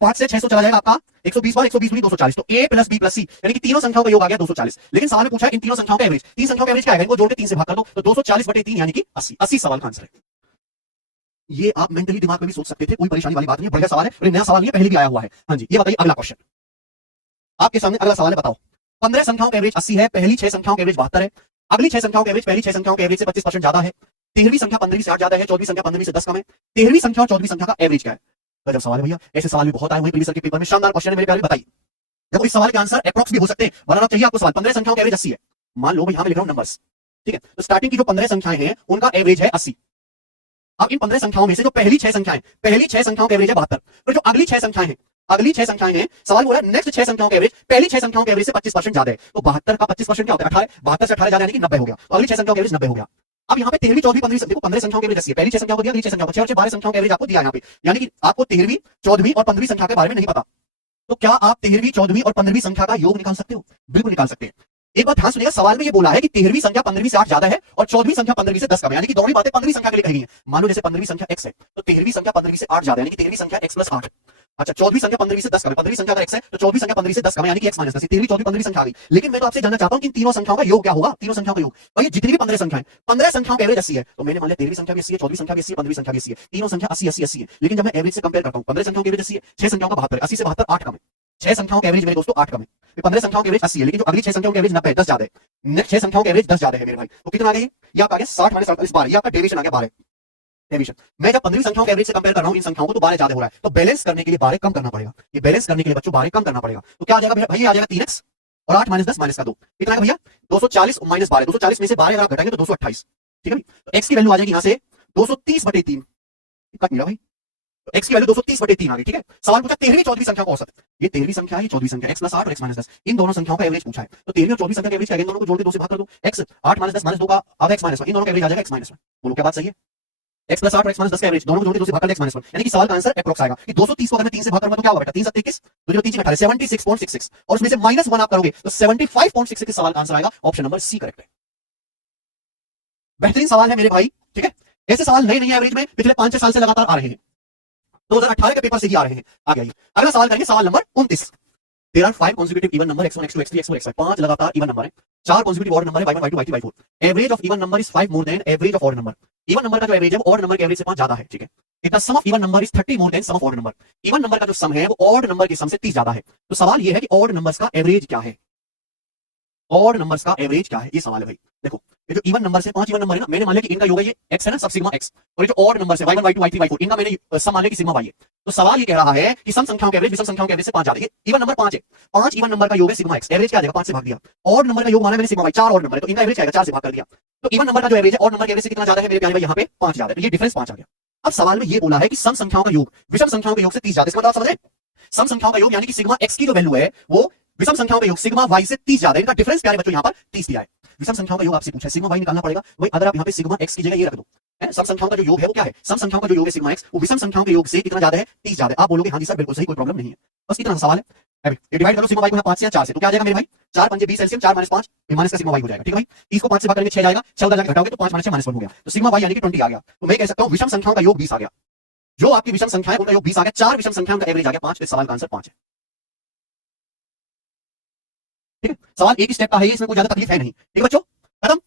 5 से 600 चला जाएगा आपका 120 बार 120 दूनी 240, तो a plus b plus c यानी कि तीनों संख्याओं का योग आ गया 240। लेकिन सवाल में पूछा है इन तीनों संख्याओं का एवरेज, तीन संख्याओं का एवरेज क्या है, इनको जोड़ के 3 से भाग कर दो तो 240/3 यानी कि 80 सवाल का आंसर है। ये आप मेंटली दिमाग में भी सोच सकते थे, कोई परेशानी वाली बात नहीं है, बढ़िया सवाल है और नया सवाल नहीं है, पहले भी आया हुआ है। हाँ जी, ये बताइए अगला क्वेश्चन आपके सामने, अगला सवाल है, बताओ 15 संख्याओं का एवरेज 80 है, पहली 6 संख्याओं का एवरेज 72 है, अगली 6 संख्याओं का एवरेज पहली 6 संख्याओं के एवरेज से 25% ज्यादा है, 13वीं संख्या 15वीं से 8 ज्यादा है, 14वीं संख्या 15वीं से 10 कम है, 13वीं संख्या और 14वीं संख्या का एवरेज क्या है। गजब सवाल है भैया, ऐसे सवाल भी बहुत आए हुए प्रीवियस के पेपर में, शानदार क्वेश्चन है मेरे प्यारे। बताइए, देखो इस सवाल के आंसर अप्रॉक्स भी हो सकते हैं, बनाना चाहिए आपको सवाल। 15 संख्याओं का एवरेज 80 है, मान लो मैं यहां पे लिख रहा हूं नंबर्स, ठीक है, तो स्टार्टिंग की जो 15 संख्याएं हैं उनका एवरेज है 80। अब इन 15 संख्याओं में से जो पहली 6 संख्याएं, पहली 6 संख्याओं का एवरेज है 72, तो जो अगली 6 संख्याएं हैं, अगली 6 संख्याएं हैं, सवाल बोला नेक्स्ट 6 संख्याओं का एवरेज पहली 6 संख्याओं के एवरेज से 25% ज्यादा है, तो 72 का 25% क्या होता है 18, 72 से 18 ज्यादा यानी कि 90 हो गया, तो अगली 6 संख्याओं का एवरेज 90 हो गया। अब यहाँ पे 13वीं 14वीं 15वीं देखो 15 संख्याओं के एवरेज 80 है, पहली 6 संख्याओं को दिया, अगली 6 संख्याओं को 6 और 6 12 संख्याओं का एवरेज आपको दिया यहाँ पे, यानी कि आपको 13वीं 14वीं और 15वीं संख्या के बारे में नहीं पता, तो क्या आप 13वीं 14वीं और 15वीं संख्या का योग निकाल सकते हो? बिल्कुल निकाल सकते हैं। एक बात ध्यान सुनिएगा, सवाल में ये बोला है कि 13वीं संख्या 15वीं से 8 ज्यादा है और 14वीं संख्या 15वीं से 10 कम है, यानी कि दोनों बातें 15वीं संख्या के लिए कही हैं। मान लो जैसे 15वीं संख्या x है तो 13वीं संख्या 15वीं से 8 ज्यादा है, यानी कि 13वीं संख्या x + 8। अच्छा, 14वीं संख्या 15वीं से 10 कम है, 15वीं संख्या अगर x है तो 14वीं संख्या 15वीं से 10 कम है, यानी कि x - 10। 13वीं 14वीं 15वीं संख्या आ गई, लेकिन मैं तो आपसे जानना चाहता हूं कि इन तीनों संख्याओं का योग क्या होगा, तीनों संख्याओं का योग। भाई जितनी भी 15 संख्याएं, 15 संख्याओं का एवरेज 80 है, तो मैंने मान लिया 13वीं संख्या भी 80 है, 14वीं संख्या भी 80 है, 15वीं संख्या भी 80 है, तीनों संख्या 80 80 80 है। लेकिन जब मैं एवरेज से कंपेयर करता हूं, 15 संख्याओं का एवरेज 80 है, 6 संख्याओं का 72 है, 80 से 72 8 कम है, 6 संख्याओं का एवरेज मेरे दोस्तों 8 कम है, 15 संख्याओं का एवरेज 80 है, लेकिन जो अगली 6 संख्याओं का एवरेज 90 है, 10 ज्यादा है, नेक्स्ट 6 संख्याओं का एवरेज 10 ज्यादा है मेरे भाई, तो कितना आ गया ये आपका आ गया 60 - 48 12, ये आपका डेविएशन आ गया 12 डेविएशन। मैं जब 15वीं संख्याओं के एवरेज से कंपेयर कर रहा हूं इन संख्याओं को तो 12 ज्यादा हो रहा है, तो बैलेंस करने के लिए 12 कम करना पड़ेगा, ये बैलेंस करने के लिए बच्चों 12 कम करना पड़ेगा, तो क्या आ जाएगा भैया, आ जाएगा 3x और 8 - 10 - का 2, कितना है भैया 240 - 12, 240 में से 12 अगर आप घटाएंगे तो 228, ठीक है भाई, तो x की वैल्यू आ जाएगी यहां से 230/3, कितना मिला भाई, x की वैल्यू 230/3 आ गई, ठीक है। सवाल पूछा 13वीं 14वीं संख्या को औसत, ये 13वीं संख्या है, ये 14वीं संख्या, x + 8 और x - 10, इन दोनों संख्याओं का एवरेज पूछा है, तो 13वीं और 14वीं संख्या का एवरेज क्या है, इन दोनों को जोड़ के 2 से भाग कर दो, x 8 - 10 - 2 का आधा x - 1, इन दोनों का एवरेज आ जाएगा x - 1। बोलो क्या बात सही है, x + 8 और x - 10 का एवरेज दोनों को जोड़ के 2 से भाग कर x - 1, यानी कि सवाल का आंसर अप्रॉक्स आएगा कि 230 को अगर मैं 3 से भाग करूंगा तो क्या होगा बेटा, 3 × 7 = 21, तो जो 3 × 18 76.66, और उसमें से -1 आप करोगे तो 75.66 सवाल का आंसर आएगा, ऑप्शन नंबर सी करेक्ट है। बेहतरीन सवाल है मेरे भाई, ठीक है। ऐसे सवाल नए नए एवरेज में पिछले 5-6 साल से लगातार आ रहे हैं, 2018 के पेपर से ही आ रहे हैं। आ गया ये अगला सवाल करेंगे, सवाल number 29। There are 5 consecutive even number x1 x2 x3 x4 x5, 5 लगातार इवन नंबर है, 4 consecutive odd नंबर है y1 y2 y3 y4, average of even number is 5 more than average of odd number. Even number का जो average है वो odd number के average से 5 ज्यादा है, ठीक है। इतना sum of even number is 30 more than sum of odd number, even number का जो सम है वो ऑड नंबर के सम से 30 ज्यादा है। तो सवाल ये है कि ऑड नंबर्स का एवरेज क्या है, ऑड नंबर्स का एवरेज क्या है, ये सवाल है भाई। देखो ये जो इवन नंबर से 5 इवन नंबर है ना, मैंने मान लिया कि इनका योग है ये x है ना, सब सिग्मा x, और ये जो ऑड नंबर है y1 y2 y3 y4, इनका मैंने सम मान लिया कि सिग्मा y है। तो सवाल ये कह रहा है कि सम संख्याओं के एवरेज विषम संख्याओं के एवरेज से 5 ज्यादा है, इवन नंबर 5 है, 5 इवन नंबर का योग है सिग्मा x, एवरेज क्या आ जाएगा 5 से भाग दिया, ऑड नंबर का योग माना मैंने सिग्मा y, 4 ऑड नंबर है तो इनका एवरेज आएगा 4 से भाग कर दिया, तो इवन नंबर का जो एवरेज है ऑड नंबर के एवरेज से कितना ज्यादा है मेरे प्यारे भाई, यहाँ पे 5 ज्यादा है, तो ये डिफरेंस 5 आ गया। अब सवाल में ये बोला है कि सम संख्याओं का योग विषम संख्याओं के योग से 30 ज्यादा, इसका मतलब समझ रहे हैं, सम संख्याओं का योग यानी कि सिग्मा x की जो वैल्यू है वो विषम संख्याओं का योग सिग्मा y से 30 ज्यादा है, इनका डिफरेंस क्या है बच्चों, यहाँ पर 30 दिया है। विषम संख्याओं का योग आपसे पूछा है, सिग्मा y निकालना पड़ेगा, वही अगर आप यहाँ पे सिग्मा x की जगह ये रख दो, सम संख्याओं का जो योग है वो क्या है, सम संख्याओं का जो योग है सिग्मा x, वो विषम संख्याओं के योग से कितना ज्यादा है 30 ज्यादा है। आप बोलोगे हाँ जी सर बिल्कुल सही, कोई प्रॉब्लम नहीं है, बस इतना सवाल है। ये डिवाइड करो सिग्मा y को 5 से या 4 से, तो क्या आ जाएगा मेरे भाई 4 × 5 = 20 एलसीएम, 4 - 5 माइनस का सिग्मा y हो जाएगा, ठीक है भाई। 30 को 5 से भाग करेंगे 6 जाएगा, 14 जाके घटाओगे तो 5 - 6 -1 हो गया, तो सिग्मा y यानी कि 20 आ गया। तो मैं कह सकता हूं विषम संख्याओं का योग 20 आ गया, जो आपकी विषम संख्या है उनका योग 20 आ गया, 4 विषम संख्याओं का एवरेज आ गया 5, इस सवाल का आंसर 5 है, ठीक है। सवाल एक ही स्टेप का है, इसमें कोई ज्यादा तकलीफ है नहीं, ठीक है बच्चों, खत्म।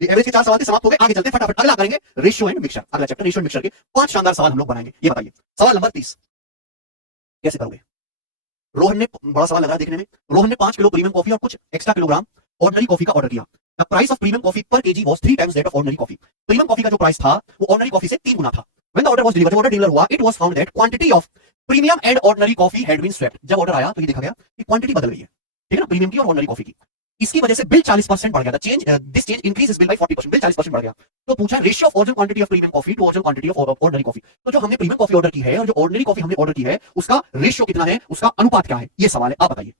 ये एवरेज के 4 सवाल समाप्त हो गए, आगे चलते हैं फटाफट, अगला करेंगे रेशियो एंड मिक्सचर, अगला चैप्टर रेशियो एंड मिक्सचर के 5 शानदार सवाल हम लोग बनाएंगे। ये बताइए सवाल नंबर 30 कैसे करोगे। रोहन ने, बड़ा सवाल लग रहा है देखने में, रोहन ने 5 किलो प्रीमियम कॉफी और कुछ एक्स्ट्रा किलोग्राम ऑर्डिनरी कॉफी का ऑर्डर किया। The price of premium coffee per KG was 3 times that of ordinary coffee. Premium coffee का जो प्राइस था वो ऑर्डिनरी कॉफी से 3 गुना था। When the order was delivered, जब ऑर्डर डिलीवर हुआ, it was found that quantity of premium and ordinary coffee had been swapped. जब ऑर्डर आया तो ये देखा गया कि क्वांटिटी बदल गई है, ठीक है ना, प्रीमियम की और ऑर्डिनरी कॉफी की, इसकी वजह से बिल 40% बढ़ गया था, change this change increases bill by 40%, bill 40% बढ़ गया। तो पूछा ratio of original quantity of premium coffee to original quantity of ordinary coffee. तो जो हमने प्रीमियम कॉफी ऑर्डर की है और जो ऑर्डिनरी कॉफी हमने ऑर्डर की है उसका रेशियो कितना है, उसका अनुपात क्या है, ये सवाल है, आप बताइए।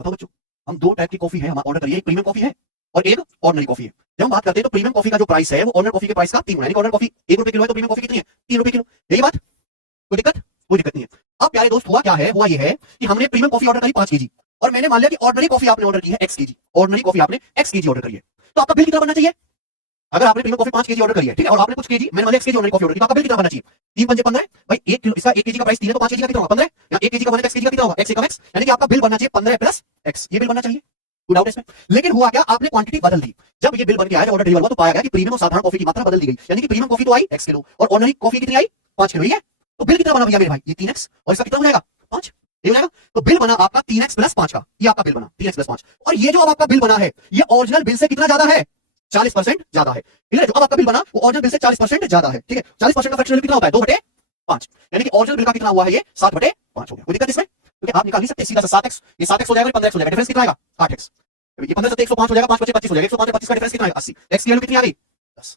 बताओ बच्चों, हम 2 टाइप की कॉफी है हमारा ऑर्डर करिए, एक प्रीमियम कॉफी है और एक ऑर्डिनरी कॉफी है। जब हम बात करते हैं तो प्रीमियम कॉफी का जो प्राइस है वो ऑर्डिनरी कॉफी के प्राइस का 3 गुना, यानी ऑर्डिनरी कॉफी 1 रुपए किलो है तो प्रीमियम कॉफी कितनी है 3 रुपए किलो, यही बात, कोई दिक्कत, कोई दिक्कत नहीं है। अब प्यारे दोस्त हुआ क्या है, हुआ ये है कि हमने प्रीमियम कॉफी ऑर्डर करी 5 केजी और मैंने मान लिया कि ऑर्डिनरी कॉफी आपने ऑर्डर की है x केजी, ऑर्डिनरी कॉफी आपने x केजी ऑर्डर करी है, तो आपका बिल कितना बनना चाहिए, अगर आपने प्रीमियम कॉफी 5 केजी ऑर्डर करी है, ठीक है, और आपने कुछ केजी मैंने 1 केजी ऑर्डर कॉफी ऑर्डर की, तो आपका बिल कितना बनना चाहिए? 3 पंजे 15 भाई 1 किलो इसका 1 केजी का प्राइस 3 है, तो 5 केजी का कितना होगा? 15 या 1 केजी का 1 x केजी का कितना होगा? x एकम x, यानी कि आपका बिल बनना चाहिए 15 प्लस x, ये बिल बनना चाहिए, कोई डाउट इसमें? लेकिन हुआ क्या, आपने क्वांटिटी बदल दी। जब ये बिल बन के आया, ऑर्डर डिलीवर हुआ, तो पाया गया कि प्रीमियम और साधारण कॉफी की मात्रा बदल दी गई, यानी कि प्रीमियम कॉफी तो आई x किलो और ऑर्डिनरी कॉफी कितनी आई 5 किलो, है तो बिल कितना बना भैया मेरे भाई? ये 3x और इसका कितना हो जाएगा 5, ये हो जाएगा। तो बिल बना आपका 3x प्लस 5 का, ये आपका बिल बना 3x प्लस 5, और ये जो अब आपका बिल बना है ये ओरिजिनल बिल से कितना ज्यादा है? 40% ज्यादा है। ठीक है, जो अब आपका बिल बना वो ओरिजिनल बिल से 40% ज्यादा है। ठीक है, 40% का फ्रैक्शन कितना होता है? 2/5, यानी कि ओरिजिनल बिल का कितना हुआ है? ये 7/5 हो गया। कोई दिक्कत इसमें? क्योंकि आप निकाल नहीं सकते सीधा सा 7x, ये 7x हो जाएगा, 15x हो जाएगा, डिफरेंस कितना आएगा? 8x। ये 15 से 105 हो जाएगा, 5 25 हो जाएगा, 105 25 का डिफरेंस कितना आएगा? 80। x की वैल्यू कितनी आ गई? 10।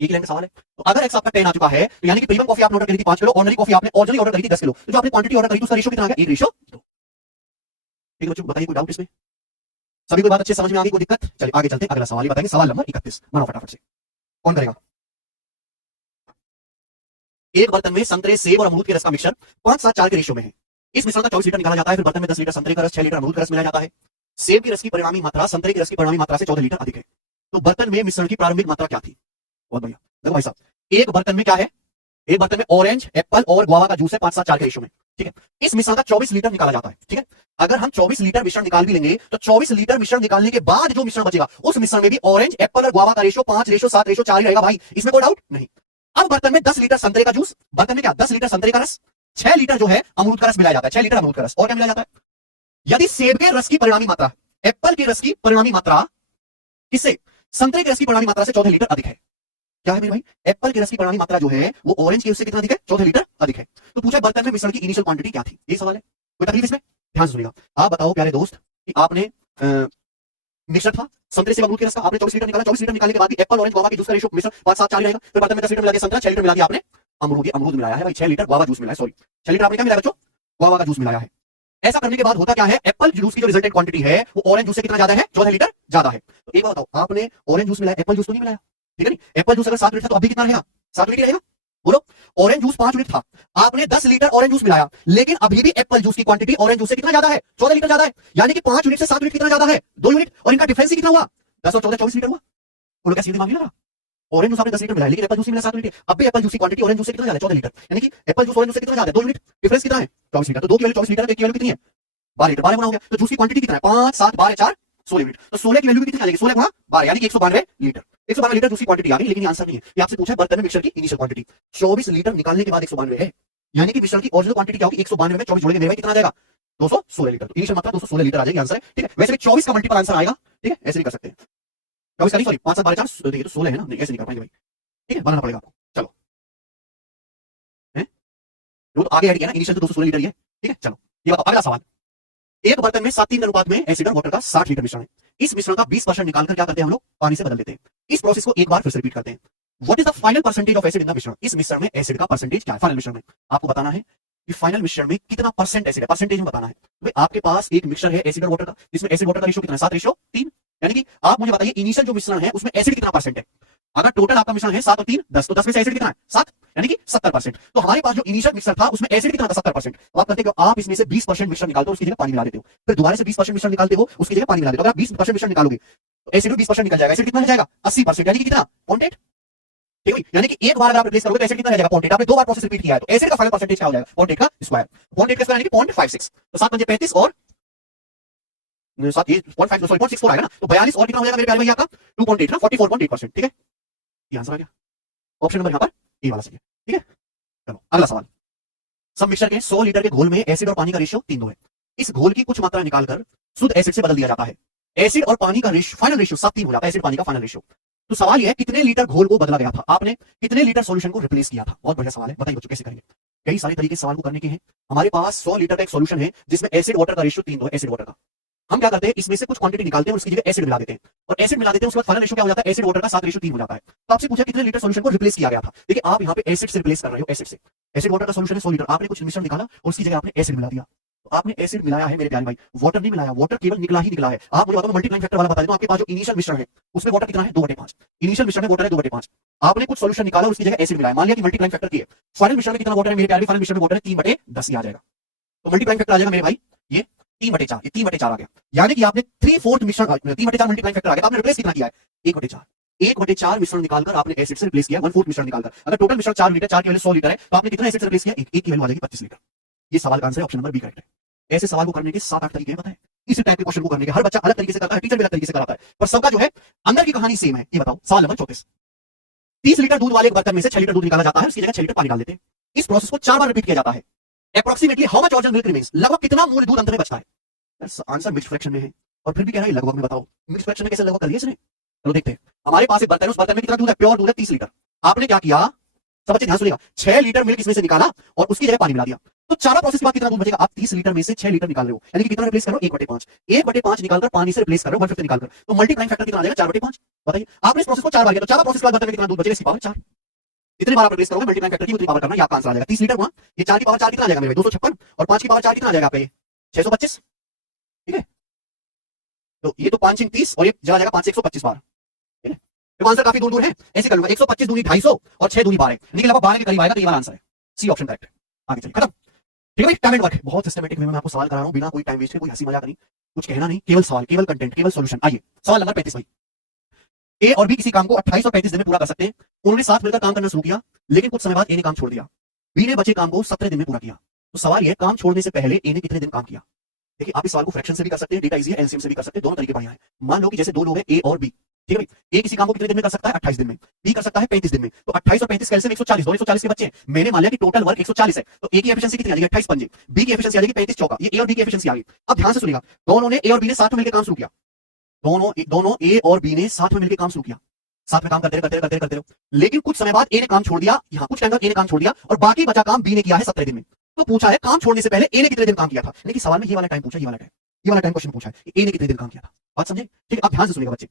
एक लाइन का सवाल है। तो अगर x आपका 10 आ चुका है, तो यानी कि प्रीमियम कॉफी आपने ऑर्डर करी थी 5 किलो, ऑर्डिनरी कॉफी आपने ओरिजिनली ऑर्डर करी थी 10 किलो, तो जो आपने क्वांटिटी ऑर्डर करी थी उसका रेशियो कितना आ गया? 1:2। ठीक है बच्चों, बताइए कोई डाउट इसमें? सभी को बात अच्छे समझ में आ गई? कोई दिक्कत? चलिए आगे चलते हैं, अगला सवाल ये बताएंगे, सवाल नंबर 31 बनाओ फटाफट से। कौन करेगा? एक बर्तन में संतरे, सेब और अमरूद के रस का मिक्सचर 5:7:4 के रेशियो में है। इस मिश्रण का 24 लीटर निकाला जाता है, फिर बर्तन में 10 लीटर संतरे का रस, 6 लीटर अमरूद का रस मिलाया जाता है। सेब की रस की परिणामी मात्रा संतरे की रस की परिणामी मात्रा से 14 लीटर अधिक है। तो बर्तन में मिश्रण की प्रारंभिक मात्रा क्या थी? बहुत बढ़िया। देखो भाई साहब, एक बर्तन में क्या है? एक बर्तन में ऑरेंज, एप्पल और गुआवा का जूस है 5:7:4 के रेशियो में। ठीक है, इस मिश्रण का 24 लीटर निकाला जाता है। ठीक है, अगर हम 24 लीटर मिश्रण निकाल भी लेंगे तो 24 लीटर मिश्रण निकालने के बाद जो मिश्रण बचेगा उस मिश्रण में भी ऑरेंज, एप्पल और गुआवा का रेशियो 5:7:4 ही रहेगा भाई, इसमें कोई डाउट नहीं। अब बर्तन में 10 लीटर संतरे का जूस, बर्तन में क्या 10 लीटर संतरे का रस, 6 लीटर जो है अमरूद का रस मिलाया जाता है, 6 लीटर अमरूद का रस, और क्या मिलाया जाता है? यदि सेब के रस की परिणामी मात्रा, एप्पल के रस की परिणामी मात्रा किससे? संतरे के रस की परिणामी मात्रा से 14 लीटर अधिक है। क्या है मेरे भाई? एप्पल के रस की परिणामी मात्रा जो है वो ऑरेंज के उससे कितना अधिक है? 14 लीटर अधिक है। तो पूछा बर्तन में मिश्रण की इनिशियल क्वांटिटी क्या थी? ये सवाल है। कोई तकलीफ इसमें? ध्यान से सुनिएगा। आप बताओ प्यारे दोस्त कि आपने मिक्सर था संतरे से अमरूद के रस का, आपने 24 लीटर निकाला, 24 लीटर निकालने के बाद भी एप्पल ऑरेंज गुआवा के जूस का रेशियो मिश्रण 5:7:4 रहेगा। फिर बर्तन में 10 लीटर मिला दिया संतरा, 6 लीटर मिला दिया आपने अमरूद, ये अमरूद मिलाया है भाई, 6 लीटर गुआवा जूस मिलाया, सॉरी 6 लीटर आपने क्या मिलाया बच्चों? गुआवा का जूस मिलाया है। ऐसा करने के बाद होता क्या है? एप्पल जूस की जो रिजल्टेंट क्वांटिटी है वो ऑरेंज जूस से कितना ज्यादा है? 14 लीटर ज्यादा है। तो एक बात बताओ, आपने ऑरेंज जूस मिलाया, एप्पल जूस तो नहीं मिलाया, ठीक है नहीं? एप्पल जूस अगर 7 लीटर था तो अभी कितना रहेगा? 7 लीटर रहेगा। बोलो, ऑरेंज जूस 5 लीटर था, आपने 10 लीटर ऑरेंज जूस मिलाया, लेकिन अभी भी एप्पल जूस की क्वांटिटी ऑरेंज जूस से कितना ज्यादा है? 14 लीटर ज्यादा है, यानी कि 5 यूनिट से 7 यूनिट कितना ज्यादा है? 2 यूनिट, और इनका डिफरेंस ही कितना हुआ? 10 और 14 24 लीटर हुआ। बोलो क्या सीधे मांग लिया? ऑरेंज जूस आपने 10 लीटर मिलाया, लेकिन एप्पल जूस मिला 7 लीटर, अब भी एप्पल जूस की क्वांटिटी ऑरेंज जूस से कितना ज्यादा है? 14 लीटर, यानी कि एप्पल जूस ऑरेंज जूस से कितना ज्यादा है? 2 यूनिट, डिफरेंस कितना है? 24 लीटर। तो 2 की वैल्यू 24 लीटर है, 1 की वैल्यू कितनी है? 12 लीटर, 12 गुना हो गया। तो जूस की क्वांटिटी कितना है? 5 7 12 4 16 यूनिट। तो 16 की वैल्यू कितनी आ जाएगी? 16 गुना 12, यानी कि 192 लीटर। 192 लीटर जूस की क्वांटिटी आ गई, लेकिन आंसर नहीं है। ये आपसे पूछा है बर्तन में मिक्सचर की इनिशियल क्वांटिटी 24 लीटर निकालने के बाद 192 है, यानी कि मिश्रण की ओरिजिनल क्वांटिटी क्या होगी? 192 में 24 जोड़ेंगे मेरे भाई, कितना आ जाएगा? 216 लीटर। तो इनिशियल मात्रा 216 लीटर आ जाएगी, आंसर है। ठीक है, वैसे भी 24 का मल्टीपल आंसर आएगा, ठीक है, ऐसे नहीं कर सकते। 24 का नहीं, सॉरी 5 7 12 4 देखिए तो 16 है ना, नहीं ऐसे नहीं कर पाएंगे भाई, ठीक है, बनाना पड़ेगा आपको। चलो हैं, वो तो आगे ऐड किया ना, इनिशियल तो 216 लीटर ही है, ठीक है। चलो ये बताओ अगला सवाल, एक बर्तन में 7:3 अनुपात में एसिड और वाटर का 60 लीटर मिश्रण है। इस मिश्रण का 20% निकालकर क्या करते हैं हम लोग? पानी से बदल देते हैं। इस प्रोसेस को एक बार फिर से रिपीट करते हैं। What is the final percentage of acid in the मिश्रण? इस मिश्रण में एसिड का परसेंटेज क्या है? फाइनल मिश्रण में आपको बताना है कि फाइनल मिश्रण में कितना परसेंट एसिड है, परसेंटेज में बताना है। भाई आपके पास एक मिक्सचर है एसिड और वाटर का, जिसमें एसिड वाटर का रेशियो कितना है? 7:3, यानी कि आप मुझे बताइए इनिशियल जो मिश्रण है उसमें एसिड कितना परसेंट है? अगर टोटल आपका मिश्रण है 7 और 3 10, तो 10 में से एसिड कितना है? 7, यानी कि 70%। तो हमारे पास जो इनिशियल मिक्सर था उसमें एसिड कितना था? 70%। तो आप करते हो, आप इसमें से 20% मिश्रण निकालते हो, उसकी जगह पानी मिला देते हो, फिर दोबारा से 20% मिश्रण निकालते हो, उसकी जगह पानी मिला देते हो। अगर आप 20% मिश्रण निकालोगे तो एसिड 20% निकल जाएगा, एसिड कितना हो जाएगा? 80%, यानी कि कितना? 0.8, ठीक है, यानी कि एक बार अगर आप रिप्लेस करोगे तो एसिड कितना रह जाएगा? 0.8। आपने दो बार प्रोसेस रिपीट किया है तो एसिड का फाइनल परसेंटेज क्या हो जाएगा? 0.8 का स्क्वायर, 0.8 का स्क्वायर यानी कि 0.56। तो 7 पंजे 35 और 7 ये 0.5 सॉरी 0.64 आएगा ना, तो 42 और कितना हो जाएगा मेरे प्यारे भैया आपका? 2.8 ना, 44.8%, ठीक है, ये आंसर आ गया। ऑप्शन नंबर यहां पर ए वाला सही है, ठीक है। चलो अगला सवाल, सब मिक्सचर के 100 लीटर के घोल में एसिड और पानी का रेशियो 3:2 है। इस घोल की कुछ मात्रा निकालकर शुद्ध एसिड से बदल दिया जाता है। एसिड और पानी का रेशियो फाइनल रेशियो 7:3 हो जाता है, एसिड पानी का फाइनल रेशियो। तो सवाल यह है कितने लीटर घोल को बदला गया था? आपने कितने लीटर सॉल्यूशन को रिप्लेस किया था? बहुत बढ़िया सवाल है, बताइए बच्चों कैसे करेंगे। कई सारे तरीके सवाल को करने के हैं। हमारे पास 100 लीटर का एक सॉल्यूशन है जिसमें एसिड वाटर का रेशियो 3:2 है, एसिड वाटर का। हम क्या करते हैं, इसमें से कुछ क्वांटिटी निकालते हैं और उसकी जगह एसिड मिला देते हैं, और एसिड मिला देते हैं, उसके बाद फाइनल रेशियो क्या हो जाता है? एसिड वाटर का 7:3 हो जाता है। तो आपसे पूछा कितने लीटर सॉल्यूशन को रिप्लेस किया गया था? देखिए आप यहाँ पे एसिड से रिप्लेस कर रहे हो, एसिड से। एसिड वाटर का सॉल्यूशन है 100 लीटर, आपने कुछ मिश्रण निकाला और उसकी जगह आपने एसिड मिला दिया। तो आपने एसिड मिलाया है मेरे प्यारे भाई, वाटर नहीं मिलाया, वाटर केवल निकला ही निकला है। आप मुझे बताओ मल्टीप्लाइंग फैक्टर वाला बता दो, आपके पास जो इनिशियल मिश्रण है उसमें वाटर कितना है? 2/5। इनिशियल मिश्रण में वाटर है 2/5, आपने कुछ सॉल्यूशन निकाला और उसकी जगह एसिड मिलाया, मान लिया कि मल्टीप्लाइंग फैक्टर की है। फाइनल मिश्रण में कितना वाटर है मेरे प्यारे? फाइनल मिश्रण में वाटर है 3/10 ही आ जाएगा। तो मल्टीप्लाइंग फैक्टर आ जाएगा मेरे भाई ये 3/4, ये 3/4 आ गया, यानी कि आपने 3/4 मिश्रण 3/4 मल्टीप्लाइंग फैक्टर आ गया, आपने रिप्लेस कितना किया है? 1/4। 1/4 मिश्रण निकालकर आपने एसिड से रिप्लेस किया 1/4 मिश्रण निकालकर। अगर टोटल मिश्रण 4 लीटर, 4 की वैल्यू 100 लीटर है, तो आपने कितना एसिड से रिप्लेस किया? एक की वैल्यू आ जाएगी 25 लीटर। ये सवाल का आंसर है ऑप्शन नंबर बी करेक्ट है। ऐसे सवाल को करने के 7-8 तरीके हैं, पता है? इसी टाइप के क्वेश्चन को करने के हर बच्चा अलग तरीके से करता है, टीचर भी अलग तरीके से कराता है, पर सबका जो है अंदर की कहानी सेम है। ये बताओ सवाल नंबर 34। 30 लीटर दूध वाले बर्तन में से 6 लीटर दूध निकाला जाता है, उसकी जगह 6 लीटर पानी डाल देते हैं। इस प्रोसेस को 4 बार रिपीट किया जाता है। Approximately how much original milk remains? लगभग कितना मूल दूध अंत में बचता है? आंसर मिक्स्ड फ्रैक्शन में है और फिर भी कह रहा है लगभग में। बताओ मिक्स्ड फ्रैक्शन में कैसे लगभग कर लिया इसने? चलो देखते हैं। हमारे पास एक बर्तन है, उस बर्तन में कितना दूध है? प्योर दूध है 30 लीटर। आपने क्या किया? सब बच्चे ध्यान सुनिएगा। 6 लीटर मिल्क इसमें से निकाला और उसकी जगह पानी मिला दिया, तो चारा प्रोसेस के बाद कितना दूध बचेगा? आप 30 लीटर में से 6 लीटर निकाल रहे हो, यानी कि कितना रिप्लेस कर रहे हो? 1/5। 1/5 निकालकर पानी से रिप्लेस कर रहे हो 1/5 निकालकर, तो मल्टीप्लाइंग फैक्टर कितना आ जाएगा? 4/5। बताइए आपने इस प्रोसेस को 4 बार किया, तो चारा प्रोसेस के बाद बर्तन में कितना दूध बचेगा? इसकी पावर 4। इतने बार आप रिप्लेस करोगे मल्टीप्लाइंग फैक्टर की उतनी पावर करना, ये आपका आंसर आ जाएगा। 30 लीटर हुआ, ये 4 की पावर 4 कितना आ जाएगा मेरे भाई? 256, और 5 की पावर 4 कितना आ जाएगा आपका? ये 625। ठीक है, तो ये तो 5 × 30 और ये चला जाएगा 5 से 125 बार। ठीक है, तो आंसर काफी दूर दूर है, ऐसे कर लूंगा। 125 दूनी 250 और 6 दूनी 12, लेकिन लगभग 12 के करीब आएगा, तो ये वाला आंसर है, सी ऑप्शन करेक्ट है। आगे चलिए, खत्म। ठीक है भाई, टाइम एंड वर्क है, बहुत सिस्टमैटिक वे में मैं आपको सवाल करा रहा हूं, बिना कोई टाइम वेस्ट के, कोई हंसी मजाक नहीं, कुछ कहना नहीं, केवल सवाल, केवल कंटेंट, केवल सॉल्यूशन। आइए सवाल नंबर 35 भाई। ए और बी किसी काम को 28 और 35 दिन में पूरा कर सकते हैं। उन्होंने साथ मिलकर काम करना शुरू किया, लेकिन कुछ समय बाद ए ने काम छोड़ दिया। बी ने बचे काम को 17 दिन में पूरा किया। तो सवाल यह, काम छोड़ने से पहले ए ने कितने दिन काम किया? देखिए आप इस सवाल को फ्रैक्शन से भी कर सकते हैं, डेटा इजी है, एलसीएम से भी कर सकते हैं, दोनों तरीके बढ़िया है। मान लो कि जैसे दो लोग हैं ए और बी, ठीक है भाई। ए किसी काम को कितने दिन में कर सकता है? 28 दिन में। बी कर सकता है 35 दिन में। तो 28 और 35 कैलसियम 140, दोनों 140 के बच्चे हैं। मैंने मान लिया कि टोटल वर्क 140 है, तो ए की एफिशिएंसी कितनी आ जाएगी? 28 पंजे। बी की एफिशिएंसी आ जाएगी 35 चौका। ये ए और बी की एफिशिएंसी आ गई। अब ध्यान से सुनिएगा, दोनों ने ए और बी ने साथ में मिलकर काम शुरू किया। दोनों ए और बी ने साथ में मिलकर काम शुरू किया, साथ में काम करते रहो। लेकिन कुछ समय बाद ए ने काम छोड़ दिया, यहां कुछ टाइम तक ए ने काम छोड़ दिया और बाकी बचा काम बी ने किया है 17 दिन में। तो पूछा है काम छोड़ने से पहले ए ने कितने दिन काम किया था? लेकिन सवाल में ये वाला टाइम पूछा, ये वाला टाइम क्वेश्चन पूछा है, ए ने कितने दिन काम किया था। बात समझे? ठीक है, अब ध्यान से सुनिएगा बच्चे।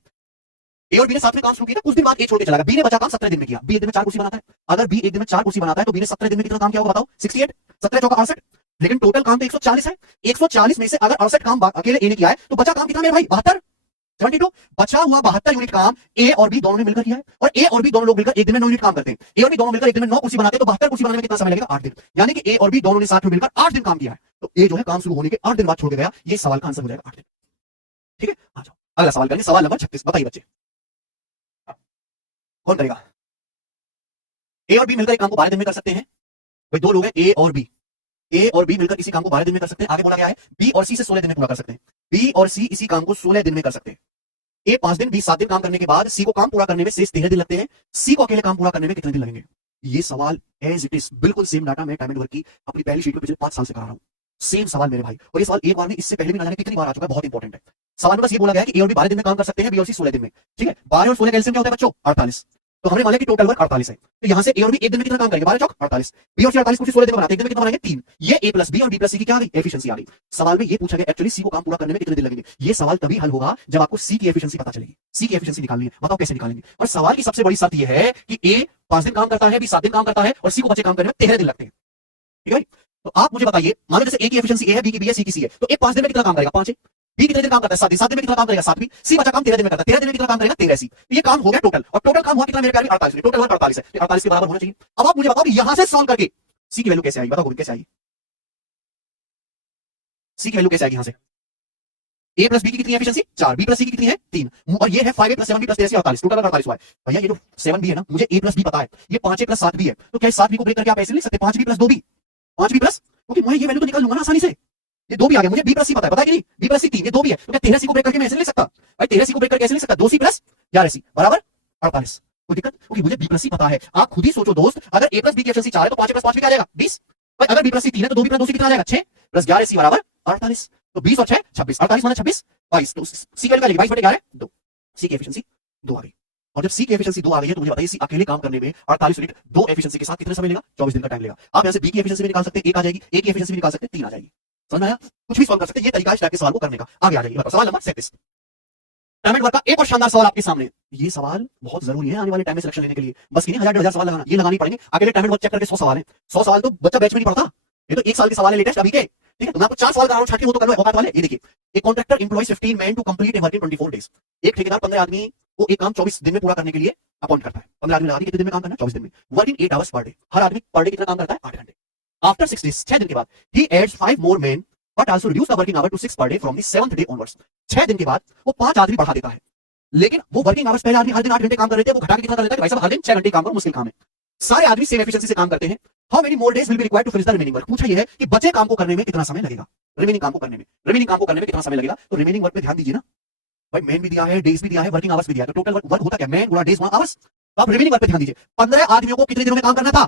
ए और बी ने साथ में काम शुरू किया, कुछ दिन बाद ए छोड़ के चला गया। बी ने बचा काम 17 दिन में किया। बी एक दिन में 4 कुर्सी बनाता है। अगर बी एक दिन में 4 कुर्सी बनाता है, तो बी ने 17 दिन में कितना काम किया होगा? बताओ। 68, 17 चौका 68। लेकिन टोटल काम तो 140 है। 140 में से अगर 68 काम अकेले ए ने किया है, तो बचा काम कितना मेरे भाई? 72, 72। बचा हुआ 72 यूनिट काम ए और बी दोनों ने मिलकर किया है। और ए और बी दोनों लोग मिलकर एक दिन में 9 यूनिट काम करते हैं। ए और बी दोनों मिलकर एक दिन में 9 कुर्सी बनाते हैं, तो 72 कुर्सी बनाने में कितना समय लगेगा? 8 दिन। यानी कि ए और बी दोनों ने साथ में मिलकर 8 दिन काम किया है। तो ए जो है काम शुरू होने के 8 दिन बाद छोड़ के गया। ये सवाल का आंसर हो जाएगा 8 दिन। ठीक है, आ जाओ अगला सवाल करेंगे, सवाल नंबर 36। बताइए बच्चे, कौन करेगा? ए और बी मिलकर एक काम को 12 दिन में कर सकते हैं। भाई दो लोग हैं ए और बी, ए और बी मिलकर इसी काम को 12 दिन में कर सकते हैं। आगे बोला गया है बी और सी से 16 दिन में पूरा कर सकते हैं। बी और सी इसी काम को 16 दिन में कर सकते हैं। ए 5 दिन, बी 7 दिन काम करने के बाद सी को काम पूरा करने में शेष 13 दिन लगते हैं। सी को अकेले काम पूरा करने में कितने दिन लगेंगे? ये सवाल एज इट इज बिल्कुल सेम डाटा मैं टाइम एंड वर्क की अपनी पहली शीट पे पिछले 5 साल से करा रहा हूं। सेम सवाल मेरे भाई, और ये सवाल एक बार में इससे पहले भी ना जाने कितनी बार आ चुका है, बहुत इंपॉर्टेंट है। सवाल में बस ये बोला गया है कि ए और बी 12 दिन में काम कर सकते हैं, बी और सी 16 दिन में। ठीक है, 12 और 16 का एलसीएम क्या होता है बच्चों? 48। तो हमने माना कि टोटल वर्क 48 है, तो यहां से ए और बी एक दिन में कितना काम करेंगे? 12 चौक 48। बी और सी 48 कुछ 16 दिन में बनाते हैं, एक दिन में कितना बनाएंगे? 3। ये ए प्लस बी और बी प्लस सी की क्या आ गई? एफिशिएंसी आ गई। सवाल में ये पूछा गया एक्चुअली सी को काम पूरा करने में कितने दिन लगेंगे। ये सवाल तभी हल होगा जब आपको सी की एफिशिएंसी पता चलेगी। सी की एफिशिएंसी निकालनी है, बताओ कैसे निकालेंगे। और सवाल की सबसे बड़ी शर्त यह है कि ए 5 दिन काम करता है, बी 7 दिन काम करता है और सी को बचे काम करने में 13 दिन लगते हैं। ठीक है, तो आप मुझे बताइए, मान लो जैसे ए की एफिशिएंसी ए है, बी की बी है, सी की सी है, तो ए 5 दिन में कितना काम करेगा? 5 है। बी कितने दिन काम करता है? 7 दिन। 7 दिन में कितना काम करेगा? 7 भी। सी बचा काम 13 दिन में करता है, 13 दिन में कितना काम करेगा? 13 सी। तो ये काम हो गया टोटल, और टोटल काम हुआ कितना मेरे प्यारे? 48। टोटल वर्क 48 है, तो 48 के बराबर होना चाहिए। अब आप मुझे बताओ यहां से सॉल्व करके सी की वैल्यू कैसे आएगी? बताओ गोविंद, कैसे आएगी सी की वैल्यू? कैसे आएगी यहां से? ए प्लस बी की कितनी एफिशिएंसी? 4। बी प्लस सी की कितनी है? 3। और ये है 5a plus 7b plus 13 48। Total 48 हुआ है। भैया ये जो 7b है ना, मुझे a प्लस b पता है, ये 5a प्लस 7b है, तो क्या 7b को ब्रेक करके आप ऐसे लिख सकते हैं 5b plus 2b? 5b plus, क्योंकि मैं ये वैल्यू तो निकाल लूंगा ना आसानी से। ये 2b आ गया, मुझे b प्लस c पता है कि नहीं? b प्लस c 3, ये 2b है, तो क्या 13c को ब्रेक करके मैं ऐसे लिख सकता? भाई 13c को ब्रेक करके ऐसे लिख सकता 2c प्लस 11c बराबर 48। कोई दिक्कत? क्योंकि मुझे b प्लस c पता है। आप खुद ही सोचो दोस्त, अगर a प्लस b की एफिशिएंसी 4 है, तो 5a प्लस 5b क्या आ जाएगा? 20। भाई अगर b प्लस c 3 है, तो 2b प्लस 2c कितना आ जाएगा? 6 प्लस 11c बराबर 48। तो 20 और 6 26, 48 माना 26 22। तो सी की वैल्यू 22/11 2। सी की एफिशिएंसी 2 आ गई। और जब सी की एफिशिएंसी 2 आ गई है, तो मुझे बताइए सी अकेले काम करने में 48 यूनिट 2 एफिशिएंसी के साथ कितने समय लेगा? 24 दिन का टाइम लेगा। आप यहां से बी की एफिशिएंसी भी निकाल सकते हैं, 1 आ जाएगी। ए की एफिशिएंसी भी निकाल सकते हैं, 3 आ जाएगी। समझ में आया? कुछ भी सॉल्व कर सकते हैं, ये तरीका है इस टाइप के सवाल को करने का। आगे आ जाइए, बताओ सवाल नंबर 37। टाइम एंड वर्क का एक और शानदार सवाल आपके सामने। ये सवाल बहुत जरूरी है आने वाले टाइम में सिलेक्शन लेने के लिए। बस इन्हें 1000-1000 सवाल लगाना, ये लगानी पड़ेंगे। अकेले टाइम एंड वर्क चेक करके 100 सवाल है। 100 सवाल तो बच्चा बैच में नहीं पढ़ता, ये तो 1 साल के सवाल है लेटेस्ट अभी के। ठीक है, तो मैं आपको 4 सवाल करा रहा हूं, छठ के वो तो कर लो औकात वाले। ये देखिए, एक contractor employs 15 man to complete a work in 24 days. एक ठेकेदार 15 आदमी को एक काम 24 दिन में पूरा करने के लिए अपॉइंट करता है। 15 आदमी लगा दिए, कितने दिन में काम करना है? 24 दिन में। Work in 8 hours per day. हर आदमी पर डे कितना काम करता है? 8 घंटे। आफ्टर 6 डेज, 6 दिन के बाद, he adds 5 more man but also reduce the working hour to 6 per day from the 7th day onwards. 6 दिन के बाद वो 5 आदमी बढ़ा देता है। लेकिन वो वर्किंग आवर्स पहले आदमी हर दिन 8 घंटे काम कर रहे थे, वो घटा के कितना कर देता है कि भाई साहब हर दिन 6 घंटे काम करो, मुश्किल काम है। सारे आदमी सेम एफिशिएंसी से काम करते हैं। How many more days will be required to finish the remaining work. पूछा यह है कि बचे काम को करने में कितना समय लगेगा, रिमेनिंग काम को करने में कितना समय लगेगा। तो रिमेनिंग वर्क पे ध्यान दीजिए ना भाई, मैन भी दिया है, डेज भी दिया है, वर्किंग आवर्स भी दिया है, तो टोटल वर्क होता क्या, मैन गुणा डेज गुणा आवर्स। तो आप रिमेनिंग वर्क पे ध्यान दीजिए। 15 आदमियों को कितने दिनों में काम करना था,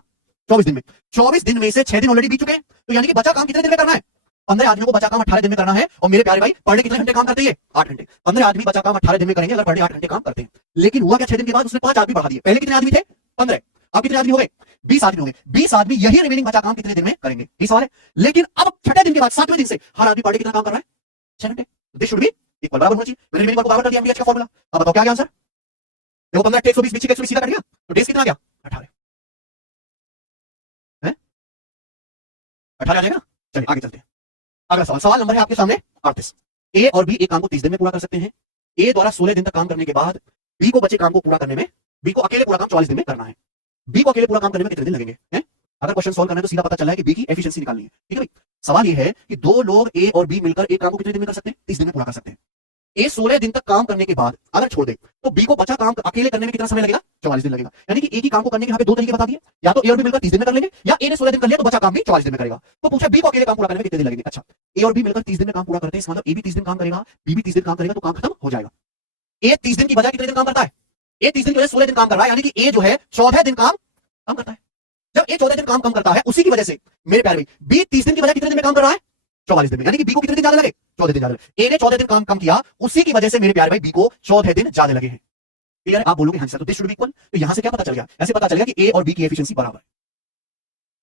24 दिन में। 24 दिन में से 6 दिन ऑलरेडी बीत चुके हैं, तो यानी कि बचा काम कितने दिन में करना है, 15 आदमियों को बचा काम 18 दिन में करना है। और मेरे प्यारे भाई पर डे कितने घंटे काम करते हैं, 8 घंटे। 15 आदमी बचा काम 18 दिन में करेंगे अगर पर डे 8 घंटे काम करते हैं। लेकिन हुआ क्या, 6 दिन के बाद उसने 5 आदमी बढ़ा दिए। पहले कितने आदमी थे, 15, अब कितने आदमी हो गए, 20 आदमी हो गए। 20 आदमी यही रिमेनिंग बचा काम कितने दिन में करेंगे, ये सवाल है। लेकिन अब छठे दिन के बाद 7वें दिन से हर आदमी पर डे कितना काम कर रहा है, 6 घंटे। दिस शुड बी इक्वल, बराबर होना चाहिए। मैंने रिमेनिंग वर्क को बराबर कर दिया एमडीएच का फार्मूला। अब बताओ क्या गया आंसर, देखो 15 120 बीच 120 सीधा कट गया, तो डेज कितना आ गया, 18 है, 18 आ जाएगा। चलिए आगे चलते हैं। अगला सवाल, सवाल नंबर है आपके सामने 38। ए और बी एक काम को 30 दिन में पूरा कर सकते हैं। ए द्वारा 16 दिन तक काम करने के बाद बी को बचे काम को पूरा करने में, बी को अकेले पूरा काम 44 दिन में करना है। बी को अकेले पूरा काम करने में कितने दिन लगेंगे हैं? अगर क्वेश्चन सॉल्व करना है तो सीधा पता चला है कि बी की एफिशिएंसी निकालनी है। ठीक है भाई, सवाल ये है कि दो लोग ए और बी मिलकर एक काम को कितने दिन में कर सकते हैं, 30 दिन में पूरा कर सकते हैं। ए 16 दिन तक काम करने के बाद अगर छोड़ दे तो बी को बचा काम अकेले करने में कितना समय लगेगा, 44 दिन लगेगा। यानी कि एक ही काम को करने के यहाँ पे दो तरीके बता दिए, या तो ए और बी मिलकर 30 दिन में कर लेंगे, या ए ने 16 दिन कर लिया तो बचा काम भी 44 दिन में करेगा। तो पूछा बी को अकेले काम पूरा करने में कितने दिन लगेंगे। अच्छा, ए और बी मिलकर 30 दिन में काम पूरा करते हैं, इसका मतलब ए भी 30 दिन काम करेगा, बी भी 30 दिन काम करेगा, तो काम खत्म हो जाएगा। ए 30 दिन की बजाय कितने दिन काम करता है, ए 30 दिन की वजह 16 दिन काम कर रहा है, यानी कि ए जो है 14 दिन काम कम करता है। जब ए 14 दिन काम कम करता है, उसी की वजह से मेरे प्यारे भाई बी 30 दिन की बजाय कितने दिन में काम कर रहा है, 44 दिन में। यानी कि बी को कितने दिन ज्यादा लगे, 14 दिन ज्यादा लगे। ए ने 14 दिन काम कम किया, उसी की वजह से मेरे प्यारे भाई बी को 14 दिन ज्यादा लगे हैं। क्लियर है, आप बोलोगे हाँ सर तो दिस शुड बी इक्वल। तो यहां से क्या पता चल गया, ऐसे पता चल गया कि ए और बी की एफिशिएंसी बराबर है।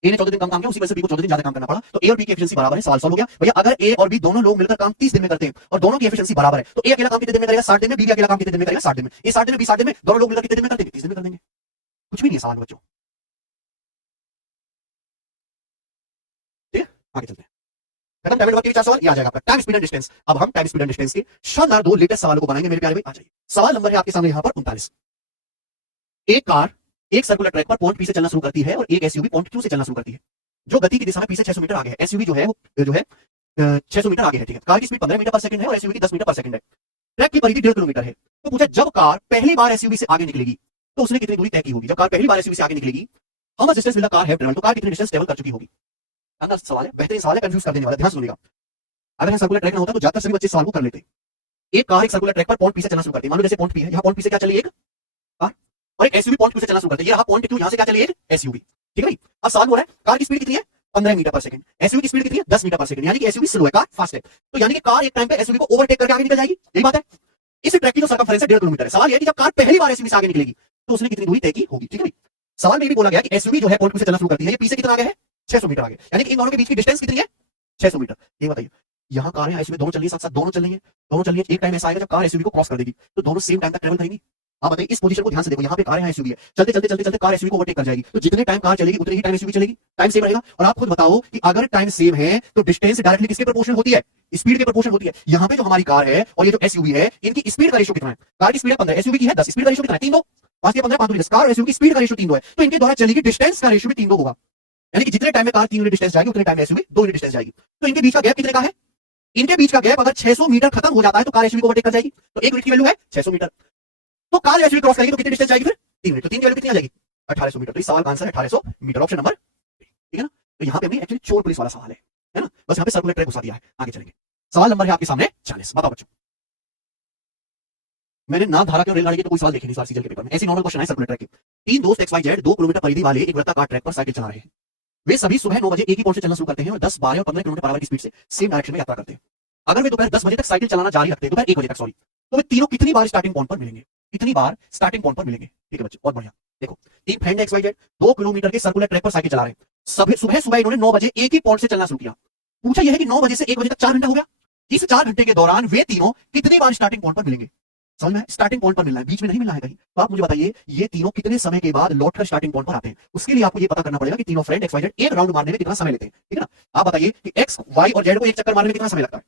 ए ने 14 दिन कम काम किया, उसी वजह से बी को 14 दिन ज्यादा काम करना पड़ा, तो ए और बी की एफिशिएंसी बराबर है। सवाल सॉल्व हो गया। भैया अगर ए और बी दोनों लोग मिलकर काम 30 दिन में करते हैं और दोनों की एफिशिएंसी बराबर है, तो ए अकेला काम कितने दिन में करेगा, 60 दिन में, बी अकेला काम कितने दिन में करेगा, 60 दिन में। ये 60 दिन में, 20 60 दिन में, दोनों लोग मिलकर कितने दिन में करते हैं, 30 दिन में कर देंगे। कुछ भी नहीं है सवाल में बच्चों। ठीक है, आगे चलते हैं। खत्म टाइम एंड वर्क के 4 सवाल, ये आ जाएगा आपका टाइम स्पीड एंड डिस्टेंस। अब हम टाइम स्पीड एंड डिस्टेंस के शानदार 2 लेटेस्ट सवालों को बनाएंगे मेरे प्यारे भाई, आ जाइए। सवाल नंबर है आपके सामने यहाँ पर 39। एक कार एक सर्कुलर ट्रैक पर पॉइंट पी से चलना शुरू करती है और एक एसयूवी पॉइंट क्यू से चलना शुरू करती है, जो गति की दिशा में पी से 600 मीटर आगे है। एसयूवी जो है 600 मीटर आगे है। ठीक है, कार की स्पीड 15 मीटर पर सेकंड है और एसयूवी की 10 मीटर पर सेकंड है। ट्रैक की परिधि 1.5 किलोमीटर है। तो पूछा जब कार पहली बार एसयूवी से आगे निकलेगी तो उसने कितनी दूरी तय की होगी। जब कार पहली बार एसयूवी से आगे निकलेगी, how much distance will the car have travelled, तो कार कितनी डिस्टेंस ट्रैवल कर चुकी होगी। अंदर सवाल है, बेहतरीन सवाल है, कंफ्यूज कर देने वाला, ध्यान सुनिएगा। अगर यहाँ सर्कुलर ट्रैक ना होता तो ज्यादातर सभी बच्चे सवाल को कर लेते। एक कार एक सर्कुलर ट्रैक पर पॉइंट पी से चलना शुरू करती है। मान लो जैसे पॉइंट पी है, यहाँ पॉइंट पी से क्या चली एक कार और एक एसयूवी पॉइंट क्यू से चलना शुरू करती है। ये रहा पॉइंट क्यू, यहाँ से क्या चली एक एसयूवी। ठीक है भाई, अब सवाल हो रहा है कार की स्पीड कितनी है, 15 मीटर पर सेकंड, एसयूवी की स्पीड कितनी है, 10 मीटर पर सेकंड। यानी कि एसयूवी स्लो है, कार फास्ट है। तो यानी कि कार एक टाइम पे एसयूवी को ओवरटेक करके आगे निकल जाएगी, यही बात है। इस ट्रैक की जो सर्कमफरेंस है 1.5 किलोमीटर है। सवाल ये है कि जब कार पहली बार एसयूवी से आगे निकलेगी तो उसने कितनी दूरी तय की होगी। ठीक है भाई, सवाल में भी बोला गया कि एसयूवी जो है पॉइंट क्यू से चलना शुरू करती है, ये पी से कितना आगे है, 600 मीटर आगे। यानी कि इन दोनों के बीच की डिस्टेंस कितनी है, 600 मीटर। ये बताइए, यहाँ कार है एसयूवी दोनों चल रही है, साथ साथ दोनों चल रही है, दोनों चल रही है। एक टाइम ऐसा आएगा जब कार एसयूवी को क्रॉस कर देगी तो दोनों सेम टाइम तक ट्रैवल करेंगी। आप बताइए इस पोजीशन को ध्यान से देखो, यहाँ पे कार है एसयूवी है, चलते चलते चलते चलते कार एसयूवी को ओवरटेक कर जाएगी, तो जितने टाइम कार चलेगी उतने ही टाइम एसयूवी चलेगी, टाइम सेम रहेगा। और आप खुद बताओ कि अगर टाइम सेम है तो डिस्टेंस डायरेक्टली किसके प्रोपोर्शनल होती है, स्पीड के प्रोपोर्शनल होती है। यहाँ पे जो हमारी कार है और ये जो एसयूवी है, इनकी स्पीड का रेशियो कितना है, कार की स्पीड है 15, एसयूवी की है 10, स्पीड का रेशियो कितना है, 3-2, 5 15 5 10। कार और एसयूवी की स्पीड का रेशियो 3-2 है, तो इनके द्वारा चलेगी डिस्टेंस का रेशियो भी 3-2 होगा। यानी कि जितने टाइम में कार 3 यूनिट डिस्टेंस जाएगी उतने टाइम में एसयूवी 2 यूनिट डिस्टेंस जाएगी। तो इनके बीच का गैप कितने का है, इनके बीच का गैप अगर 600 मीटर खत्म हो जाता है तो कार एसयूवी को ओवरटेक कर जाएगी। तो 1 यूनिट की वैल्यू है 600 मीटर, तो कार एसयूवी क्रॉस करेगी तो कितनी डिस्टेंस जाएगी फिर, 3 यूनिट। तो 3 की वैल्यू कितनी आ जाएगी, 1800 मीटर। तो इस सवाल का आंसर है 1800 मीटर, ऑप्शन नंबर। ठीक है ना, तो यहाँ पे हमने एक्चुअली चोर पुलिस वाला सवाल है ना, बस यहाँ पे सर्कुलर ट्रैक घुसा दिया है। आगे चलेंगे, सवाल नंबर है आपके सामने 40। बताओ बच्चों, मैंने ना धारा के और रेलगाड़ी के तो कोई सवाल देखे नहीं सवाल सीजल के पेपर में, ऐसे नॉर्मल क्वेश्चन है सर्कुलर ट्रैक के। 3 दोस्त XYZ 2 किलोमीटर परिधि वाले एक वृत्ताकार ट्रैक पर साइकिल चला रहे हैं। वे सभी सुबह 9 बजे एक ही पॉइंट से चलना शुरू करते हैं और 10, 12 और 15 किलोमीटर पर आवर की स्पीड से सेम डायरेक्शन में यात्रा करते हैं। अगर वे दोपहर 10 बजे तक साइकिल चलाना जारी रखते हैं, दोपहर 1 बजे तक सॉरी, तो वे तीनों कितनी बार स्टार्टिंग पॉइंट पर मिलेंगे, कितनी बार स्टार्टिंग पॉइंट पर मिलेंगे। ठीक है बच्चों, बहुत बढ़िया। देखो, एक फ्रेंड XYZ 2 किलोमीटर के सर्कुलर ट्रैक पर साइकिल चला रहे हैं। सुबह सुबह इन्होंने 9 बजे एक ही पॉइंट से चलना शुरू किया। पूछा यह है कि 9 बजे से 1 बजे तक 4 घंटा हो गया, इस 4 घंटे के दौरान वे तीनों कितनी बार स्टार्टिंग पॉइंट पर मिलेंगे। समझ में, स्टार्टिंग पॉइंट पर मिलना है, बीच में नहीं मिलना है कहीं। तो आप मुझे बताइए ये तीनों कितने समय के बाद लौटकर स्टार्टिंग पॉइंट पर आते हैं। उसके लिए आपको ये पता करना पड़ेगा कि तीनों फ्रेंड XYZ एक राउंड मारने में कितना समय लेते हैं। ठीक है ना, आप बताइए कि X, Y और Z को एक चक्कर मारने में कितना समय लगता है।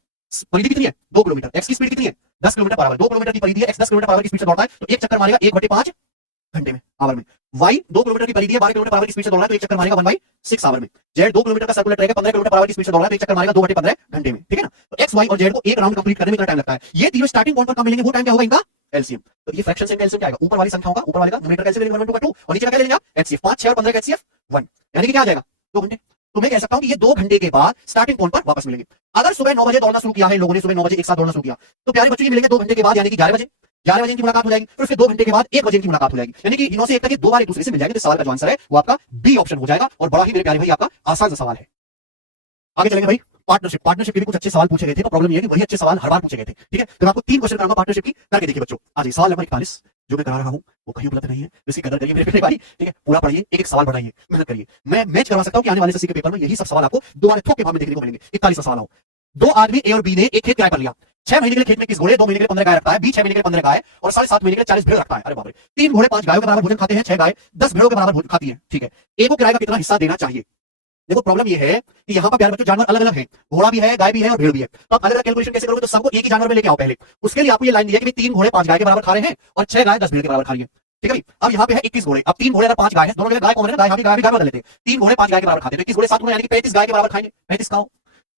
परिधि कितनी है, 2 किलोमीटर, X की स्पीड कितनी है, 10 किलोमीटर पर आवर। 2 किलोमीटर की परिधि है, X 10 किलोमीटर पर आवर की स्पीड से दौड़ता है, तो एक चक्कर मारेगा 1/5 घंटे में, आवर में। Y 2 किलोमीटर की परिधि है, 12 किलोमीटर पर आवर की स्पीड से दौड़ रहा है, तो एक चक्कर मारेगा 1/6 आवर में। Z 2 किलोमीटर का सर्कुलर ट्रैक है, 15 किलोमीटर पर आवर की स्पीड से दौड़ रहा है, तो एक चक्कर मारेगा 2/15 घंटे में। ठीक है ना, तो X, Y और Z को एक राउंड कंप्लीट करने में कितना टाइम लगता है। ये तीनों स्टार्टिंग पॉइंट पर कब मिलेंगे, वो टाइम क्या होगा इनका, एलसीएम। तो ये फ्रैक्शन से एलसीएम क्या आएगा, ऊपर वाली संख्याओं का, ऊपर वाले का न्यूमरेटर का एलसीएम 1/2 और नीचे का क्या ले लेंगे आप, एचसीएफ। 5 6 और 15 का एचसीएफ 1, यानी कि क्या आ जाएगा 2 घंटे। तो मैं कह सकता हूं कि ये 2 घंटे के बाद स्टार्टिंग पॉइंट पर वापस मिलेंगे। अगर सुबह 9 बजे दौड़ना शुरू किया है लोगों ने, सुबह 9 बजे एक साथ दौड़ना शुरू किया, तो प्यारे बच्चों ये मिलेंगे 2 घंटे के बाद, यानी कि 11 बजे। 11 बजे इनकी मुलाकात हो जाएगी, फिर उसके 2 घंटे के बाद 1 बजे इनकी मुलाकात हो जाएगी, यानी कि 9 से 1 तक ये 2 बार एक दूसरे से मिल जाएंगे। तो सवाल का जो आंसर है वो आपका बी ऑप्शन हो जाएगा, और बड़ा ही मेरे प्यारे भाई आपका आसान सा सवाल है। आगे चलेंगे भाई, पार्टनरशिप। पार्टनरशिप के भी कुछ अच्छे सवाल पूछे गए थे, तो प्रॉब्लम ये है कि वही अच्छे सवाल हर बार पूछे गए थे, ठीक है। तो मैं आपको 3 क्वेश्चन कराऊंगा पार्टनरशिप की, करके देखिए बच्चों। आज सवाल नंबर 41 जो मैं करा रहा हूं वो कहीं उपलब्ध नहीं है, इसकी कदर करिए मेरे प्यारे भाई, ठीक है। पूरा पढ़िए, एक एक सवाल बढ़ाइए, मेहनत करिए। मैं मैच करवा सकता हूं कि आने वाले एसएससी के पेपर में यही सब सवाल आपको दोबारा थोक के भाव में देखने को मिलेंगे। 41 सवाल हो। 2 आदमी ए और बी ने एक खेत किराए पर लिया। 6 महीने के लिए खेत में 21 घोड़े, 2 महीने के लिए 15 गाय रखता है, बी 6 महीने के लिए 15 गाय और 7.5 महीने के लिए 40 भेड़ रखता है। अरे बाप रे, 3 घोड़े 5 गायों के बराबर भोजन खाते हैं, 6 गाय 10 भेड़ों के बराबर भोजन खाती है, ठीक है। ए को किराए का कितना हिस्सा देना चाहिए। देखो प्रॉब्लम ये है कि यहाँ पर प्यारे बच्चों जानवर अलग अलग हैं, घोड़ा भी है, गाय भी है और भेड़ भी है। तो आप अलग अलग कैलकुलेशन कैसे करोगे, तो सबको एक ही जानवर में लेके आओ पहले। उसके लिए आपको ये लाइन दी है कि 3 घोड़े 5 गाय के बराबर खा रहे हैं और 6 गाय 10 भेड़ के बराबर खा रही है, ठीक है भाई। अब यहाँ पे है 21 घोड़े, अब 3 घोड़े अगर 5 गाय है, दोनों जगह गाय कौन है ना, गाय भी गाय बदल लेते हैं। 3 घोड़े 5 गाय के बराबर खाते हैं, तो 21 घोड़े 7 घोड़े यानी कि 35 गाय के बराबर खाएंगे, 35 खाओ,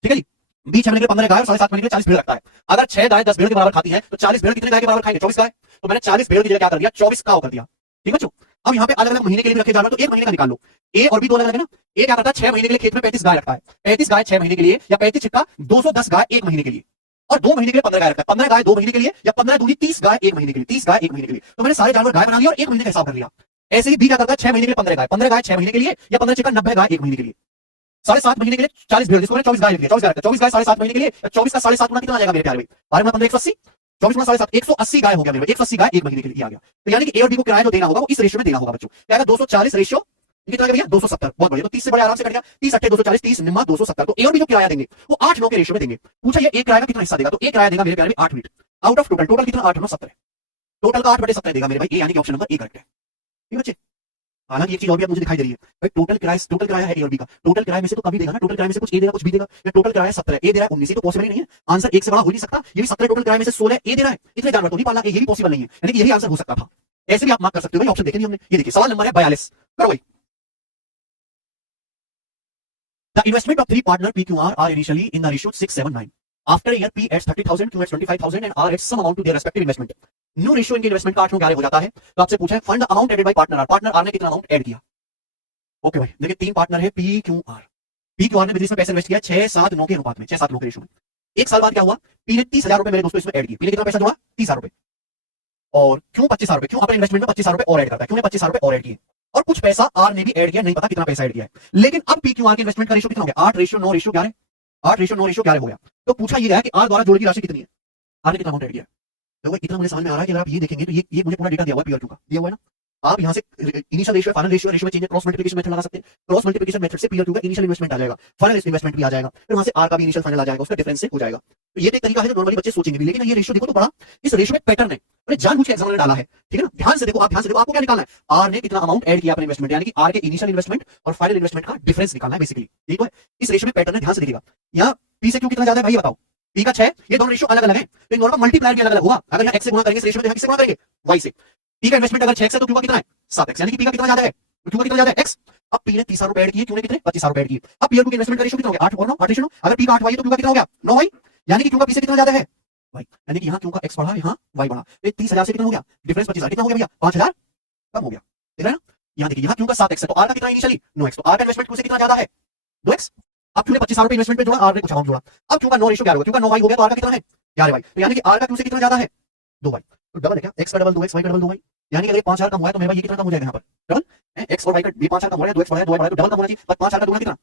ठीक है जी। 20 महीने के लिए 15 गाय और 7.5 महीने के लिए 40 भेड़ रखता है। अगर 6 गाय 10 भेड़ के बराबर खाती है तो 40 भेड़ कितने गाय के बराबर खाएंगे, 24 गाय। तो मैंने 40 भेड़ की जगह क्या कर दिया, 24 काव कर दिया, ठीक है बच्चों। अब यहाँ पे अलग अलग महीने के लिए भी रखे जानवर, तो 1 महीने का निकाल लो। ए और बी 2 अलग अलग है ना। ए क्या करता है, 6 महीने के लिए खेत में 35 गाय रखता है, 35 गाय 6 महीने के लिए, या 35 छिक्का 210 गाय 1 महीने के लिए, और 2 महीने के लिए 15 गाय रखता है, 15 गाय 2 महीने के लिए, या 15 दूनी 30 गाय 1 महीने के लिए, 30 गाय 1 महीने के लिए। तो मैंने सारे जानवर गाय बना लिया और 1 महीने का हिसाब कर लिया। ऐसे ही बी क्या करता है, 6 महीने के लिए 15 गाय, 15 गाय 6 महीने के लिए, या 15 छिक्का 90 गाय 1 महीने के लिए, 7.5 महीने के लिए 40 भेड़, जिसको मैंने 24 गाय लिख दिया, 24 गाय 7.5 महीने के लिए, 24 का 7.5 गुना कितना आ जाएगा मेरे प्यारे भाई, 12 में 15 180, 24 गुना 7.5 180 गाय हो गया मेरे भाई, 180 गाय 1 महीने के लिए आ गया। तो यानी कि ए और बी को किराया जो देना होगा वो इस रेशियो में देना होगा बच्चों। क्या है 240 रेशियो कितना भैया 270, बहुत बढ़िया। तो 30 से बड़े आराम से कट गया, 30 8 240, 30 निम्मा 270। तो ए और बी जो किराया देंगे वो 8 9 के रेशियो में देंगे। पूछा ये एक किराया का कितना हिस्सा देगा, तो एक किराया देगा मेरे प्यारे भाई 8 metre out of total. Total कितना 8 9 70, टोटल का 8/70 देगा मेरे भाई ए, यानी कि ऑप्शन नंबर ए करेक्ट है, ठीक है बच्चे। हालांकि एक चीज और भी अब मुझे दिखाई दे रही है भाई, टोटल किराया है ए और बी का, टोटल किराए में से तो कभी देगा ना, टोटल किराए में से कुछ ए देगा कुछ बी देगा, या टोटल किराया 17 ए दे रहा है 19, तो पॉसिबल ही नहीं है। आंसर एक से बड़ा हो नहीं सकता। ये भी 17 टोटल किराए में से 16 ए दे रहा है, इतने जानवर तो नहीं पालना, ये भी पॉसिबल नहीं है, यानी कि यही आंसर हो सकता था। ऐसे भी आप मार्क कर सकते हो भाई, ऑप्शन देखे नहीं हमने। ये देखिए सवाल नंबर है 42, करो भाई। The investment of 3 partner PQR are initially in the ratio 679. After a year, P adds 30,000, Q adds 25,000 and R adds some amount to their respective investment. New ratio इनके इन्वेस्टमेंट का 8 में 11 हो जाता है। तो आपसे पूछा है fund amount added by partner R, partner R ने कितना अमाउंट ऐड किया। ओके भाई देखिए 3 पार्टनर है P Q R, P Q R ने बिजनेस में पैसे इन्वेस्ट किया 6 7 9 के अनुपात में, 6 7 9 के रेशियो में। एक साल बाद क्या हुआ, पी ने 30,000 रुपए मेरे दोस्तों इसमें ऐड किए, पी ने कितना पैसा जोड़ा 30,000 रुपए, और क्यों 25,000 रुपए, क्यों अपने इन्वेस्टमेंट में 25,000 रुपए और ऐड करता है, क्यों ने 25,000 रुपए और ऐड किए, और कुछ पैसा आर ने भी ऐड किया, नहीं पता कितना पैसा ऐड किया है। लेकिन अब पी क्यू आर के इन्वेस्टमेंट का रेशियो कितना हो गया, 8 रेशियो 9 रेशियो 11, 8 रेशियो 9 रेशियो 11 हो गया। तो पूछा ये गया कि आर द्वारा जोड़ी की राशि कितनी है, आर ने कितना अमाउंट ऐड किया। तो इतना मुझे समझ में आ रहा है कि अगर आप ये देखेंगे तो ये मुझे पूरा डेटा दिया हुआ है पी और क्यू का, दिया हुआ है ना। आप यहां से इनिशियल रेशियो फाइनल रेशियो में चेंज क्रॉस मल्टीप्लिकेशन मेथड लगा सकते हैं, क्रॉस मल्टीप्लिकेशन मेथड से पी और क्यू का इनिशियल इन्वेस्टमेंट आ जाएगा, फाइनल इन्वेस्टमेंट भी आ जाएगा, फिर वहां से आर का भी इनिशियल फाइनल आ जाएगा, उसका डिफरेंस से हो जाएगा। तो ये एक तरीका है जो नॉर्मली बच्चे सोचेंगे भी, लेकिन ये रेशियो देखो तो बड़ा, इस रेशियो में पैटर्न है, मैंने जानबूझ के एग्जाम में डाला है, ठीक है ना। ध्यान से देखो, आप ध्यान से देखो, आपको क्या निकालना है, आर ने कितना अमाउंट ऐड किया अपने इन्वेस्टमेंट, यानी कि आर के इनिशियल इन्वेस्टमेंट और फाइनल इन्वेस्टमेंट का डिफरेंस निकालना है बेसिकली। ये तो है इस रेशियो में पैटर्न है, ध्यान से देखिएगा। यहाँ पी से क्यू कितना ज्यादा है भाई बताओ, पी का 6, ये दोनों रेशियो अलग अलग है, तो इन दोनों का मल्टीप्लायर भी अलग अलग होगा। अगर यहाँ x से गुणा करेंगे इस रेशियो में, किससे गुणा करेंगे y से। पी का इन्वेस्टमेंट अगर 6 है तो क्यू का कितना है 7x, यानी कि पी का कितना ज्यादा है, क्यू का कितना ज्यादा है x। अब पी ने 30,000 रुपए ऐड किए, क्यू ने कितने 25,000 रुपए ऐड किए। अब पी और क्यू के इन्वेस्टमेंट का रेशियो कितना हो गया 8 और 9, 8 रेशियो 9। अगर पी का 8y है तो क्यू का कितना हो गया 9y, यानी कि क्यू का पी से कितना ज्यादा है y, यानी कि यहाँ क्यू का x बढ़ा, यहाँ y बढ़ा। तो 30,000 से कितना हो गया डिफरेंस 25,000 कितना हो गया भैया 5,000 कम हो गया, देख रहे हैं ना। यहाँ देखिए यहाँ क्यू का 7x है तो आर का कितना इनिशियली 9x, तो आर का इन्वेस्टमेंट क्यू से कितना ज्यादा है 2x। अब क्यू ने 25,000 रुपए इन्वेस्टमेंट पे जोड़ा, आर ने कुछ अमाउंट जोड़ा। अब क्यू का 9 रेशियो 11 हो गया, क्यू का 9y हो गया तो आर का कितना है 11y, तो यानी कि आर का क्यू से कितना ज्यादा है 2y। तो डबल है क्या, x का डबल 2x, y का डबल 2y, यानी कि अगर 5,000 कम हुआ है तो मेरे भाई ये कितना कम हो जाएगा यहाँ पर डबल, x और y का 5,000 कम हो रहा है, 2x बढ़ा है 2y बढ़ा है, तो डबल कम होना चाहिए। 5,000 का दुगना कितना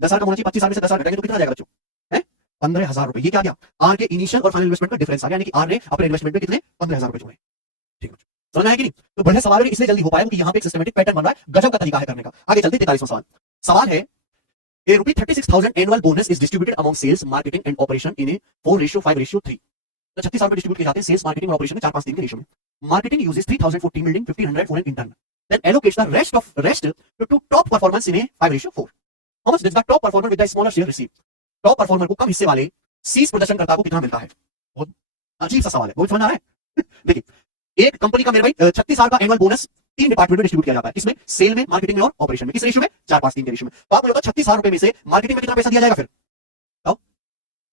10,000 कम होना चाहिए, 25,000 में से 10,000 घटाएंगे तो कितना आ जाएगा बच्चों है 15,000 रुपए। ये क्या गया आर के इनिशियल और फाइनल इन्वेस्टमेंट का डिफरेंस आ गया, यानी कि आर ने अपने इन्वेस्टमेंट में कितने 15,000 रुपए जोड़े। ठीक है समझ में आया कि नहीं। तो बढ़िया सवाल है, इसलिए जल्दी हो पाया क्योंकि यहाँ पे एक सिस्टमैटिक पैटर्न बन रहा है, गजब का तरीका है करने का। आगे चलते 43वां सवाल। सवाल है A ₹36,000 annual bonus is distributed among sales, marketing and operation in a 4:5:3। तो 36,000 रुपए डिस्ट्रीब्यूट किए जाते हैं सेल्स मार्केटिंग और ऑपरेशन में 4-5-3 के रेशियो में। Marketing uses 3,000 for team building, 1,500 for an intern, then allocates the rest to top performance in a 5:4। How much does the top performer with the smaller share receive? Top performer को कम हिस्से वाले शीर्ष प्रदर्शनकर्ता को कितना मिलता है। बहुत अजीब सा सवाल है, बहुत समझ आ रहा है। देखिए एक कंपनी का मेरे भाई 36,000 का एनुअल बोनस 3 डिपार्टमेंट में डिस्ट्रीब्यूट किया जाता है, इसमें सेल में, मार्केटिंग में और ऑपरेशन में। किस रेशियो में 4-5-3 के रेशियो में। तो आप मुझे 36,000 रुपए में से मार्केटिंग में कितना पैसा दिया जाएगा, फिर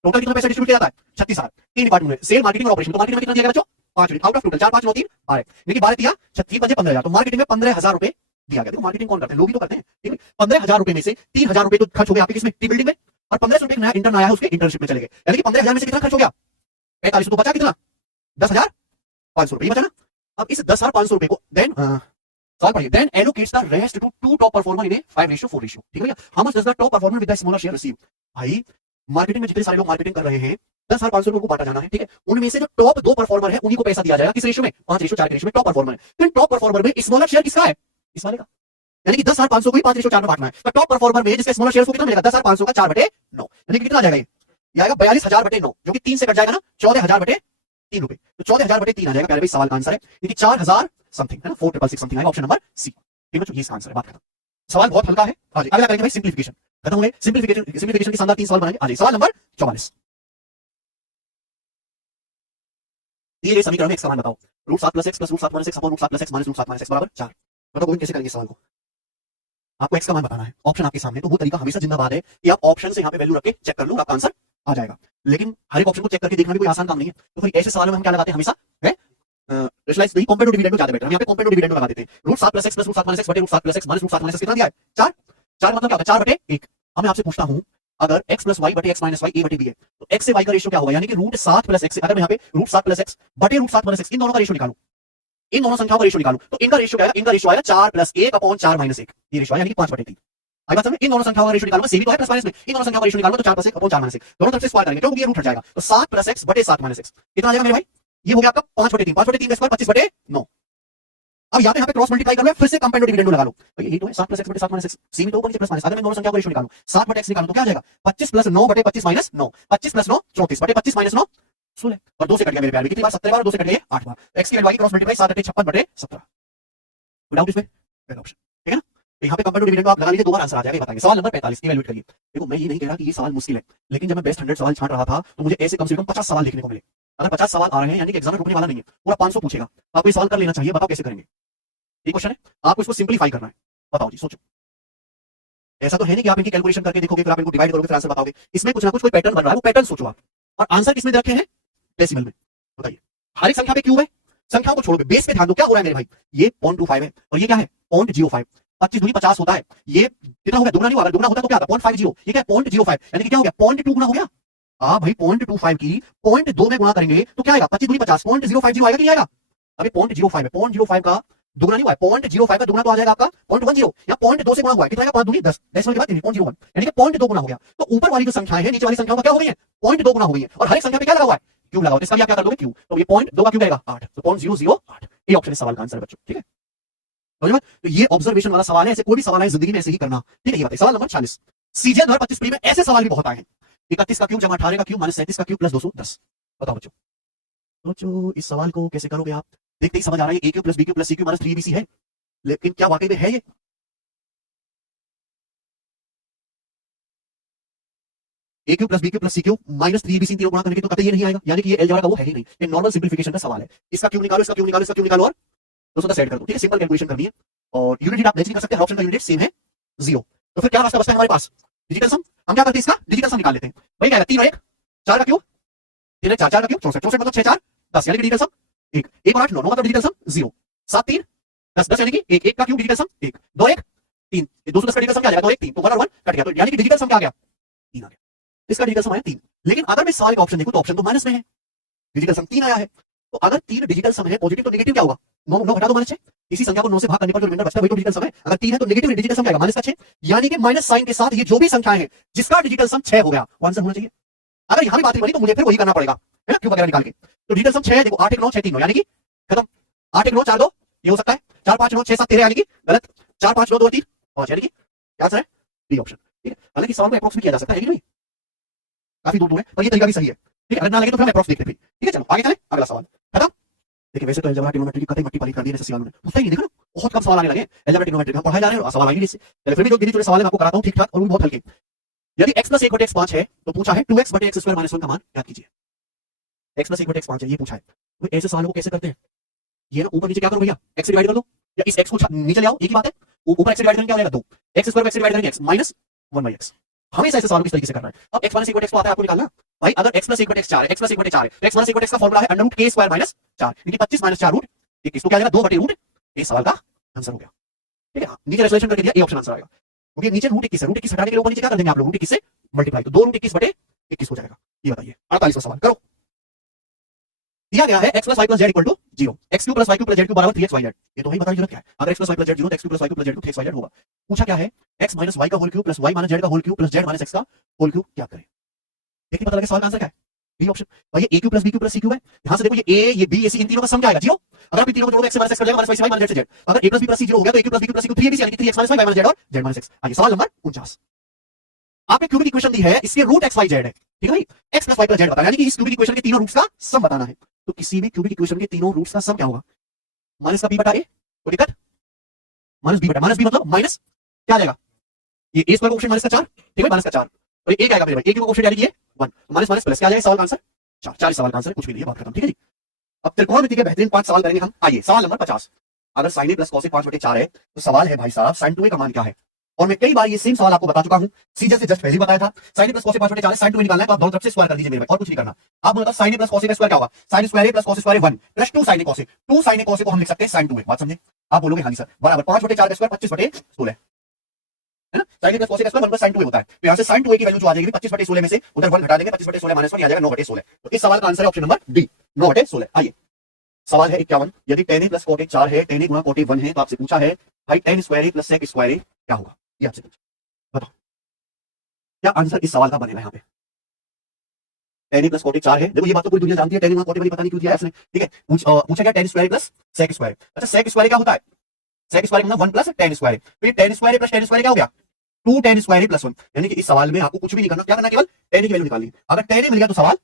टोटल कितना पैसा डिस्ट्रीब्यूट किया जाता है 36,000 3 डिपार्टमेंट में, सेल मार्केटिंग और ऑपरेशन। तो मार्केटिंग में कितना दिया गया बच्चों 5 यूनिट आउट ऑफ टोटल 4 5 9 3 12 यानी 12 दिया 36 पंजे 15,000 तो मार्केटिंग में 15,000 रुपए दिया गया। देखो मार्केटिंग कौन करते हैं, लोग ही तो करते हैं। ठीक है 15,000 रुपए में से 3,000 रुपए तो खर्च हो गया आपके किसमें, टीम बिल्डिंग में, और 1500 रुपए नया इंटर्न आया है उसके इंटर्नशिप में चले गए, यानी कि 15,000 में से कितना खर्च हो गया 45, तो बचा कितना 10,500 रुपए बचा ना। अब इस 10,500 रुपए को देन सॉल्व करिए, then allocates the rest to two top performer in a 5:4 ratio. ठीक है भैया, how much does the top performer with the smaller share receive. भाई मार्केटिंग में जितने सारे लोग मार्केटिंग कर रहे हैं 10,500 लोगों को बांटा जाना है। ठीक है, उनमें से जो टॉप 2 परफॉर्मर है उन्हीं को पैसा दिया जाएगा, किस रेशियो में 5:4 के रेशियो में टॉप परफॉर्मर है। फिर टॉप परफॉर्मर में स्मॉलर शेयर किसका है, इस वाले का, यानी कि 10,500 को ही 5:4 में बांटना है। तो टॉप परफॉर्मर में जिसके स्मॉलर शेयर को कितना मिलेगा 10,500 का 4/9, यानी कि कितना आ जाएगा ये आएगा 42,000/9, जो कि 3 से कट जाएगा ना 14,000/3 रुपए, तो 14,000/3 आ जाएगा। प्यारे भाई सवाल का आंसर है यानी 4,000 समथिंग है ना, 4,666 समथिंग आएगा, ऑप्शन नंबर सी। ठीक है, ये इसका आंसर है, बात खत्म। सवाल बहुत हल्का है। आज अगला करेंगे भाई सिंप्लीफिकेशन, खत्म हो गए सिंप्लीफिकेशन के शानदार 3 सवाल बनाएंगे। आज सवाल नंबर 44, दिए गए समीकरण में x का मान बताओ, √7 + x + √7 - x upon √7 + x - √7 - x बराबर 4। बताओ गोविंद कैसे करेंगे सवाल को, आपको x का मान बताना है, ऑप्शन आपके सामने, तो वो तरीका हमेशा जिंदाबाद है कि आप ऑप्शन से यहाँ पे वैल्यू रख के चेक कर लो, आपका आंसर आ जाएगा। लेकिन हर एक ऑप्शन को चेक करके देखना भी कोई आसान काम नहीं है, तो फिर ऐसे सवालों में हम क्या लगाते हैं हमेशा है रेशनलाइज नहीं, कंपेयर टू डिविडेंड ज्यादा बेटर। हम यहाँ पे कंपेयर टू डिविडेंड लगा देते हैं। √7 + x + √7 - x बटे √7 + x - √7 - x कितना दिया है 4, 4 मतलब क्या होता है 4/1। अब मैं आपसे पूछता हूं अगर x + y बटे x - y a बटे b है तो x से y का रेशियो क्या होगा, यानी कि √7 + x से अगर मैं यहाँ पे √7 + x बटे √7 - x इन दोनों का रेशियो निकालूं, इन दोनों संख्याओं का रेशियो निकालूं, तो इनका रेशियो क्या आएगा, इनका रेशियो आएगा 4 + 1 अपॉन 4 - 1, ये रेशियो यानी कि 5/3। आई बात समझ में, इन दोनों संख्याओं का रेशियो निकालूंगा, सेम ही तो है प्लस माइनस में, इन दोनों संख्याओं का रेशियो निकालूंगा तो 4 + 1 अपॉन 4 - 1 दोनों तरफ से स्क्वायर करेंगे, क्योंकि ये रूट हट जाएगा, तो 7 + x बटे 7 - x कितना आ जाएगा मेरे भाई, ये हो गया आपका 5/3, 5/3 का स्क्वायर 25/9। अब यहाँ पे क्रॉस मल्टीप्लाई कर लो, फिर से कंपेयर टू डिविडेंड लगा लो, तो ये तो है 7 + x बटे 7 - x सीमित होगा नीचे प्लस माइनस। अगर मैं दोनों संख्याओं का रेशियो निकालूं 7/x निकालूं तो क्या आ जाएगा 25 + 9 बटे 25 - 9, 25 + 9 34 बटे 25 - 9 16, और 2 से कट गया मेरे प्यारे, कितनी बार 17 बार, 2 से कट गया 8 बार। x की एंड y की क्रॉस मल्टीप्लाई 7 × 56/17, विदाउट इसमें पहला ऑप्शन। ठीक है ना, तो यहाँ पे कंपेयर टू डिविडेंड आप लगा लीजिए, 2 बार आंसर आ जाएगा, बताएंगे। सवाल नंबर 45 इवैल्यूएट करिए। देखो मैं ये नहीं कह रहा कि ये सवाल मुश्किल है, लेकिन जब मैं बेस्ट 100 सवाल छांट रहा था तो मुझे ऐसे कम से कम 50 सवाल लिखने को मिले। अगर 50 सवाल आ रहे हैं यानी कि एग्जाम में रुकने वाला नहीं है, पूरा 500 पूछेगा, आपको ये सवाल कर लेना चाहिए। बताओ कैसे करेंगे, ये क्वेश्चन है, आपको इसको सिंपलीफाई करना है। बताओ जी, सोचो, ऐसा तो है नहीं कि आप इनकी कैलकुलेशन करके देखोगे फिर आप इनको डिवाइड करोगे फिर आंसर बताओगे, इसमें कुछ ना कुछ कोई पैटर्न बन रहा है, वो पैटर्न सोचो आप। और आंसर किसमें रखे हैं, डेसिमल में। बताइए हर एक संख्या पे क्यूब है, संख्याओं को छोड़ोगे, बेस पे ध्यान दो, क्या हो रहा है मेरे भाई, ये 0.25 है और ये क्या है 0.05, 25 दूनी 50 होता है, ये कितना हो गया, दुगना नहीं हुआ, अगर दुगना होता तो क्या था 0.50, ये क्या है 0.05, यानी कि क्या हो गया 0.2 गुना हो गया। हाँ भाई 0.25 की 0.2 में गुणा करेंगे तो क्या आएगा 25 दूनी 50, 0.050 आएगा कि नहीं आएगा। अभी 0.05 है, 0.05 का दुगना नहीं हुआ है, 0.05 का दुगना तो आ जाएगा आपका 0.10, या 0.2 से गुणा हुआ है, कितना आएगा 5 दूनी 10, डेसिमल के बाद 0.01, यानी कि 0.2 गुना हो गया। तो ऊपर वाली जो संख्या है नीचे वाली संख्याओं का क्या हो गई है 0.2 गुना हो गई है, और हर एक संख्या पे क्या लगा हुआ है क्यूब लगा हुआ है, इसका भी आप क्या कर दोगे क्यूब, तो ये 0.2 का क्यूब आएगा 8, तो 0.008, ये ऑप्शन इस सवाल का आंसर है बच्चों। ठीक है, तो ये ऑब्जर्वेशन वाला सवाल है, ऐसे कोई भी सवाल है जिंदगी में ऐसे ही करना। ठीक है, ये बात है। सवाल नंबर 46, सीजे 2025 प्री में ऐसे सवाल भी बहुत आए हैं, 31 का क्यूब जमा 18 का क्यूब माइनस 37 का क्यूब प्लस 210। बताओ बच्चों, सोचो इस सवाल को कैसे करोगे आप, देखते ही समझ आ रहा है A cube plus B cube plus C cube minus 3bc है, लेकिन क्या वाकई में है ये, A cube plus B cube plus C cube minus 3bc तीनों गुणा करने के तो कतई ये नहीं आएगा, यानी कि ये अलजेब्रा का वो है ही नहीं, ये नॉर्मल सिंपलीफिकेशन का सवाल है। इसका क्यूब निकालो, इसका क्यूब निकालो, इसका क्यूब निकालो और 210 ऐड कर दो। ठीक है, सिंपल कैलकुलेशन करनी है, और यूनिट आप मैच नहीं कर सकते, हर ऑप्शन का यूनिट सेम है 0, तो फिर क्या रास्ता बचता है हमारे पास, डिजिटल सम। हम क्या करते हैं, इसका डिजिटल सम निकाल लेते हैं। वही क्या है 3 और 1 4 का क्यूब, 3 4 4 का क्यूब 64, 64 मतलब 6 4 10, यानी कि डिजिटल सम 1, 1 और 8 9 9 मतलब डिजिटल सम 0, 7 3 10 10, यानी कि 1 1 का क्यूब डिजिटल सम 1, 2 1 3, 210 का डिजिटल सम क्या आ जाएगा 2 1 3, तो 1 और 1 कट गया, तो यानी कि डिजिटल सम क्या आ गया 3 आ गया, इसका डिजिटल सम आया 3। लेकिन अगर मैं सवाल का ऑप्शन देखूं तो ऑप्शन तो माइनस में है, डिजिटल सम 3 आया है, तो अगर 3 डिजिटल सम है पॉजिटिव तो नेगेटिव क्या होगा 9 9 घटा दो -6, इसी संख्या को 9 से भाग करने पर जो रिमाइंडर बचता है वही तो डिजिटल सम है। अगर 3 है तो नेगेटिव डिजिटल सम क्या आएगा -6, यानी कि माइनस साइन के साथ ये जो भी संख्याएं हैं जिसका डिजिटल सम 6 हो गया वो आंसर होना चाहिए। अगर यहां भी बात नहीं बनी तो मुझे फिर वही करना पड़ेगा, है ना, क्यूब वगैरह निकाल के। तो डिजिटल सम 6 है, देखो 8 1 9 6 3 9, यानी कि खत्म, 8 1 9 4 2 ये हो सकता है, 4 5 9 6 7 13 यानी कि गलत, 4 5 9 2 3 5 यानी कि क्या आंसर है बी ऑप्शन। ठीक है, हालांकि सवाल को अप्रोक्स भी किया जा सकता है, नहीं काफी दूर है, पर ये तरीका भी सही है। ठीक है, अगर ना लगे तो फिर हम अप्रोक्स देखते हैं। ठीक है, चलो आगे चले, अगला सवाल खत्म। देखिए वैसे तो अलजेब्रा ट्रिग्नोमेट्री की कतई मट्टी पाली कर दी है सवालों ने, पूछता ही नहीं, देखो ना बहुत कम सवाल आने लगे अलजेब्रा ट्रिग्नोमेट्री का, पढ़ाए जा रहे हैं और सवाल आएंगे इससे। चलिए फिर भी जो गिने सवाल है आपको कराता हूं ठीक ठाक, और वो बहुत हल्के। यदि x + 1/x 5 है तो पूछा है 2x बटे x² - 1 का मान ज्ञात कीजिए। x + 1/x 5 है, ये पूछा है, तो ऐसे सवालों को कैसे करते हैं, ये ना ऊपर नीचे क्या करो भैया, x से डिवाइड कर दो, या इस x को नीचे ले आओ, एक ही बात है, ऊपर x से डिवाइड करेंगे क्या हो जाएगा 2, x² x से डिवाइड करेंगे x - 1/x। हमेशा ऐसे सवालों को इस तरीके से करना है। अब x - 1/x को आता है आपको निकालना, भाई अगर x प्लस 1/x 4 है, x प्लस 1/4 है, तो x माइनस 1/x का फॉर्मूला है under root k square minus 4, यानी 25 माइनस 4 रूट 21, तो क्या आ जाएगा 2/रूट। ये सवाल का आंसर हो गया। ठीक है, नीचे रेजोल्यूशन करके दिया, ए ऑप्शन आंसर आएगा, क्योंकि नीचे रूट 21 है, रूट 21 हटाने के लिए ऊपर नीचे क्या कर देंगे आप लोग, रूट 21 से मल्टीप्लाई, तो 2 रूट 21/21 हो जाएगा। ये बताइए 48वां सवाल करो। दिया गया है x plus Y plus Z equal to 0, X Q plus Y Q plus Z Q बराबर 3x y z, ये तो वही बताने की जरूरत क्या है, अगर x plus Y plus Z 0 तो x cube plus Y Q plus Z cube 3x y z होगा। पूछा क्या है, x माइनस वाई का whole cube plus Y minus Z का whole cube plus Z minus X का whole cube क्या करें। देखिए पता लगे सवाल का आंसर क्या है, बी ऑप्शन। भाई ये a Q plus B Q plus C Q है, यहां से देखो ये a ये b ये c इन तीनों का सम क्या आएगा 0, अगर आप इन तीनों को जोड़ोगे x से माइनस x कर जाएगा माइनस y से y माइनस z से z, अगर a plus b plus c 0 हो गया तो a Q plus b Q plus c 3 यानी कि 3x minus y minus z और z माइनस x। आइए सवाल नंबर 49, आपने क्यूबिक इक्वेशन दी है, इसके रूट x y z है, ठीक है भाई, x plus y plus z बताया, यानी कि इस क्यूबिक इक्वेशन के तीनों रूट्स का सम बताना है, तो किसी भी क्यूबिक इक्वेशन के तीनों रूट्स का सम क्या होगा, माइनस का b बटा a, तो दिक्कत माइनस b बटा माइनस b मतलब माइनस क्या आ जाएगा, ये a स्क्वायर का क्वेश्चन माइनस का 4, ठीक है माइनस का 4, और ये a क्या आएगा मेरे भाई, a क्यूब का क्वेश्चन यानी कि ये 1, माइनस माइनस प्लस क्या आ जाएगा, सवाल का आंसर 4, 40 सवाल का आंसर कुछ भी नहीं है, बात खत्म। ठीक है जी, अब त्रिकोणमिति के बेहतरीन 5 सवाल करेंगे हम। आइए सवाल नंबर 50, अगर sin a plus cos a 5/4 है, तो सवाल है भाई साहब sin 2a का मान क्या है, और मैं कई बार ये सेम सवाल आपको बता चुका हूं, सीजन से जस्ट पहले ही बताया था, sin a plus cos a 5/4 है, sin 2a निकालना है तो आप दोनों तरफ से स्क्वायर कर दीजिए मेरे भाई, और कुछ नहीं करना। आप बोलता sin a plus cos a का स्क्वायर क्या होगा, sin square a plus cos square 1 plus 2 sin a cos a, 2 sin a cos a को हम लिख सकते हैं sin 2a, बात समझे। आप बोलोगे हाँ जी सर, बराबर 5/4 का स्क्वायर 25/16 है ना, sin a plus cos a का स्क्वायर 1 sin 2a होता है, तो यहां से sin 2a की वैल्यू जो आ जाएगी 25/16 में से उधर 1 घटा देंगे, 25/16 माइनस 1 आ जाएगा 9/16, तो इस सवाल का आंसर है ऑप्शन नंबर डी 9/16। आइए सवाल है 51, यदि tan a plus cot a 4 है, tan a गुणा cot a 1 है, तो आपसे पूछा है भाई tan square a plus sec square a क्या होगा, ये आपसे पूछा, बताओ क्या आंसर इस सवाल का बनेगा। यहाँ पे tan a plus cot a 4 है, देखो ये बात तो पूरी दुनिया जानती है, tan a गुणा cot a 1 पता नहीं क्यों दिया है इसने, ठीक है, पूछा क्या tan square plus sec square, अच्छा sec स्क्वायर क्या होता है, sec स्क्वायर मतलब 1 प्लस tan स्क्वायर, तो ये tan square plus tan square क्या हो गया 2 tan स्क्वायर प्लस 1, यानी कि इस सवाल में आपको कुछ भी नहीं करना, क्या करना, केवल tan की वैल्यू निकालनी है, अगर tan मिल गया तो सवाल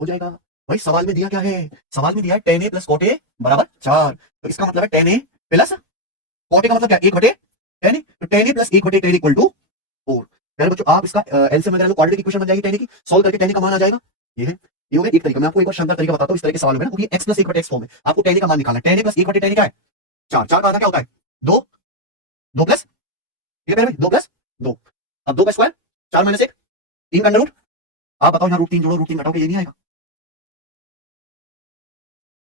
हो जाएगा। भाई सवाल में दिया क्या है, सवाल में दिया है tan a plus cot a बराबर 4, तो इसका मतलब है tan a plus cot a का मतलब क्या 1/tan a, तो tan a plus 1/tan equal to 4। यार बच्चों आप इसका एलसीएम वगैरह क्वाड्रेटिक इक्वेशन बन जाएगी tan a की, सॉल्व करके tan a का मान आ जाएगा, ये है, ये हो गया एक तरीका। मैं आपको एक बार शानदार तरीका बताता हूं, इस तरह के सवाल में ना, क्योंकि x प्लस 1/x फॉर्म है, आपको tan a का मान निकालना है, tan a प्लस 1/tan क्या है 4, 4 का आधा क्या होता है 2, 2 प्लस, ठीक है मेरे भाई 2 प्लस 2, अब 2 का स्क्वायर 4 माइनस 1 3 का अंडर रूट, आप बताओ यहाँ रूट 3 जोड़ो रूट 3 घटाओगे, ये नहीं आएगा,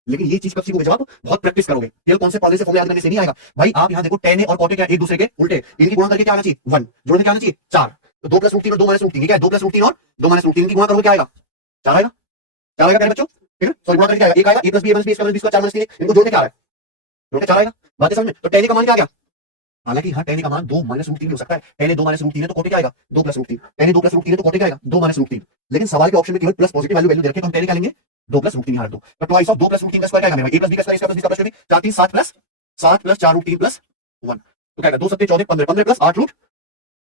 लेकिन ये चीज कब सीखोगे जब आप बहुत प्रैक्टिस करोगे, केवल कौन से पॉलिसी से फॉर्मूला याद करने से नहीं आएगा भाई। आप यहाँ देखो tan a और cot a क्या एक दूसरे के उल्टे, इनकी गुणा करके क्या आना चाहिए 1, जोड़ने क्या आना चाहिए 4, तो 2 प्लस रूट 3 और 2 माइनस रूट 3, क्या है 2 प्लस रूट 3 और 2 माइनस रूट 3 की गुणा करोगे क्या आएगा 4 आएगा, 4 आएगा प्यारे बच्चों, ठीक है, सॉरी गुणा करके क्या आएगा 1 आएगा, a plus b minus b square 4 minus 3, इनको जोड़ के क्या आ रहा है जोड़ के 4 आएगा, बात है समझ में। तो tan a का मान क्या आ गया, हालांकि यहाँ tan a का मान 2 माइनस रूट 3 हो सकता है, tan a 2 माइनस रूट 3 है तो cot a क्या आएगा 2 plus root 3, tan a 2 plus root 3 है तो cot a क्या आएगा 2 माइनस रूट 3, लेकिन सवाल के ऑप्शन में केवल प्लस पॉजिटिव वैल्यू दे रखे, तो हम tan a क्या लेंगे 2 प्लस रूट 3 यहाँ रख दो, तो ट्वाइस ऑफ 2 प्लस रूट 3 का स्क्वायर क्या आएगा मेरा a प्लस b का स्क्वायर, इसका प्लस इसका प्लस 4 3 7 प्लस 4 रूट 3 प्लस 1, तो क्या आएगा 2 7 14 15 15 प्लस 8 रूट,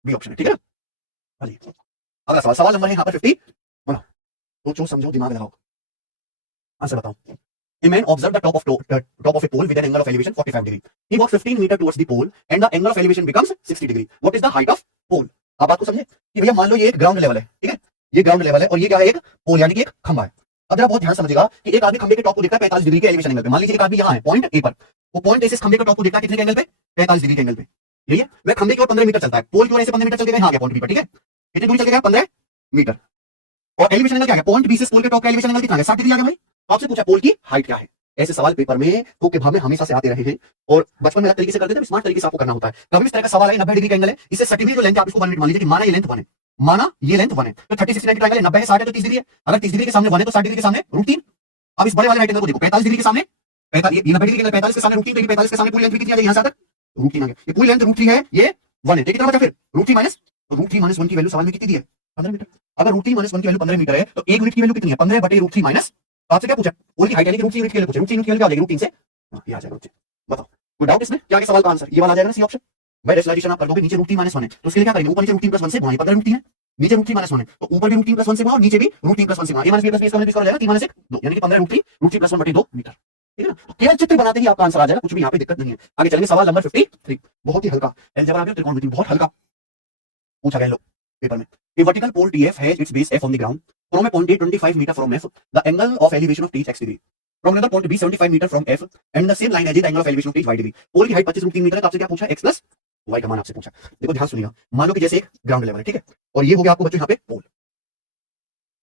बी ऑप्शन है, ठीक है ना। चलिए अगला सवाल, सवाल नंबर है यहाँ पर 50, बोलो सोचो समझो दिमाग लगाओ, आंसर बताओ। A man observed the top of a pole with an angle of elevation 45 degree. He walked 15 meter towards the pole and the angle of elevation becomes 60 degree. What is the height of pole? आप बात को समझे कि भैया मान लो ये एक ground level है, ठीक है, ये ग्राउंड लेवल है और ये क्या है एक पोल यानी कि एक खंभा है। अब जरा बहुत ध्यान समझिएगा कि एक आदमी खंभे के टॉप को देखता है 45 डिग्री के एलिवेशन एंगल पे, मान लीजिए एक आदमी यहाँ है पॉइंट ए पर, वो पॉइंट ए से खंभे के टॉप को देखता है कितने के एंगल पे 45 डिग्री के एंगल पे, यही है, वह खंभे की ओर 15 मीटर चलता है, पोल की ओर से 15 मीटर चल के यहाँ आ गया पॉइंट बी पर, ठीक है, कितनी दूरी चल गया 15 मीटर, और एलिवेशन एंगल क्या है पॉइंट बी से पोल के टॉप का एलिवेशन एंगल कितना है 60 डिग्री आ गया भाई। तो आपसे पूछा पोल की हाइट क्या है, ऐसे सवाल पेपर में तो के भाव में हमेशा से आते रहे हैं और बचपन में अलग तरीके से करते थे, स्मार्ट तरीके से आपको करना होता है। कभी इस तरह का सवाल है 90 डिग्री का एंगल है, इससे 60 डिग्री जो लेंथ है आप इसको 1 यूनिट मान लीजिए कि माना ये लेंथ 1 है, माना ये लेंथ 1 है, तो 30 60 90 ट्रायंगल है, 90 है 60 है तो 30 डिग्री है, अगर 30 डिग्री के सामने 1 है तो 60 डिग्री के सामने रूट 3। अब इस बड़े वाले राइट एंगल को देखो 45 डिग्री के सामने 45, ये 90 डिग्री के एंगल 45 के सामने रूट 3, तो 45 के सामने पूरी लेंथ कितनी आ जाएगी यहाँ से तक रूट 3 आ गया, ये पूरी लेंथ रूट 3 है, ये 1 है, कितना बचा फिर रूट 3 माइनस, तो रूट 3 माइनस 1 की वैल्यू सवाल में कितनी दी है 15 मीटर। अगर रूट 3 माइनस 1 की वैल्यू 15 मीटर है तो 1 यूनिट की वैल्यू कितनी है 15 बटे रूट 3 माइनस, आपसे क्या पूछा पोल की हाइट यानी कि रूट 3 यूनिट की वैल्यू पूछे, रूट 3 यूनिट की वैल्यू क्या आ जाएगी रूट 3 से, ये आ जाएगा रूट 3। बताओ कोई डाउट इसमें, क्या सवाल का आंसर ये वाला आ जाएगा ना सी ऑप्शन। भाई रेशनलाइजेशन आप कर दोगे, नीचे रूट 3 माइनस 1 है तो उसके लिए क्या करेंगे ऊपर नीचे रूट 3 प्लस 1 से गुणा, 15 रूट 3 है, नीचे रूट 3 माइनस 1 है तो ऊपर भी रूट 3 प्लस 1 से गुणा और नीचे भी रूट 3 प्लस 1 से गुणा, a minus b plus b इसका हो जाएगा 3 माइनस 1 2, यानी कि 15 रूट 3 प्लस 1 बटे 2 मीटर, ठीक है ना। तो केवल चित्र बनाते ही आपका आंसर आ जाएगा, कुछ भी यहाँ पे दिक्कत नहीं है। आगे चलेंगे सवाल नंबर 53, बहुत ही हल्का अलजेब्रा में त्रिकोणमिति बहुत हल्का पूछा गया लोग पेपर में। A vertical pole TF has its base F on the ground from a point A 25 meter from F, the angle of elevation of each x degree. From another point B 75 meter from F and the same line as the angle of elevation of each y degree. पोल की height 25 root 3 metre है, तो आपसे क्या पूछा x plus y का मान आपसे पूछा। देखो ध्यान सुनिएगा, मान लो कि जैसे एक ग्राउंड लेवल है, ठीक है, और ये हो गया आपको बच्चों यहाँ पे पोल,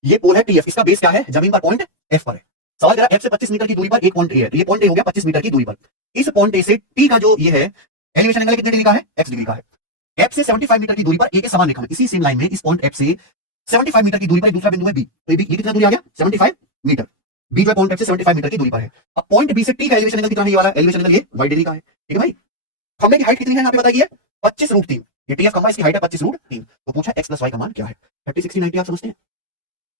ये पोल है टीएफ, इसका बेस क्या है, जमीन पर पॉइंट एफ पर है। सवाल करा एफ से 25 मीटर की दूरी पर एक पॉइंट ए है, तो ये पॉइंट ए हो गया 25 मीटर की दूरी पर। इस पॉइंट ए से टी का जो ये है एलिवेशन एंगल कितने डिग्री का है, x डिग्री का है। एफ से 75 मीटर की दूरी पर ए के समान रेखा में, इसी सेम लाइन में इस पॉइंट एफ से 75 मीटर की दूरी पर एक दूसरा बिंदु है बी, तो ये कितना दूरी आ गया 75 मीटर। बी जो है पॉइंट एफ से 75 मीटर की दूरी पर है। अब पॉइंट बी से टी का एलिवेशन एंगल कितना है, ये वाला एलिवेशन एंगल ये y डिग्री का है। ठीक है भाई, खंभे की हाइट कितनी है यहाँ पे बताइए 25√3, ये टीएफ खंभा इसकी हाइट है 25√3। तो पूछा x + y का मान क्या है। 30 60 90 आप समझते हैं,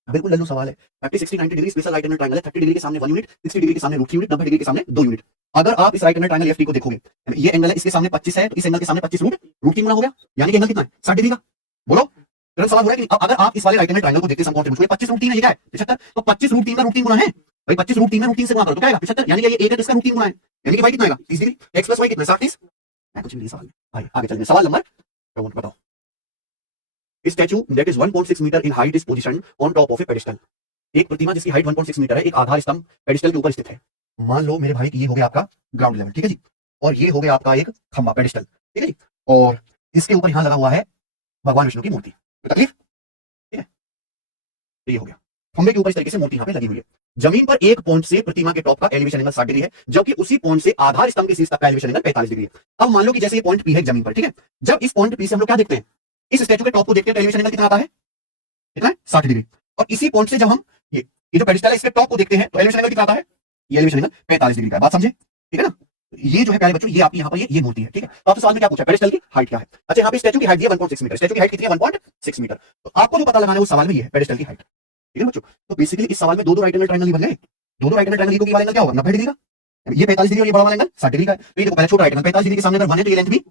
बिल्कुल लल्लू सवाल है। 30 60 90 degree special right angle triangle है, 30 डिग्री के सामने 1 यूनिट, 60 डिग्री के सामने √3 यूनिट, 90 डिग्री के सामने 2 यूनिट। अगर आप इस राइट एंगल ट्रायंगल एफटी को देखोगे, ये एंगल है इसके सामने 25 है, तो इस एंगल के सामने 25√3 गुना हो गया, यानी कि एंगल कितना है 60 डिग्री का। बोलो तुरंत सवाल हो रहा है कि अगर आप इस वाले राइट एंगल ट्रायंगल को देखते समकोण त्रिभुज 25√3 है, ये क्या है 75, तो 25√3 का √3 गुना है भाई, 25√3 में √3 से गुना करो तो क्या आएगा 75, यानी कि ये एक है, इसका √3 गुना है, यानी कि y कितना आएगा 30 डिग्री, x + y कितना 60 30। मैं कुछ नहीं सवाल में भाई, आगे चलते हैं सवाल नंबर बताओ। Statue that is 1.6 metre in height is positioned on top of a pedestal. एक प्रतिमा जिसकी हाइट 1.6 मीटर है एक आधार स्तंभ पेडिस्टल के ऊपर स्थित है। मान लो मेरे भाई कि ये हो गया आपका ग्राउंड लेवल, ठीक है जी, और ये हो गया आपका एक खंभा पेडिस्टल, ठीक है जी, और इसके ऊपर यहां लगा हुआ है भगवान विष्णु की मूर्ति। तो तकलीफ, ठीक है, तो ये हो गया खंभे के ऊपर इस तरीके से मूर्ति यहां पे लगी हुई है। जमीन पर एक पॉइंट से प्रतिमा के टॉप का एलिवेशन एंगल 60 डिग्री है, जबकि उसी पॉइंट से आधार स्तंभ के शीर्ष तक का एलिवेशन एंगल 45 डिग्री है। अब मान लो कि जैसे ये पॉइंट पी है जमीन पर, ठीक है, जब इस पॉइंट पी से हम लोग क्या देखते हैं, इस स्टैचू के टॉप को देखते हैं तो एलिवेशन एंगल कितना आता है, कितना है 60 डिग्री। और इसी पॉइंट से जब हम ये जो पेडिस्टल है इसके टॉप को देखते हैं तो एलिवेशन एंगल कितना आता है, ये एलिवेशन एंगल 45 डिग्री का है। बात समझे, ठीक है ना। ये जो है प्यारे बच्चों, ये आपकी यहाँ पर ये मूर्ति है, ठीक है। तो आपसे सवाल में क्या पूछा, पेडिस्टल की हाइट क्या है। अच्छा यहाँ पे स्टैचू की हाइट है 1.6 मीटर, स्टैचू की हाइट कितनी है 1.6 मीटर। तो आपको जो पता लगाना है उस सवाल में ये है पेडिस्टल की हाइट, ठीक है बच्चों। तो बेसिकली इस सवाल में दो राइट एंगल ट्रायंगल बन गए, दो राइट एंगल ट्रायंगल की वाला एंगल क्या होगा 90 डिग्री का, ये 45 डिग्री और ये बड़ा वाला एंगल 60 डिग्री का है। तो ये देखो पहले छोटा राइट एंगल 45 डिग्री के सामने अगर 1 है तो ये लेंथ भी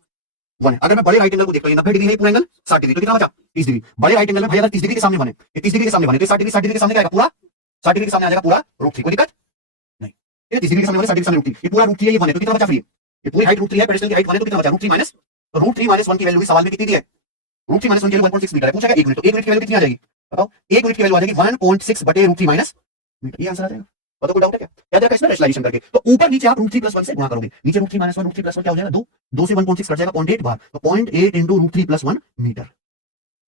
1 है। अगर मैं बड़े राइट एंगल को देखता हूं 90 डिग्री है पूरा एंगल 60 डिग्री, तो कितना बचा 30 डिग्री। बड़े राइट एंगल में भाई अगर 30 डिग्री के सामने 1 है, ये 30 डिग्री के सामने 1 है तो 60 डिग्री के सामने क्या आएगा पूरा 60 डिग्री के सामने आ जाएगा पूरा √3, कोई दिक्कत नहीं। ये 30 डिग्री के सामने 60 डिग्री के सामने √3, ये पूरा √3 है, ये 1 है तो कितना बचा फ्री, ये पूरी हाइट √3 है, पेडिस्टल की हाइट 1 है तो कितना बचा √3 माइनस, तो √3 - 1 की वैल्यू भी सवाल में कितनी दी है, √3 - 1 की वैल्यू 1.6 मीटर है। पूछा गया 1 मिनट, तो 1 मिनट की वैल्यू कितनी आ जाएगी बताओ, 1 मिनट की वैल्यू आ जाएगी 1.6 बटे √3 माइनस मीटर, ये आंसर आ जाएगा। बताओ कोई डाउट है क्या, याद रखा इसमें रेशनलाइजेशन करके, तो ऊपर नीचे आप √3 + 1 से गुणा करोगे, नीचे √3 - 1 √3 + 1 क्या हो जाएगा 2, 2 से 1.6 कट जाएगा 0.8 बार, तो 0.8 × √3 + 1 मीटर।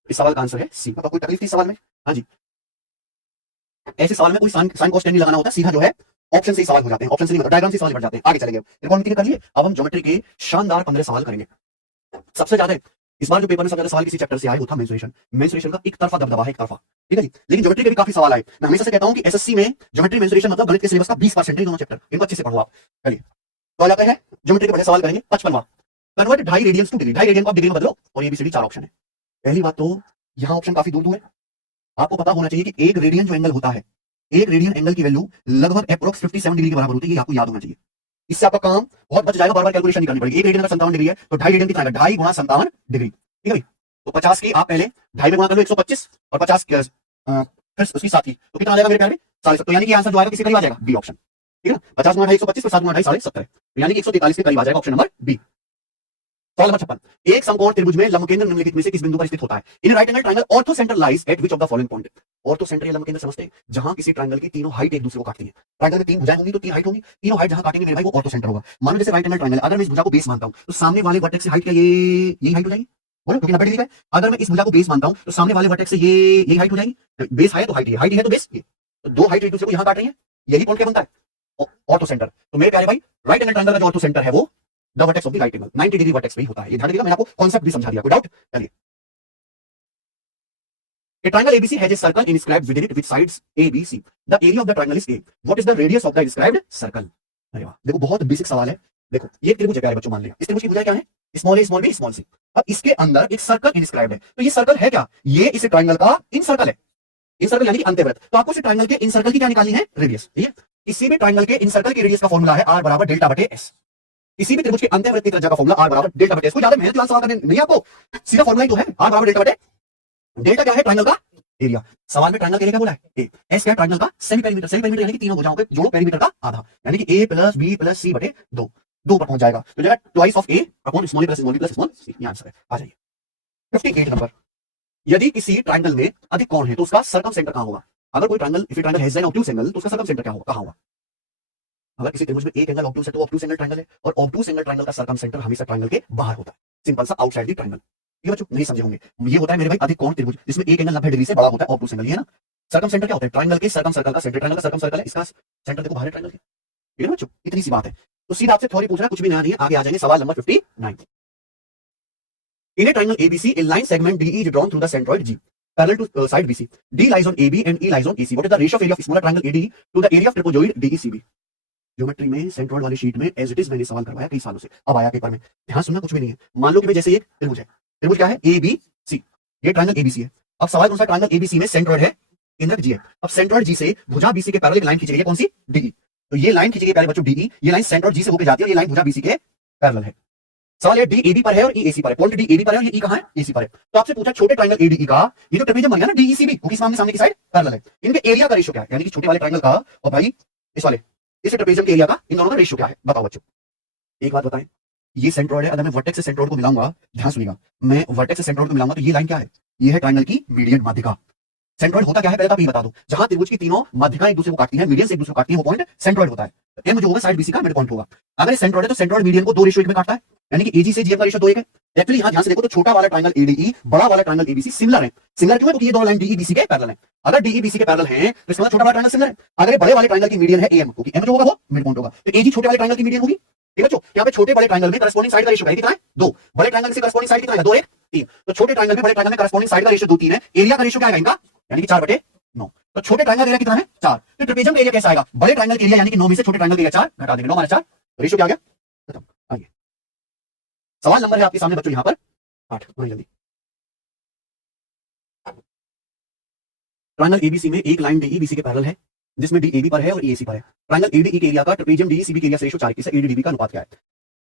इस सवाल का आंसर है सी। बताओ कोई तकलीफ थी सवाल में, हाँ जी। ऐसे सवाल में कोई साइन कॉस टेन नहीं लगाना होता, सीधा जो है ऑप्शन से ही सवाल हो जाते हैं, ऑप्शन से नहीं, डायग्राम से सवाल बढ़ जाते हैं। आगे चलेंगे, त्रिकोणमिति कर लिए, अब हम ज्योमेट्री के शानदार 15 सवाल करेंगे। सबसे ज्यादा इस बार जो पेपर में सबसे ज्यादा सवाल किसी चैप्टर से आए वो था मेंसुरेशन। मेंसुरेशन का एक तरफा दबदबा है, एक तरफा, ठीक है जी। लेकिन ज्योमेट्री के भी काफी सवाल आए। मैं हमेशा से कहता हूं कि एसएससी में ज्योमेट्री मेंसुरेशन मतलब गणित के सिलेबस का 20% है, दोनों चैप्टर, इनको अच्छे से पढ़ो आप। चलिए तो आ जाते हैं ज्योमेट्री के पहले सवाल करेंगे 55वां, convert 2.5 radians to degree, 2.5 radian को आप डिग्री में बदलो, और ये बीसीडी 4 ऑप्शन है। पहली बात तो यहाँ ऑप्शन काफी दूर दूर है, आपको पता होना चाहिए कि एक रेडियन जो एंगल होता है, एक रेडियन एंगल की वैल्यू लगभग अप्रोक्स 57 डिग्री के बराबर होती है, ये आपको याद होना चाहिए। इससे आपका काम बहुत बच जाएगा, बार-बार कैलकुलेशन नहीं करनी पड़ेगी। एक रेडियन अगर 57 डिग्री है तो 2.5 रेडियन कितना आएगा, 2.5 × 57 डिग्री, ठीक है भाई। तो 50 की आप पहले 2.5 में गुणा कर लो 125, और 50 फिर उसकी 7 की, तो कितना आ जाएगा मेरे प्यारे 47। तो यानी कि आंसर जो आएगा किसी करीब आ जाएगा बी ऑप्शन, ठीक है ना। 50 × 2.5 125, फिर 7 × 2.5 70, यानी कि 143 के करीब आ जाएगा ऑप्शन नंबर बी। सवाल नंबर 56, एक समकोण त्रिभुज में लंबकेंद्र निम्नलिखित में से किस बिंदु पर स्थित होता है। In right angle triangle ortho centre lies at which of the following point. Ortho centre या लंबकेंद्र समझते हैं जहां किसी ट्रायंगल की तीनों हाइट एक दूसरे को काटती है। ट्रायंगल में 3 भुजाएं होंगी तो 3 हाइट होंगी, तीनों हाइट जहां काटेंगे मेरे भाई वो ऑर्थो सेंटर होगा। मान लो जैसे राइट एंगल ट्रायंगल, अगर मैं इस भुजा को बेस मानता हूं तो सामने वाले वर्टेक्स से हाइट क्या यही हाइट हो जाएगी, बोलो क्योंकि 90 डिग्री का है। अगर मैं इस भुजा को बेस मानता हूं तो सामने वाले वर्टेक्स से यही हाइट हो जाएगी, बेस है तो हाइट है तो बेस ये, तो 2 हाइट एक दूसरे को यहां काट रही है, यही पॉइंट क्या बनता है ऑर्थो सेंटर। तो मेरे प्यारे भाई राइट एंगल ट्रायंगल का जो ऑर्थो सेंटर है वो the vertex of the right angle 90 degree vertex पे ही होता है। ये ध्यान रखिएगा, मैंने आपको कांसेप्ट भी समझा दिया, कोई डाउट। चलिए, A triangle ABC has a circle inscribed within it with sides A, B, C. The area of the triangle is A. What is the radius of the described circle? अरे वाह, देखो बहुत basic सवाल है। देखो ये त्रिभुज है प्यारे बच्चों, मान लिया इस त्रिभुज की भुजाएं क्या है, small a small b small c। अब इसके अंदर एक सर्कल इंस्क्राइब्ड है, तो ये सर्कल है क्या, ये इस ट्रायंगल का इन सर्कल है, इन सर्कल यानी कि अंतःवृत्त। तो आपको इस ट्रायंगल के इन सर्कल की क्या निकालनी है, रेडियस, ठीक है। किसी भी ट्रायंगल के इन सर्कल की रेडियस का फॉर्मूला है r = डेल्टा/s। किसी भी त्रिभुज के अंतःवृत्त की त्रिज्या का फॉर्मूला r = डेल्टा/s। कोई ज्यादा मेहनत वाला सवाल करने नहीं, आपको सीधा फॉर्मूला ही तो है, r = डेल्टा/डेल्टा। डेल्टा क्या है, ट्रायंगल का एरिया। सवाल में ट्रायंगल का एरिया क्या बोला है, ए। एस क्या है, ट्रायंगल का सेमी पेरीमीटर। सेमी पेरीमीटर यानी कि तीनों भुजाओं पे जोड़ो पेरीमीटर का आधा, यानी कि a + b + c / 2 पर पहुंच जाएगा। तो जाएगा twice of a upon small a + small b + small c। ये आंसर है। आ जाइए 58 नंबर, यदि किसी ट्रायंगल में अधिक कोण है तो उसका सर्कम सेंटर कहां होगा। अगर कोई triangle, if triangle has an obtuse angle, तो उसका सर्कम सेंटर क्या होगा, कहां होगा। अगर किसी त्रिभुज में एक एंगल ऑब्ट्यूज है तो ऑब्ट्यूज एंगल ट्रायंगल है, और ऑब्ट्यूज एंगल ट्रायंगल का सर्कम सेंटर हमेशा ट्रायंगल के बाहर होता है, सिंपल सा आउटसाइड द ट्रायंगल। ये बच्चों नहीं समझे होंगे, ये होता है मेरे भाई अधिक कोण त्रिभुज जिसमें एक एंगल 90 डिग्री से बड़ा होता है, ऑब्ट्यूज एंगल, ये ना। सर्कम सेंटर क्या होता है? ट्राइंगल के सर्कम सर्कल का सेंटर, ट्राइंगल का सर्कम सर्कल है, इसका सेंटर देखो बाहर है ट्राइंगल के, ठीक है ना बच्चों? इतनी सी बात है। तो सीधा आपसे थ्योरी पूछ रहा है, कुछ भी नया नहीं है। आगे आ जाएंगे सवाल नंबर 59। In a triangle ABC a line segment D is drawn through the centroid G parallel to side BC. D lies on AB and E lies on AC. What is the ratio of area of smaller triangle ADE to the area of trapezoid DECB? Geometry में centroid वाली sheet में as it is मैंने सवाल करवाया कई सालों से, अब आया पेपर में। ध्यान सुनना, कुछ भी नहीं है। मान लो कि मैं जैसे एक त्रिभुज है, त्रिभुज क्या है? ABC, ये ट्राइंगल एबीसी है। अब सवाल कौन सा? ट्राइंगल एबीसी में सेंट्रॉइड है केंद्रक जी है। अब सेंट्रॉइड जी से भुजा बीसी के पैरेलल लाइन खींची गई है, कौन सी? डीई। तो ये लाइन खींची गई पहले बच्चों डीई, ये लाइन सेंट्रॉइड जी से होकर जाती है और ये लाइन भुजा बीसी के पैरेलल है। सवाल ये डी एबी पर है और ई एसी पर है। पॉइंट डी एबी पर है और ये ई कहां है? एसी पर है। तो आपसे पूछा छोटे ट्रायंगल एडीई का ये जो ट्रेपेजियम बन गया ना डीईसीबी, क्योंकि सामने सामने की साइड पैरेलल है, इनके एरिया का रेशियो क्या है? यानी कि छोटे वाले ट्रायंगल का और भाई इस वाले इस ट्रेपेजियम के एरिया का, इन दोनों का रेशियो क्या है? बताओ बच्चों, एक बात बताएं। ये सेंट्रॉइड है, अगर मैं वर्टेक्स से सेंट्रॉइड को मिलाऊंगा, ध्यान सुनिएगा, मैं वर्टेक्स से सेंट्रॉइड को मिलाऊंगा तो ये लाइन क्या है? ये है ट्रायंगल की मीडियन माध्यिका। सेंट्रॉइड होता क्या है पहले तो आप ये बता दो। जहां त्रिभुज की तीनों माध्यिका एक दूसरे को काटती है, मीडियन से एक दूसरे को काटती है, वो पॉइंट सेंट्रॉइड होता है। एम जो होगा साइड बीसी का मिड पॉइंट होगा। अगर सेंट्रॉइड है तो सेंट्रॉइड मीडियन को 2 रेशियो 1 में काटता है, यानी कि एजी से जीएफ का रेशियो 2:1 है। एक्चुअली यहां ध्यान से देखो तो छोटा वाला ट्रायंगल एडीई, बड़ा वाला ट्रायंगल एबीसी सिमिलर है। सिमिलर क्यों है? क्योंकि ये दो लाइन डीईबीसी के पैरेलल है। अगर डीईबीसी के पैरेलल है तो इसका छोटा वाला ट्रायंगल सिमिलर है। अगर बड़े वाले ट्रायंगल की मीडियन है एम, क्योंकि एम जो होगा वो मिड पॉइंट होगा, तो एजी छोटे वाले ट्रायंगल की मीडियन होगी। ठीक है? यहाँ पे छोटे बड़े ट्रायंगल में करस्पॉन्डिंग साइड का रेशियो कितना है? 2। बड़े ट्रायंगल से करस्पॉन्डिंग साइड कितना है? 2:1 3। तो छोटे ट्रायंगल में बड़े ट्रायंगल में करस्पॉन्डिंग साइड का रेशियो 2:3 है। एरिया का रेशियो क्या आएगा इनका? यानी कि 4/9। तो छोटे ट्रायंगल एरिया कितना है? 4। तो ट्रेपेजियम का एरिया कैसा आएगा? बड़े ट्रायंगल एरिया यानी कि 9 में से छोटे ट्रायंगल एरिया 4 घटा देंगे, 9 - 4 रेशियो क्या आ गया? खत्म। आइए सवाल नंबर है आपके सामने बच्चों यहां पर 8। जल्दी। ट्रायंगल एबीसी में एक लाइन डीईबीसी के पैरेलल है जिसमें डीएबी पर है और ईएसी पर है। ट्रायंगल एडीई के एरिया का ट्रेपेजियम डीईसीबी के एरिया से रेशियो 4 से एडीडीबी का अनुपात क्या है?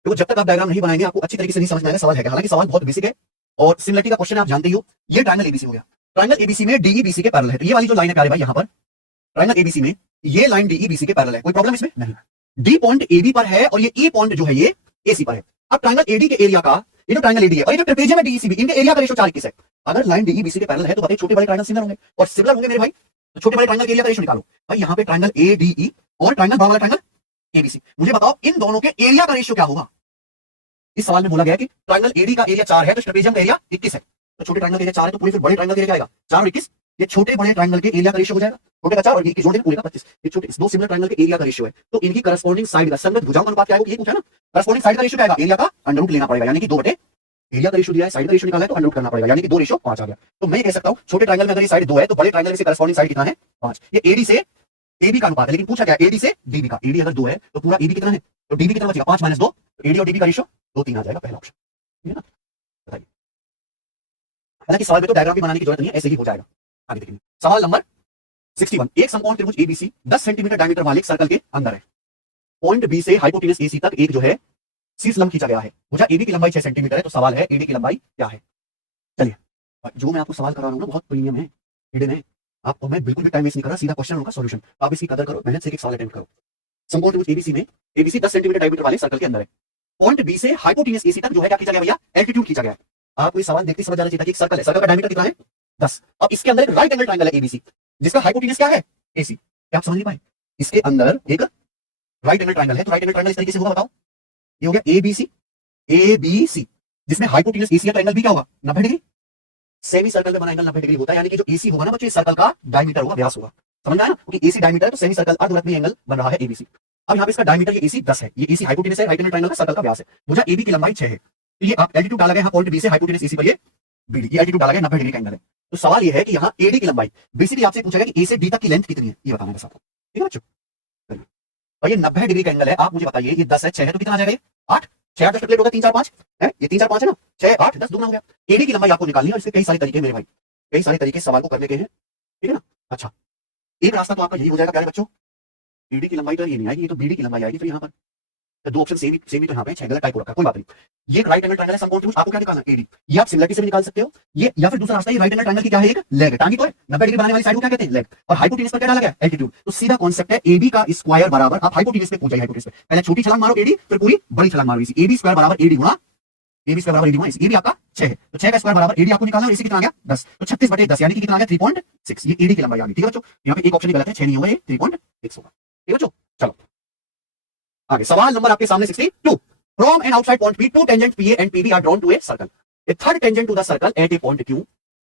तो जब तक आप डायग्राम नहीं बनाएंगे आपको अच्छी तरीके से नहीं समझ में आएगा सवाल है। हालांकि सवाल बहुत बेसिक है और सिमिलरिटी का क्वेश्चन आप जानते ही हो। ये ट्रायंगल एबीसी हो गया। ट्रायंगल एबीसी में डीईबीसी के पैरेलल है। तो ये वाली जो लाइन है प्यारे भाई यहां पर ट्रायंगल एबीसी में ये लाइन डीईबीसी के पैरेलल है। कोई प्रॉब्लम इसमें नहीं। डी पॉइंट एबी पर है और ये ई पॉइंट जो है ये एसी पर है। अब ट्रायंगल एडी के एरिया का, ये जो ट्रायंगल एडी है और ये जो ट्रेपेजियम है डीईसीबी, इनके एरिया का रेशियो 4:21 है। अगर लाइन डीईबीसी के पैरेलल है तो बताइए छोटे बड़े ट्रायंगल सिमिलर होंगे, और सिमिलर होंगे मेरे भाई तो छोटे बड़े ट्रायंगल के एरिया का रेशियो निकालो। भाई यहाँ पे ट्रायंगल एडीई और ट्रायंगल बड़ा वाला ट्रायंगल एबीसी, मुझे बताओ इन दोनों के एरिया का रेशियो क्या होगा? इस सवाल में बोला गया कि ट्रायंगल एडी का एरिया 4 है तो ट्रेपेजियम का एरिया 21 है। तो छोटे ट्रायंगल का एरिया 4 है तो पूरे फिर बड़े ट्रायंगल का एरिया आएगा 4 और 21। ये छोटे बड़े ट्रायंगल के एरिया का रेशियो हो जाएगा। छोटे का 4 और 21 जोड़ देंगे, पूरे का 25। ये छोटे दो सिमिलर ट्रायंगल के एरिया का रेशियो है तो इनकी करस्पॉन्डिंग साइड का संगत भुजाओं का अनुपात क्या है? ये पूछा ना। करस्पॉन्डिंग साइड का रेशियो क्या आएगा? एरिया का अंडर लेना पड़ेगा, यानी कि 2 बटे एरिया का रेशियो दिया है, साइड का रेशियो निकाला है तो अंडर करना पड़ेगा, यानी कि 2 रेशियो 5 आ गया। तो मैं कह सकता हूं छोटे ट्रायंगल में अगर ये साइड 2 है तो बड़े ट्रायंगल से करस्पॉन्डिंग साइड कितना है? 5। ये एडी से एबी का अनुपात है, लेकिन पूछा क्या? एडी से डीबी का। एडी अगर 2 है तो पूरा एबी कितना है? तो डीबी कितना बचेगा? 5 - 2। एडी और डीबी का रेशियो 2:3 आ जाएगा, पहला ऑप्शन। ठीक है ना? बताइए। हालांकि सवाल में तो डायग्राम भी बनाने की जरूरत नहीं है, ऐसे ही हो जाएगा। आगे देखेंगे सवाल नंबर 61। एक समकोण त्रिभुज एबीसी 10 सेंटीमीटर डायमीटर वाले सर्कल के अंदर है। पॉइंट बी से हाइपोटेनस एसी तक एक जो है शीर्ष लंब खींचा गया है। भुजा एबी की लंबाई 6 सेंटीमीटर है। तो सवाल है एडी की लंबाई क्या है? चलिए, जो मैं आपको सवाल करा रहा हूं ना बहुत प्रीमियम है, हिडन है। आपको मैं बिल्कुल भी टाइम वेस्ट नहीं कर रहा, सीधा क्वेश्चन होगा सॉल्यूशन। आप इसकी कदर करो, मेहनत से एक सवाल अटेम्प्ट करो। समकोण त्रिभुज एबीसी में एबीसी 10 सेंटीमीटर डायमीटर वाले सर्कल के अंदर है। पॉइंट बी से हाइपोटेनस एसी तक जो है क्या खींचा गया भैया? एल्टीट्यूड खींचा गया है। आपको ये सवाल देखते समझ जाना चाहिए कि एक सर्कल है, सर्कल का डायमीटर कितना है? 10। अब इसके अंदर एक राइट एंगल ट्रायंगल है एबीसी जिसका हाइपोटेनस क्या है? एसी। क्या आप समझ नहीं पाए? इसके अंदर एक राइट एंगल ट्रायंगल है। तो राइट एंगल ट्रायंगल इस तरीके से होगा, बताओ। ये हो गया एबीसी जिसमें हाइपोटेनस एसी है तो एंगल भी क्या होगा? 90 डिग्री। सेमी सर्कल में बना एंगल 90 डिग्री होता है, यानी कि जो एसी होगा ना बच्चों, इस सर्कल का डायमीटर होगा, व्यास होगा। समझ में आया ना? क्योंकि एसी डायमीटर है तो सेमी सर्कल अर्धवृत्त में एंगल बन रहा है एबीसी। अब यहाँ पे इसका डायमीटर ये एसी 10 है, ये एसी हाइपोटेनस है, राइट एंगल ट्रायंगल का सर्कल का व्यास है। भुजा एबी की लंबाई 6 है। तो ये आप एल्टीट्यूड डाला गया है पॉइंट बी से हाइपोटेनस एसी पर, ये बीडी, ये एल्टीट्यूड डाला गया 90 डिग्री का एंगल है। तो सवाल ये है कि यहाँ एडी की लंबाई बेसिकली आपसे पूछा गया कि ए से डी तक की लेंथ कितनी है, ये बताना है आपको। ठीक है बच्चों? और ये 90 डिग्री का एंगल है। आप मुझे बताइए ये 10 है, 6 है तो कितना आ जाएगा? ये 8। 6 8 प्लेट होगा 3 4 5 है, ये 3 4 5 है ना, 6 8 10 दुगना हो गया। एडी की लंबाई आपको निकालनी है और इसके कई सारे तरीके मेरे भाई, कई सारे तरीके सवाल को करने के हैं। ठीक है ना? अच्छा, एक रास्ता तो आपका यही हो जाएगा प्यारे बच्चों, एडी की लंबाई तो ये नहीं आएगी, ये तो बीडी की लंबाई आएगी। तो यहाँ पर तो 2 ऑप्शन सेम ही तो यहाँ पे 6 गलत टाइप हो रखा है, कोई बात नहीं। ये एक राइट एंगल ट्रायंगल है समकोण त्रिभुज, आपको क्या निकालना है? एडी। ये आप सिमिलरिटी से भी निकाल सकते हो, ये या फिर दूसरा रास्ता ये राइट एंगल ट्रायंगल की क्या है? एक लेग, टांगी तो है 90 डिग्री बनाने वाली साइड को क्या कहते हैं? लेग। और हाइपोटेनस पर क्या डाला गया? एल्टीट्यूड। तो सीधा कांसेप्ट है एबी का स्क्वायर बराबर, आप हाइपोटेनस पे पूछ जाइए, हाइपोटेनस पे पहले छोटी छलांग मारो एडी, फिर पूरी बड़ी छलांग मारो एसी। एबी स्क्वायर बराबर एडी गुणा एबी स्क्वायर बराबर एडी गुणा एसी। एबी आपका 6 है तो 6 का स्क्वायर बराबर एडी आपको निकालना है और एसी कितना आ गया? 10। तो 36/10 यानी कि कितना आ गया? 3.6। ये एडी की लंबाई आ गई। ठीक है बच्चों? यहाँ पे एक ऑप्शन गलत है, 6 नहीं होगा, ये 3.6 होगा। ठीक है बच्चों? चलो आगे सवाल नंबर आपके सामने 62। From an outside point P, two tangents PA and PB are drawn to a circle. A third tangent to the circle at a point Q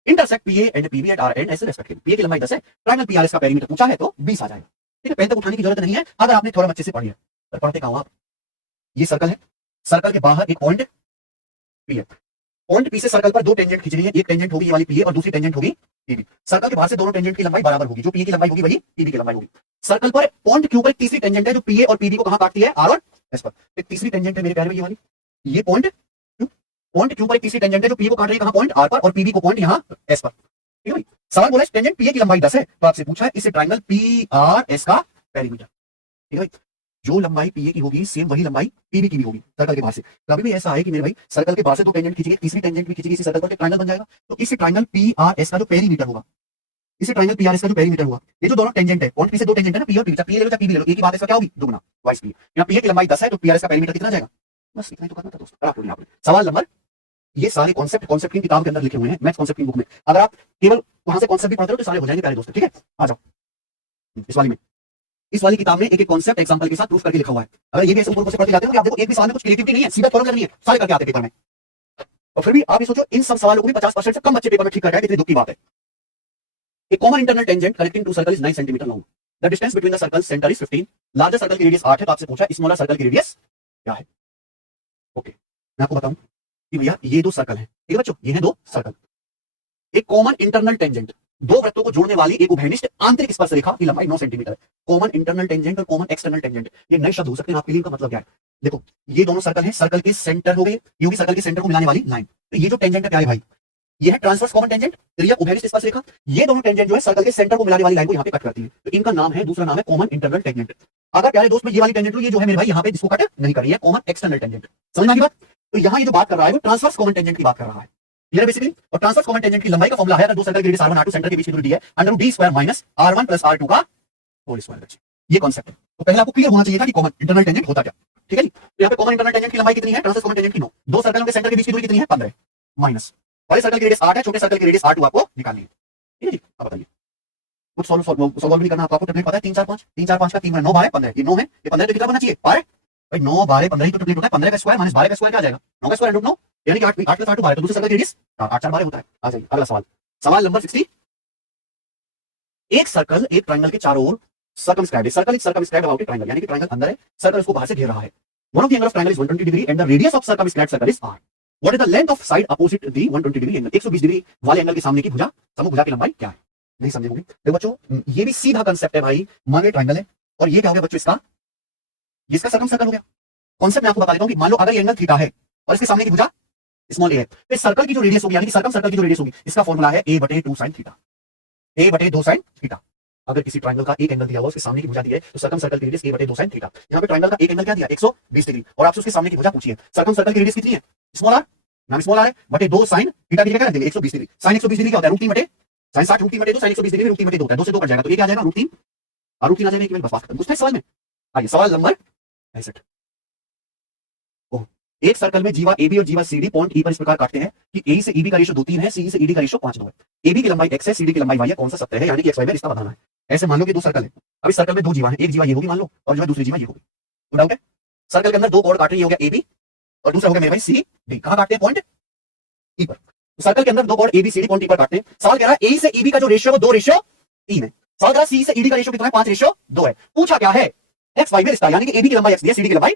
intersect PA and PB at R and S respective. PA की लंबाई 10 है, triangle PRS का perimeter पूछा है तो 20 आ जाएगा। ठीक है, पेन तक उठाने की जरूरत नहीं है अगर आपने थोड़ा अच्छे से पढ़ लिया। पर पढ़ते कहां आप? ये सर्कल है, सर्कल के बाहर एक पॉइंट पी है, पॉइंट पी से सर्कल पर दो टेंजेंट खींचनी है, एक टेंजेंट होगी ये वाली पीए और दूसरी टेंजेंट होगी पीबी। सर्कल के बाहर से दोनों टेंजेंट की लंबाई बराबर होगी, जो पीए की लंबाई होगी वही पीबी की लंबाई होगी। सर्कल पर पॉइंट के ऊपर एक तीसरी टेंजेंट है जो पीए और पीबी को कहां काटती है? आर और एस पर। एक तीसरी टेंजेंट है मेरे प्यारे में ये वाली, ये पॉइंट के ऊपर एक तीसरी टेंजेंट है जो पी को काट रही है कहां? पॉइंट आर पर, और पीबी को पॉइंट यहां एस पर। ठीक है भाई, सवाल बोला टेंजेंट पीए की लंबाई 10 है तो आपसे पूछा है इसे ट्रायंगल पी आर एस का पेरीमीटर। ठीक है भाई, जो लंबाई पीए की होगी सेम वही लंबाई पीबी की भी होगी सर्कल के बाहर से। कभी भी ऐसा है कि मेरे भाई सर्कल के बाहर से दो टेंजेंट खींचेगी, तीसरी टेंजेंट भी खींचेगी, इसी सर्कल पर ट्रायंगल बन जाएगा। तो इस ट्रायंगल पी आर एस का जो पेरीमीटर होगा, इसे ट्रायंगल पी आर एस का जो पेरीमीटर हुआ, ये जो दोनों टेंजेंट है, पॉइंट पी से दो टेंजेंट है ना, पी और पी, पी ले लो या पीबी ले लो, एक ही बात है, इसका क्या होगी? दुगुना वाइस पी। यहाँ पीए की लंबाई 10 है तो पी आर एस का पेरीमीटर कितना जाएगा? बस इतना ही तो करना था दोस्तों, आप लोग सवाल नंबर, ये सारे कॉन्सेप्ट की किताब के अंदर लिखे हुए हैं, मैथ्स कॉन्सेप्ट की बुक में। अगर आप केवल वहां से कॉन्सेप्ट भी पढ़ते हो तो सारे हो जाएंगे प्यारे दोस्तों। ठीक है, आ जाओ इस वाली किताब में एक एक कॉन्सेप्ट एग्जांपल के साथ प्रूफ करके लिखा हुआ है। अगर ये भी ऐसे ऊपर से पढ़ते जाते हो तो आप देखो एक भी सवाल में कुछ क्रिएटिविटी नहीं है, सीधा फॉर्मूला नहीं है, सारे करके आते पेपर में। और फिर भी आप ये सोचो इन सब सवालों को भी 50% से कम बच्चे पेपर में ठीक कर रहे हैं, कितनी दुख की बात है। A common internal tangent connecting two circles is 9 cm long. The distance between the circles center is 15. Larger circle की रेडियस 8 है तो आपसे पूछा स्मॉलर सर्कल की रेडियस क्या है? ओके, मैं आपको बताऊं कि भैया ये दो सर्कल हैं, ठीक है बच्चों, ये हैं दो सर्कल। एक कॉमन इंटरनल टेंजेंट, दो वृत्तों को जोड़ने वाली एक उभयनिष्ठ आंतरिक स्पर्श रेखा की लंबाई 9 सेंटीमीटर है। कॉमन इंटरनल टेंजेंट और कॉमन एक्सटर्नल टेंजेंट, ये नए शब्द हो सकते हैं आपके लिए, इनका मतलब क्या है? देखो, ये दोनों सर्कल हैं, सर्कल के सेंटर हो गए, ये होगी सर्कल के सेंटर को मिलाने वाली लाइन। तो ये जो टेंजेंट है प्यारे भाई, ये है ट्रांसवर्स कॉमन टेंजेंट, त्रिज्या उभयनिष्ठ स्पर्श रेखा। ये दोनों टेंजेंट जो है सर्कल के सेंटर को मिलाने वाली लाइन को यहाँ पे कट करती है, तो इनका नाम है, दूसरा नाम है कॉमन इंटरनल टेंजेंट। अगर प्यारे दोस्त में ये वाली टेंजेंट, ये जो है मेरे भाई यहाँ पे जिसको कट नहीं कर रही है, कॉमन एक्सटर्नल टेंजेंट। समझ में आ गई बात? तो यहाँ ये जो बात कर रहा है वो ट्रांसवर्स कॉमन टेंजेंट की बात कर रहा है, क्लियर बेसिकली। और ट्रांसवर्स कॉमन टेंजेंट की लंबाई का फॉर्मूला है, अगर दो सर्कल की रेडियस r1 r2 सेंटर के बीच की दूरी दी है, under D square minus r1 plus r2 का होल स्क्वायर। ये कांसेप्ट है, तो पहले आपको क्लियर होना चाहिए था कि कॉमन इंटरनल टेंजेंट होता क्या। ठीक है जी, तो यहाँ पे कॉमन इंटरनल टेंजेंट की लंबाई कितनी है? ट्रांसवर्स कॉमन टेंजेंट की 9, दो सर्कलों के सेंटर के बीच की दूरी कितनी है? 15 माइनस बड़े सर्कल की रेडियस 8 है, छोटे सर्कल की रेडियस r2 आपको निकालनी है। ठीक है जी, अब बताइए कुछ सॉल्व भी करना, आपको टेक्निक पता है? 3 4 5, 3 4 5 का 3 9 12 15, ये 9 है, ये 15 तो कितना बनना चाहिए? 12 भाई, 9 12 15 ही तो टेक्निक होता है। 15 का स्क्वायर माइनस 12 का स्क्वायर क्या आ जाएगा? 9 का स्क्वायर √9, यानी कि 8 8 प्लस 8 12, तो दूसरे सर्कल की रेडियस 8 4 12 होता है। आ जाइए अगला सवाल, सवाल नंबर 60। एक सर्कल एक ट्रायंगल के चारों ओर सर्कमस्क्राइब्ड है, circle is circumscribed about A triangle, यानी कि ट्रायंगल अंदर है, सर्कल उसको बाहर से घेर रहा है। One of the angle of triangle is 120 degree and the radius of circumscribed circle is r. What is the length of side opposite the 120 degree angle? 120 degree वाले एंगल के सामने की भुजा, समभुजा की लंबाई क्या है? नहीं समझे होंगे। देखो बच्चों, ये भी सीधा कांसेप्ट है भाई, मान लो ट्रायंगल है और ये क्या हो गया बच्चों? इसका सर्कम सर्कल हो गया। कॉन्सेप्ट मैं आपको बता देता हूं कि मान लो अगर ये एंगल थीटा है और इसके सामने की भुजा स्मॉल ए है, तो सर्कल की जो रेडियस होगी, यानी कि सर्कम सर्कल की जो रेडियस होगी, इसका फॉर्मूला है a/2 sin theta, a/2 sin theta. अगर किसी ट्रायंगल का एक एंगल दिया हुआ, उसके सामने की भुजा दी है, तो सर्कम सर्कल की रेडियस a/2 sin थीटा। यहाँ पे ट्रायंगल का एक एंगल क्या दिया? 120 डिग्री, और आपसे उसके सामने की भुजा पूछिए, सर्कम सर्कल की रेडियस कितनी है? स्मॉल आर, नाम स्मॉल आर है, बटे 2 sin थीटा की जगह क्या रख देंगे? 120 डिग्री। sin 120 डिग्री क्या होता है? √3 बटे sin 60 √3 बटे 2, sin 120 डिग्री √3 बटे 2 होता है, 2 से 2 कट जाएगा, तो ये क्या आ जाएगा? √3 और √3 आ जाएगा। एक बस बात खत्म। पूछते हैं सवाल में, आइए सवाल नंबर 65। एक सर्कल में जीवा AB और जीवा CD पॉइंट E पर इस प्रकार काटते हैं कि A से EB का रेशो 2 3 है, CE से ED का रेशो 5 2 है। AB की लंबाई x है, CD की लंबाई y है, कौन सा सत्य है? यानी कि xy में रिश्ता बताना है। ऐसे मान लो कि दो सर्कल है, अब इस सर्कल में दो जीवा है, एक जीवा ये होगी मान लो, और जो है दूसरी जीवा ये होगी, तो डाउट है? सर्कल के अंदर दो कोण काट रही है, हो गया AB और दूसरा हो गया मेरे भाई CD। कहां काटते हैं? पॉइंट E पर। तो सर्कल के अंदर दो कोण ABCD पॉइंट E पर काटते हैं। सवाल कह रहा है A से EB का जो रेशियो है 2:3 है। सवाल कह रहा है C से ED का रेशियो कितना है? 5:2 है। पूछा क्या है? xy में रिश्ता, यानी कि AB की लंबाई x है, CD की लंबाई।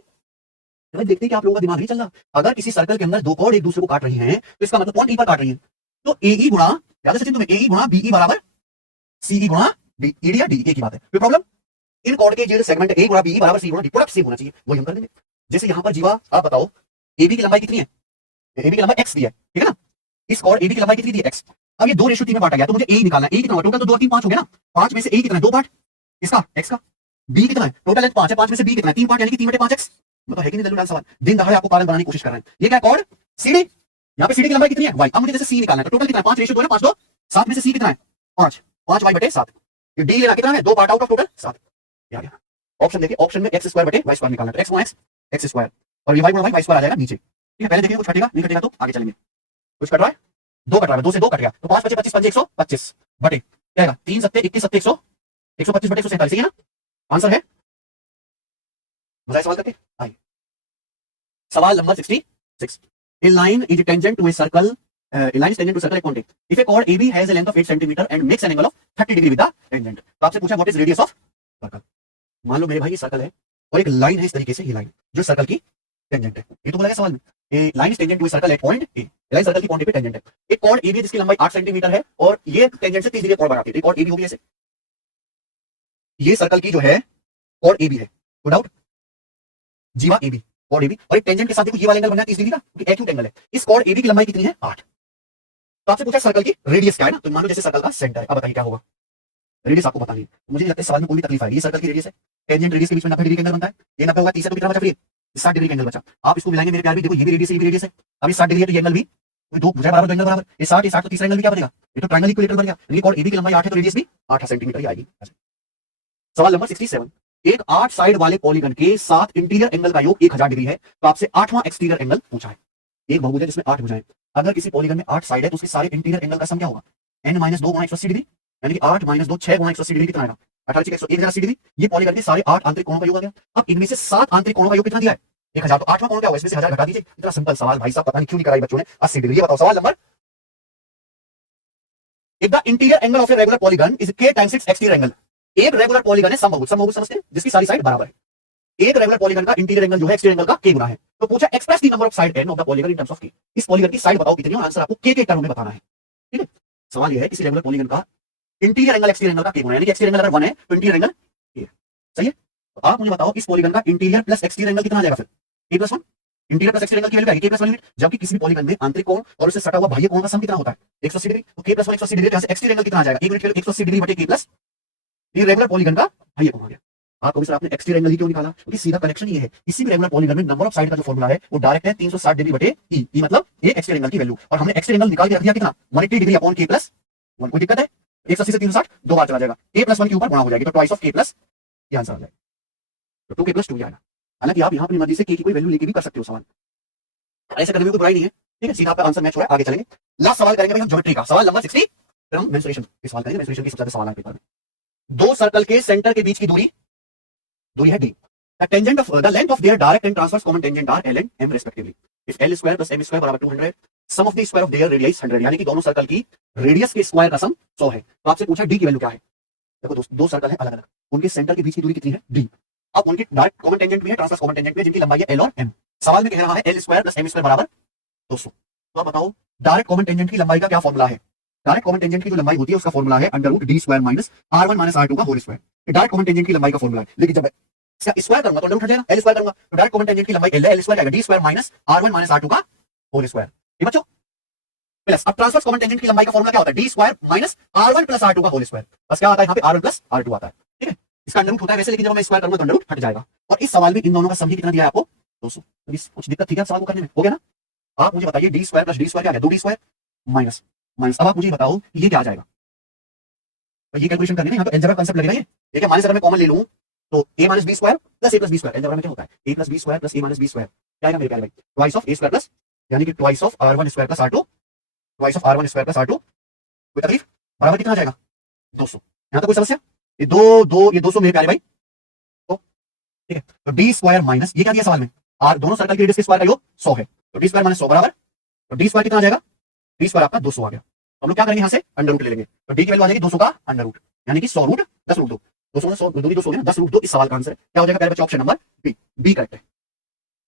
तो देखते हैं कि आप लोगों का दिमाग नहीं चल रहा। अगर किसी सर्कल के अंदर दो कोण एक दूसरे को काट रही हैं, तो इसका मतलब पॉइंट E पर काट रही है, तो AE गुणा, याद है सचिन तुम्हें, AE गुणा BE बराबर CE गुणा ED या D, एक ही बात है। कोई प्रॉब्लम? इन कोण के जो सेगमेंट A गुणा BE बराबर C गुणा D, प्रोडक्ट सेम होना चाहिए, वही हम कर लेंगे। जैसे यहां पर जीवा, आप बताओ AB की लंबाई कितनी है? AB की लंबाई x दी है, ठीक है ना? इस कोण AB की लंबाई कितनी दी है? x। अब ये 2:3 में बांटा गया, तो मुझे A निकालना है। A कितना हुआ टोटल? तो 2 और 3 5 हो गया ना। 5 में से A कितना है? 2 पार्ट इसका x का। B कितना है? टोटल लेंथ 5 है, 5 में से B कितना है? 3 पार्ट, यानी कि 3/5x। मतलब है कि नहीं लल्लू सवाल? दिन दहाड़े आपको पागल बनाने की कोशिश कर रहे हैं। ये क्या कोण? CD। यहाँ पे CD की लंबाई कितनी है? y। अब मुझे जैसे C निकालना है, तो टोटल कितना है? 5:2 है ना, 5 2 7 में से C कितना है? 5 5y/7। ये D लेना कितना है? 2 पार्ट आउट ऑफ टोटल 7। क्या गया? ऑप्शन देखिए, ऑप्शन में x² निकालना है, तो x गुणा x² और ये y गुणा y² आ जाएगा नीचे। ठीक है, पहले देखिए कुछ कटेगा, नहीं कटेगा तो आगे चलेंगे। कुछ कट रहा है? 2 कट रहा है, 2 से 2 कट गया, तो 5 5 25 5 125 बटे क्या आएगा? 3 7 21 7 100 125 बटे 147, सही है ना? आंसर है। मजा सवाल करके आइए, सवाल नंबर 66। A line is tangent to a circle A line is tangent to circle at point A. If a chord AB has a length of 8 cm and makes an angle of 30 degree with the tangent. तो आपसे पूछा what is radius of circle. मान लो मेरे भाई ये circle है और एक लाइन है इस तरीके से, ये लाइन जो सर्कल की टेंजेंट है, ये तो बोला गया सवाल में. A line is tangent to circle at point A. Line circle की पॉइंट ए पे टेंजेंट है. एक कॉर्ड एबी जिसकी लंबाई 8 सेंटीमीटर है और ये टेंजेंट से 30 डिग्री कॉर्ड बनाती है. कॉर्ड एबी होगी ऐसे, ये सर्कल की जो है कॉर्ड एबी है, नो डाउट जीवा एबी कॉर्ड एबी, और एक टेंजेंट के साथ देखो ये वाला एंगल बनना है 30 डिग्री का, क्योंकि एक्यूट एंगल है. इस कॉर्ड एबी की लंबाई कितनी है 8. तो आपसे पूछा सर्कल की रेडियस क्या है ना, तो मान लो जैसे सर्कल का सेंटर है, अब बताइए क्या होगा. रेडियस आपको पता नहीं, मुझे नहीं लगता सवाल में कोई भी तकलीफ आएगी. ये सर्कल की रेडियस है, टेंजेंट रेडियस के बीच में 90 डिग्री का एंगल बनता है. ये 90 होगा 30 से तो कितना बचा फिर 60 डिग्री का एंगल बचा. आप इसको मिलाएंगे मेरे प्यार भी, देखो ये भी रेडियस है, ये भी रेडियस है. अब ये 60 डिग्री है तो ये एंगल भी दो मुझे बराबर, दो एंगल बराबर. ये 60 तो तीसरा एंगल भी क्या बनेगा, ये तो ट्रायंगल इक्विलेटरल बन गया. यानी कॉर्ड एबी की लंबाई 8 है तो रेडियस भी 8 सेंटीमीटर ही आएगी. सवाल नंबर 67. एक 8 साइड वाले पॉलीगन के 7 इंटीरियर एंगल का योग 1000 डिग्री है, तो आपसे 8वां एक्सटीरियर एंगल पूछा है. एक बहुभुज है जिसमें 8 भुजाएं. अगर किसी पॉलीगन में 8 साइड है तो उसके सारे इंटीरियर एंगल का सम क्या होगा, n - 2 × 180 डिग्री, यानी कि 8 - 2 6 × 180 डिग्री कितना आएगा 18 × 180 डिग्री. ये पॉलीगन के सारे 8 आंतरिक कोणों का योग आ गया. अब इनमें से 7 आंतरिक कोणों का योग कितना दिया है 1000, तो 8वां कोण क्या होगा, इसमें से 1000 घटा दीजिए. इतना सिंपल सवाल भाई साहब, पता नहीं क्यों नहीं कराई बच्चों ने 80 डिग्री. ये बताओ सवाल number. If the interior angle of a regular polygon is k times it's exterior angle. एक रेगुलर पॉलीगन है समबाहुभुज, समबाहुभुज समझते हैं जिसकी सारी साइड बराबर है. एक रेगुलर पॉलीगन का इंटीरियर एंगल जो है एक्सटीरियर एंगल का k गुना है. तो पूछा express the number of side n of the polygon in terms of k. इस पॉलीगन की साइड बताओ कितनी है, और आंसर आपको k के टर्म में बताना है. ठीक है, सवाल ये है किसी रेगुलर पॉलीगन का इंटीरियर एंगल एक्सटीरियर एंगल का k गुना, यानी कि एक्सटीरियर एंगल अगर 1 है तो इंटीरियर एंगल k है. सही है, तो आप मुझे बताओ इस पॉलीगन का इंटीरियर प्लस एक्सटीरियर एंगल कितना आ जाएगा फिर k + 1. Interior plus exterior angle की वैल्यू क्या है k + 1 यूनिट. जबकि किसी भी पॉलीगन में आंतरिक कोण और उससे सटा हुआ बाह्य कोण का सम कितना होता है 180 डिग्री. तो k + 1 180 डिग्री, जहां से एक्सटीरियर एंगल कितना आ जाएगा 1 यूनिट 180 डिग्री बटे k प्लस, ये रेगुलर पॉलीगन का बाह्य कोण आ गया. आपको सर आपने एक्सटीरियर एंगल ही क्यों निकाला, क्योंकि सीधा कनेक्शन ये है. किसी भी रेगुलर पॉलीगन में नंबर ऑफ साइड का जो फॉर्मूला है वो डायरेक्ट है 360 डिग्री बटे e. e मतलब ये एक्सटीरियर एंगल की वैल्यू, और हमने एक्सटीरियर एंगल निकाल के रख दिया कितना 180 डिग्री अपॉन k + 1. कोई दिक्कत है, 180 से 360 दो बार चला जाएगा, k + 1 के ऊपर गुणा हो जाएगी, तो ट्वाइस ऑफ k +, ये आंसर आ जाएगा. तो 2k + 2 आएगा. हालांकि आप यहां अपनी मर्जी से k की कोई वैल्यू लेके भी कर सकते हो सवाल, ऐसे करने में कोई बुराई नहीं है. ठीक है, सीधा आपका आंसर मैच हो रहा है. आगे चलेंगे, लास्ट सवाल करेंगे भाई हम ज्योमेट्री का. सवाल नंबर 60, फिर हम मेंसुरेशन के सवाल करेंगे. मेंसुरेशन के सबसे ज्यादा सवाल है पेपर में. दो सर्कल के सेंटर के बीच की दूरी है d. The tangent of the length of their direct and transverse common tangent are l and m respectively. If l square plus m square बराबर 200, sum of the square of their radii 100, यानी कि दोनों circle की radius के square का सम 100 है. तो आपसे पूछा d की वैल्यू क्या है. देखो दो सर्कल है अलग अलग, उनके सेंटर के बीच की दूरी कितनी है d. अब उनकी डायरेक्ट कॉमन टेंजेंट भी है, ट्रांसवर्स कॉमन टेंजेंट भी है, जिनकी लंबाई है l और m. सवाल में कह रहा है l square plus m square बराबर 200. तो आप बताओ डायरेक्ट कॉमन टेंजेंट की लंबाई का क्या फॉर्मूला है. डायरेक्ट कॉमन टेंजेंट की जो लंबाई होती है उसका फॉर्मूला है √d square minus r1 minus r2 का whole square. Direct common tangent की लंबाई का फॉर्मूला है, लेकिन जब इसका स्क्वायर करूंगा तो अंडर रूट हट जाएगा, l स्क्वायर करूंगा तो डायरेक्ट कॉमन टेंजेंट की लंबाई l है, l स्क्वायर आएगा d square minus r1 minus r2 का होल स्क्वायर. ये बच्चों प्लस, अब ट्रांसवर्स कॉमन टेंजेंट की लंबाई का फॉर्मूला क्या होता है d square minus r1 plus r2 का होल स्क्वायर. बस क्या आता है यहाँ पे r1 प्लस r2 आता है. ठीक है, इसका अंडर रूट होता है वैसे, लेकिन जब मैं स्क्वायर करूंगा तो अंडर रूट हट जाएगा. और इस सवाल में इन दोनों का सम कितना दिया है आपको 200. तो कुछ दिक्कत थी क्या सवाल को करने में, हो गया ना. आप मुझे बताइए d square plus d square क्या है 2d स्क्वायर माइनस माइनस. अब आप मुझे बताओ ये क्या आ जाएगा. तो ये कैलकुलेशन करने में यहाँ पे अलजेब्रा कांसेप्ट लगेगा. ये क्या माइनस अगर मैं कॉमन ले लूं तो a minus B square plus a plus B square, algebra में क्या होता है a plus B square plus a minus B square, क्या आएगा मेरे प्यारे भाई twice of a square plus, यानी कि twice of r1 square plus r2, twice of r1 square plus r2. कोई तकलीफ, बराबर कितना आ जाएगा 200. यहाँ तो कोई समस्या, ये ये 200 मेरे प्यारे भाई. तो ठीक है, तो d स्क्वायर माइनस ये क्या दिया सवाल में r, दोनों सर्कल के रेडियस के स्क्वायर का योग 100 है, तो d स्क्वायर माइनस 100 बराबर, तो d स्क्वायर कितना आ जाएगा d स्क्वायर आपका 200 आ गया. तो हम लोग क्या करेंगे यहाँ से अंडर रूट ले लेंगे, तो d की वैल्यू आ जाएगी 200 का अंडर रूट, यानी कि 100 रूट 10 रूट 2, 200 100 200 10 रूट 2. इस सवाल का आंसर क्या हो जाएगा प्यारे बच्चों, ऑप्शन नंबर बी करेक्ट है.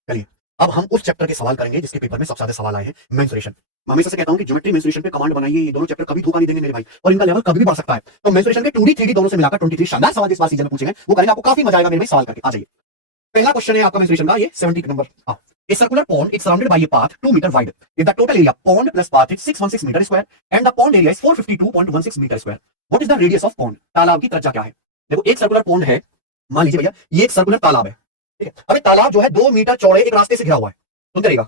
चलिए अब हम उस चैप्टर के सवाल करेंगे जिसके पेपर में सबसे ज्यादा सवाल आए हैं, मेंसुरेशन. मैं हमेशा से कहता हूं कि ज्योमेट्री मेंसुरेशन पे कमांड बनाइए, ये दोनों चैप्टर कभी धोखा नहीं देंगे मेरे भाई, और इनका लेवल कभी भी बढ़ सकता है. तो मेंसुरेशन के 2D 3D दोनों से मिलाकर 23 शानदार सवाल इस बार सीजन में पूछेंगे, वो करेंगे, आपको काफी मजा आएगा मेरे भाई सवाल करके. आ जाइए, पहला क्वेश्चन है आपका मेंसुरेशन का, ये 70 number. A circular pond is surrounded by a path 2 meter wide. If the total area pond plus path is 616 meter square and the pond area is 452.16 meter square, what is the radius of pond? तालाब की त्रिज्या क्या है. देखो एक circular pond है, मान लीजिए भैया ये एक सर्कुलर तालाब है. ठीक है, अब तालाब जो है 2 मीटर चौड़े एक रास्ते से घिरा हुआ है. सुनते रहिएगा,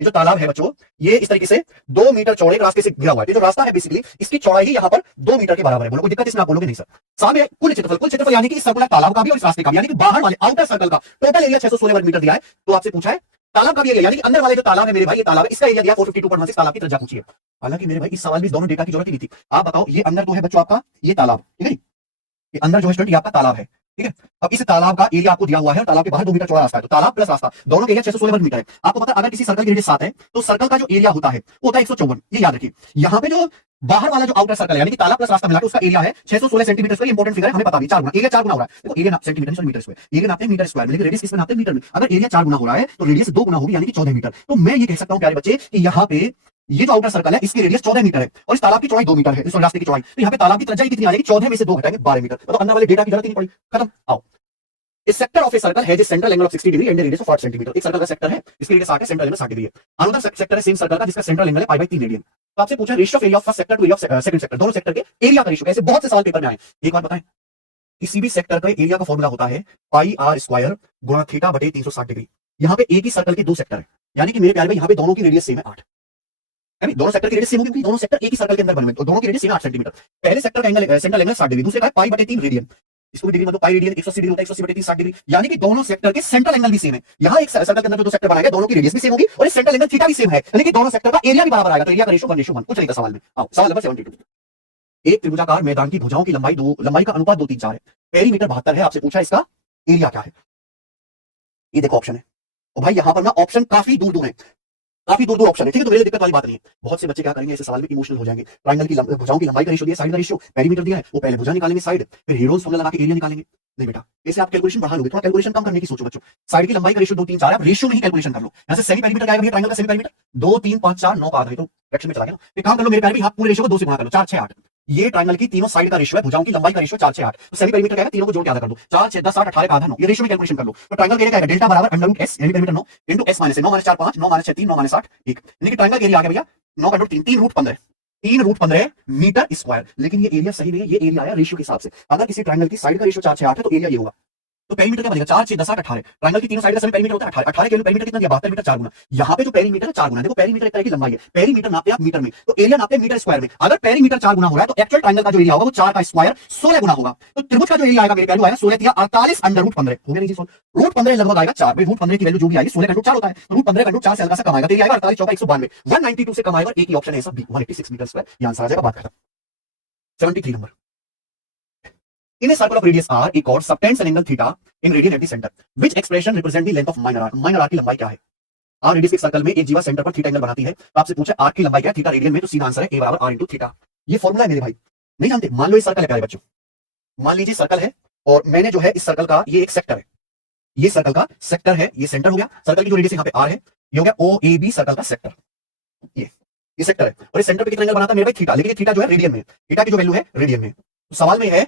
ये जो तालाब है बच्चों ये इस तरीके से 2 मीटर चौड़े एक रास्ते से घिरा हुआ है. ये जो रास्ता है बेसिकली इसकी चौड़ाई ही यहाँ पर 2 मीटर के बराबर है. बोलो कोई दिक्कत इसमें, आप बोलोगे नहीं सर. सामने कुल क्षेत्रफल यानी कि इस सर्कुलर तालाब का भी और इस रास्ते का भी, यानी कि बाहर वाले आउटर सर्कल का टोटल एरिया 616 वर्ग मीटर दिया है. तो आपसे पूछा है तालाब का भी एरिया, यानी कि अंदर वाले जो तालाब है मेरे भाई ये तालाब है, इसका एरिया दिया 452.16. तालाब की त्रिज्या पूछी है. हालांकि मेरे भाई इस सवाल में दोनों डेटा की जरूरत ही नहीं थी. आप बताओ ये अंदर तो है बच्चों आपका ये तालाब, ठीक है, ये अंदर जो है स्टूडेंट ये आपका तालाब है, ठीक है। अब इस तालाब का एरिया आपको दिया हुआ है और तालाब के बाहर 2 मीटर चौड़ा रास्ता है, तो तालाब प्लस रास्ता दोनों के एरिया 616 वर्ग मीटर है। आपको पता है अगर किसी सर्कल की रेडियस 7 है तो सर्कल का जो एरिया होता है वो होता है 154, ये याद रखिए। यहाँ पे जो बाहर वाला जो आउटर सर्कल है यानी कि तालाब प्लस रास्ता मिला के उसका एरिया है 616 सेंटीमीटर स्क्वायर। इंपॉर्टेंट फिगर है, हमें पता नहीं 4 गुना, एरिया 4 गुना हो रहा है। देखो area centimetre sorry metre square, area नापते हैं मीटर स्क्वायर में, लेकिन रेडियस किसमें नापते हैं मीटर में। अगर एरिया 4 गुना हो रहा है तो रेडियस 2 गुना होगी यानी कि 14 मीटर। तो मैं ये कह सकता हूं प्यारे बच्चे कि यहाँ पे ये जो आउटर सर्कल है इसकी रेडियस 14 मीटर है और इस तालाब की चौड़ाई 2 मीटर है, इस रास्ते की चौड़ाई। तो यहाँ पे तालाब की त्रिज्या कितनी आ जाएगी, 14 में से 2 घटाएंगे 12 मीटर। तो अंदर वाले डेटा की जरूरत ही नहीं पड़ी, खत्म। आओ, A sector of a circle has a central angle of 60 degree and a radius of 8 centimeter। एक सर्कल का सेक्टर है, इसकी रेडियस 8 है, सेंट्रल एंगल 60 डिग्री है। अनदर सेक्टर है सेम सर्कल का जिसका सेंट्रल एंगल है पाई/3 रेडियन। तो आपसे पूछा ratio of area of first sector to area of second sector, दोनों सेक्टर के एरिया का रेशियो। ऐसे बहुत से सवाल पेपर में आए। एक बात बताएं, किसी भी सेक्टर का एरिया का फॉर्मूला होता है पाई आर स्क्वायर गुणा थीटा बटे 360 डिग्री। यहाँ पे एक ही सर्कल के 2 सेक्टर है, यानी कि मेरे प्यारे भाई यहाँ पे दोनों की रेडियस सेम है 8। दोनों सेक्टर की रेडियस सेम होगी क्योंकि दोनों सेक्टर एक ही सर्कल के अंदर बने हुए हैं, तो दोनों की रेडियस सेम 8 सेंटीमीटर। पहले सेक्टर का एंगल सेंट्रल एंगल 60 डिग्री, दूसरे का पाई बटे 3 रेडियन। इसको भी डिग्री मतलब पाई रेडियन 180 डिग्री होता है, 180 बटे 30 60 डिग्री, यानी कि दोनों सेक्टर के सेंट्रल एंगल भी सेम है। यहाँ एक सर्कल के अंदर जो 2 सेक्टर बनाए गए दोनों की रेडियस भी सेम होगी और इस सेंट्रल एंगल थीटा भी सेम है, यानी कि दोनों सेक्टर का एरिया भी बराबर आएगा। तो एरिया का रेशियो 1:1 कुछ नहीं था सवाल में। आओ सवाल नंबर 72। एक त्रिभुजाकार मैदान की भुजाओं की लंबाई का अनुपात 2 3 4 है, पेरीमीटर 72 है। आपसे पूछा इसका एरिया क्या है। ये देखो ऑप्शन है और भाई यहाँ पर ना ऑप्शन काफी दूर दूर है, काफी दूर दूर ऑप्शन है, ठीक है। तो मेरे लिए दिक्कत वाली बात नहीं है। बहुत से बच्चे क्या करेंगे ऐसे सवाल में इमोशनल हो जाएंगे। ट्रायंगल की भुजाओं की लंबाई का रेशियो दिया, साइड का रेशियो, पेरीमीटर दिया है, वो पहले भुजा निकालेंगे साइड, फिर हेरोन्स फॉर्मूला लगा के एरिया निकालेंगे। नहीं बेटा, ऐसे आप कैलकुलेशन बढ़ा लोगे, थोड़ा कैलकुलेशन कम करने की सोचो बच्चों। साइड की लंबाई का रेशियो 2 3 4 है, आप रेशियो में ही कैलकुलेशन कर लो। यहाँ से सेमी पेरीमीटर आएगा भैया, ट्रायंगल का सेमी पेरीमीटर 2 3 5 4 9 का आधा है, तो फ्रैक्शन में चला गया ना। एक काम कर लो मेरे प्यारे भाई, आप पूरे रेशियो को 2 से गुणा कर लो, 4 6 8। ये ट्रायंगल की तीनों साइड का रेशियो है, भुजाओं की लंबाई का रेशियो 4 6 8, तो सेमी पेरीमीटर क्या है, तीनों को जोड़ के आधा कर दो, 4 6 10 8 18 का आधा 9। ये रेशियो में कैलकुलेशन कर लो। तो ट्रायंगल का एरिया क्या है, डेल्टा बराबर अंडर रूट एस यानी perimeter 9 into S minus 9 minus 4 5 9 minus 6 3 9 minus 8 1, यानी कि ट्रायंगल का एरिया आ गया भैया 9 का root 3 3 root 15 3 root 15 metre square. लेकिन ये एरिया सही नहीं है, ये एरिया आया रेशियो के हिसाब से। अगर किसी ट्रायंगल की साइड का रेशियो 4 6 8 है तो एरिया ये होगा। तो पेरीमीटर क्या बनेगा 4 6 10 8 18। ट्रायंगल की तीनों साइड का सभी पेरीमीटर होता है 18, 18 के लिए पेरीमीटर कितना दिया 72 मीटर 4 गुना। यहाँ पे जो पेरीमीटर है 4 गुना, देखो पेरीमीटर एक तरह की लंबाई है, पेरीमीटर नापते आप मीटर में, तो एरिया नापते मीटर स्क्वायर में। अगर पेरीमीटर 4 गुना हो रहा है तो एक्चुअल ट्रायंगल का जो एरिया होगा वो 4 का स्क्वायर 16 गुना होगा। तो त्रिभुज का जो एरिया आएगा मेरे वैल्यू आया 16 दिया 48 अंडर रूट 15 हो गया। नहीं रूट 15 लगभग आएगा 4, भाई रूट 15 की वैल्यू जो भी आएगी 16 का रूट 4 होता है, तो रूट 15 का रूट 4 से हल्का सा कम आएगा, तो एरिया आएगा 48 चौका 192 192 से कम आएगा। एक ही ऑप्शन है ऐसा बी 186 मीटर स्क्वायर, ये आंसर आ जाएगा। बात खत्म। 73 number, in a circle of radius r a chord subtends an angle theta in radian at the center which expression represent the length of minor arc। minor arc की लंबाई क्या है। r radius के circle में एक जीवा centre पर theta angle बनाती है, तो आपसे पूछा आर्क की लंबाई क्या है, थीटा रेडियन में, तो सीधा आंसर है a बराबर r इंटू थीटा। ये फॉर्मूला है मेरे भाई, नहीं जानते। मान लो ये सर्कल है प्यारे बच्चों, मान लीजिए सर्कल है और मैंने जो है इस सर्कल का ये एक सेक्टर है, ये सर्कल का सेक्टर है, ये सेंटर हो गया। सर्कल की जो रेडियस यहाँ पे r है, ये हो गया o a b सर्कल का सेक्टर, ये सेक्टर है और इस सेंटर पे कितना एंगल बनाता है मेरे भाई थीटा, लेकिन ये थीटा जो है रेडियन में, थीटा की जो वैल्यू है रेडियन में। तो सवाल में है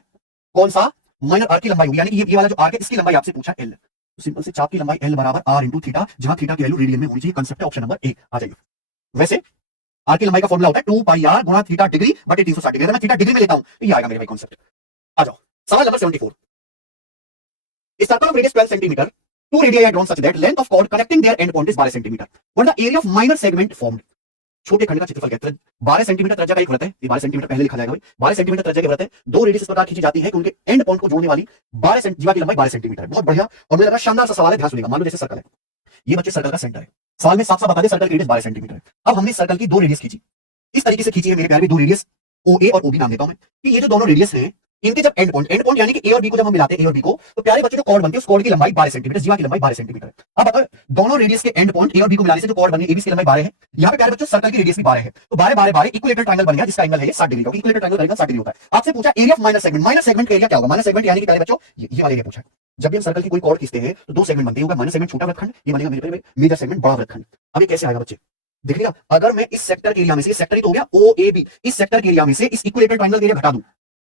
कौन सा माइनर आर्क की लंबाई होगी, यानी कि ये वाला जो आर्क है इसकी लंबाई आपसे पूछा l। तो सिंपल से चाप की लंबाई l बराबर r इंटू थीटा, जहां थीटा की वैल्यू रेडियन में होनी चाहिए। कांसेप्ट है ऑप्शन नंबर ए, आ जाइए। वैसे आर्क की लंबाई का फॉर्मूला होता है 2 पाई r गुणा थीटा डिग्री बटे 360 डिग्री। मैं थीटा डिग्री में लेता हूं तो ये आएगा मेरे भाई कांसेप्ट। आ जाओ सवाल number 74। A circle of radius 12 centimeter, two radii are drawn such that length of chord connecting their end point is 12 centimeter. What the area of minor segment formed? छोटे खंड का क्षेत्रफल कहते हैं। 12 सेंटीमीटर त्रिज्या का एक वृत्त है, ये 12 सेंटीमीटर पहले लिखा जाएगा भाई। 12 सेंटीमीटर त्रिज्या के वृत्त है, दो रेडियस इस प्रकार खींची जाती है कि उनके एंड पॉइंट को जोड़ने वाली 12 जीवा की लंबाई 12 सेंटीमीटर है। बहुत बढ़िया और मुझे लगा शानदार सा सवाल है, ध्यान सुनिएगा। मान लो जैसे सर्कल है, ये बच्चे सर्कल का सेंटर है, सवाल में साफ साफ बता दे सर्कल की रेडियस 12 सेंटीमीटर है। अब हमने सर्कल की दो रेडियस खींची, इस तरीके से खींची है मेरे प्यारे, दो रेडियस ओ ए और ओ बी नाम देता हूं मैं, कि ये जो दोनों रेडियस हैं इनके जब एंड पॉइंट यानी कि ए और बी को जब हम मिलाते हैं, ए और बी को, तो प्यारे बच्चे जो कॉर्ड बनती है उस कॉर्ड की लंबाई 12 सेंटीमीटर, जीवा की लंबाई 12 सेंटीमीटर है। अब बताओ दोनों रेडियस के एंड पॉइंट ए और बी को मिलाने से जो कॉर्ड बनी, एबी की लंबाई 12 है। यहाँ पे प्यारे बच्चों सर्कल की रेडियस भी 12 है, तो 12 12 12 इक्विलेटरल ट्रायंगल बन गया जिसका एंगल है 60 डिग्री का। इक्विलेटरल ट्रायंगल का 60 डिग्री होता है। आपसे पूछा area of minor segment, minor segment का एरिया क्या होगा। माइनर सेगमेंट यानी कि प्यारे बच्चों ये वाला एरिया पूछा है। जब भी हम सर्कल की कोई कॉर्ड खींचते हैं तो दो सेगमेंट बनते हैं, माइनर सेगमेंट छोटा वृत्तखंड, ये बनेगा मेरे मेजर सेगमेंट बड़ा वृत्तखंड। अब ये कैसे आएगा बच्चे, देखिएगा। अगर मैं इस सेक्टर के एरिया में से, इस सेक्टर ही तो हो गया ओ ए बी, इस सेक्टर के एरिया में से इस इक्विलेटरल ट्रायंगल का एरिया घटा दूं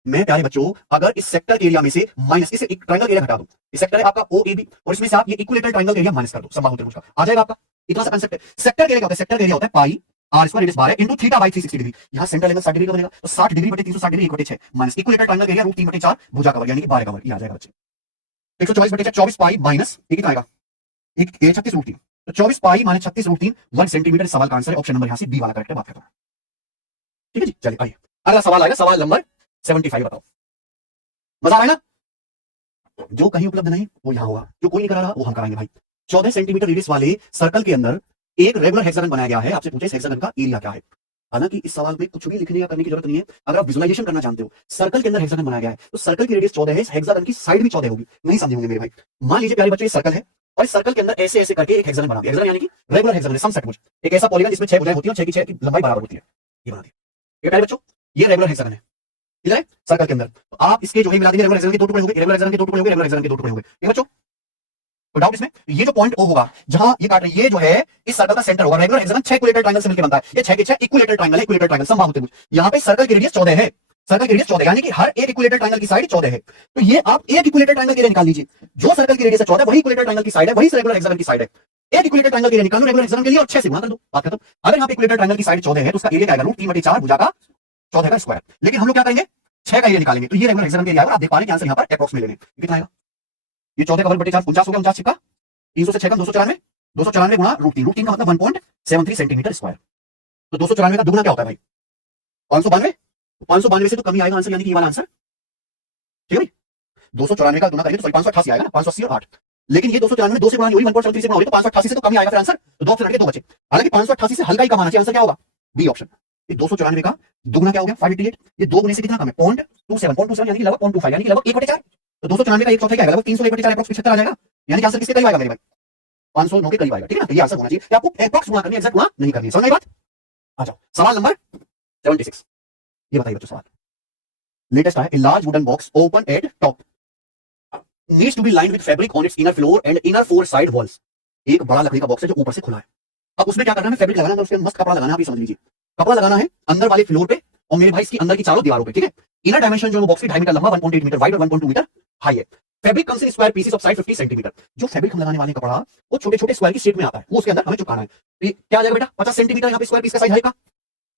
मैं प्यारे बच्चों, अगर इस सेक्टर के एरिया में से माइनस इस ट्रायंगल एरिया घटा दूं, इस सेक्टर है आपका ओ ए बी और इसमें से आप ये इक्विलेटरल ट्रायंगल एरिया माइनस कर दो, समबाहु त्रिभुज का आ जाएगा आपका। इतना सा कांसेप्ट है। सेक्टर के एरिया क्या होता है, सेक्टर का एरिया होता है pi R square radius 12 into theta by 360 degree. यहां सेंट्रल एंगल 60 डिग्री का बनेगा, तो 60 डिग्री बटे 360 degree 1/6 minus equilateral triangle area root 3/4 भुजा कवर यानी कि 12 कवर, ये आ जाएगा बच्चे। 144/4 24 पाई माइनस ये कितना आएगा, 36 रूट 3, तो 24 पाई माइनस 36 रूट 3 1 सेंटीमीटर। सवाल का आंसर है ऑप्शन नंबर यहां से बी वाला करेक्ट है। बात करता हूं, ठीक है जी। चलिए आइए अगला सवाल आएगा, सवाल नंबर 75। बताओ मजा आ रहा है ना। जो कहीं उपलब्ध नहीं वो यहां होगा, जो कोई नहीं करा रहा वो हम कराएंगे भाई। 14 सेंटीमीटर रेडियस वाले सर्कल के अंदर एक रेगुलर हेक्सागन बनाया गया है। आपसे पूछे इस हेक्सागन का एरिया क्या है। हालांकि इस सवाल में कुछ भी लिखने या करने की जरूरत नहीं है। अगर आप विजुअलाइजेशन करना जानते हो, सर्कल के अंदर हेक्सागन बनाया गया है, तो सर्कल की रेडियस 14 है, हेक्सागन की साइड भी 14 होगी। नहीं समझे होंगे मेरे भाई। मान लीजिए प्यारे बच्चों, ये सर्कल है और इस सर्कल के अंदर ऐसे ऐसे करके एक हेक्सागन बना दिया। हेक्सागन यानी कि रेगुलर हेक्सागन, सम सेट, एक ऐसा पॉलीगन जिसमें 6 भुजाएं होती हैं और 6 की 6 की लंबाई बराबर होती है, ये बना दिया। ये प्यारे बच्चों, ये रेगुलर हेक्सागन है, इधर है सर्कल के अंदर। तो आप इसके जो है मिला देंगे, रेगुलर हेक्सागन के 2 टुकड़े होंगे, रेगुलर हेक्सागन के 2 टुकड़े होंगे, रेगुलर हेक्सागन के 2 टुकड़े होंगे। ये बच्चों तो डाउट इसमें, ये जो पॉइंट ओ होगा जहां ये काट रही है, ये जो है इस सर्कल का सेंटर होगा। रेगुलर हेक्सागन 6 इक्विलेटरल ट्रायंगल से मिलकर बनता है। ये 6 के 6 इक्विलेटरल ट्रायंगल है, इक्विलेटरल ट्रायंगल समबाहु त्रिभुज। यहां पे सर्कल की रेडियस 14 है, सर्कल की रेडियस 14 यानी कि हर एक इक्विलेटरल ट्रायंगल की साइड 14 है। तो ये आप एक इक्विलेटरल ट्रायंगल के लिए निकाल लीजिए, जो सर्कल की रेडियस 14 वही इक्विलेटरल ट्रायंगल की साइड है, वही रेगुलर हेक्सागन की साइड है। एक इक्विलेटरल ट्रायंगल के लिए निकालो, रेगुलर हेक्सागन के लिए, और 6 से गुणा कर दो, बात खत्म। अगर यहां पे इक्विलेटरल ट्रायंगल की साइड 14 है तो उसका एरिया क्या आएगा, √3/4 भुजा का 14 का स्क्वायर। लेकिन हम लोग क्या करेंगे, 6 का एरिया निकालेंगे। तो ये रेगुलर हेक्सागन के एरिया आएगा। आप देख पा रहे हैं कि आंसर यहां पर एप्रोक्स में लेंगे, कितना आएगा, ये 14 का वर्ग बटे 4 49 हो गया, 49 छिक्का 300 से 6 का 294, 294 गुणा √3 का मतलब 1.73 सेंटीमीटर स्क्वायर। तो 294 का दुगना क्या होता है भाई, 592। 592 से तो कमी आएगा आंसर, यानी कि ये वाला आंसर, ठीक है भाई। 294 का गुना करेंगे तो 588 आएगा ना, 580 और 8। लेकिन ये 294 में 2 से गुणा नहीं हुई, 1.73 से गुणा हुई, तो 588 से तो कमी आएगा फिर आंसर। तो 2 ऑप्शन हट के 2 बचे। हालांकि 588 से हल्का ही कम आना चाहिए, आंसर क्या होगा, बी ऑप्शन। ये 294 का दुगना क्या हो गया, 588। ये 2 गुने से कितना कम है, 0.27 यानी कि लगभग 0.25 यानी कि लगभग 1/4। तो 294 का 1/4 क्या आएगा, लगभग 300 1/4 एप्रोक्स 75 आ जाएगा। यानी कि आंसर किसके करीब आएगा मेरे भाई, 509 के करीब आएगा, ठीक है ना। तो ये आंसर होना चाहिए। कि आपको एप्रोक्स गुणा करनी है, एग्जैक्ट गुणा नहीं करनी है। समझ में आई बात। आ जाओ सवाल नंबर 76। ये बताइए बच्चों सवाल, लेटेस्ट है, a large wooden box open at top needs to be lined with fabric on its inner floor and inner 4 side walls। एक बड़ा लकड़ी का बॉक्स है जो ऊपर से खुला है। अब उसमें क्या करना है, फैब्रिक लगाना है, उसके मस्त कपड़ा लगाना है। आप ये समझ लीजिए, कपड़ा लगाना है अंदर वाले फ्लोर पे और मेरे भाई इसकी अंदर की चारों दीवारों पे, ठीक है। इनर डायमेंशन जो बॉक्स की 2.5 मीटर लंबा, 1.8 मीटर वाइड और 1.2 मीटर हाई है। Fabric comes in square pieces of size 50 centimetre. जो फैब्रिक हम लगाने वाले कपड़ा वो छोटे छोटे स्क्वायर की शेप में आता है, वो उसके अंदर हमें चिपकाना है। तो ये क्या आ जाएगा बेटा, 50 सेंटीमीटर यहाँ पे स्क्वायर पीस का साइज है का।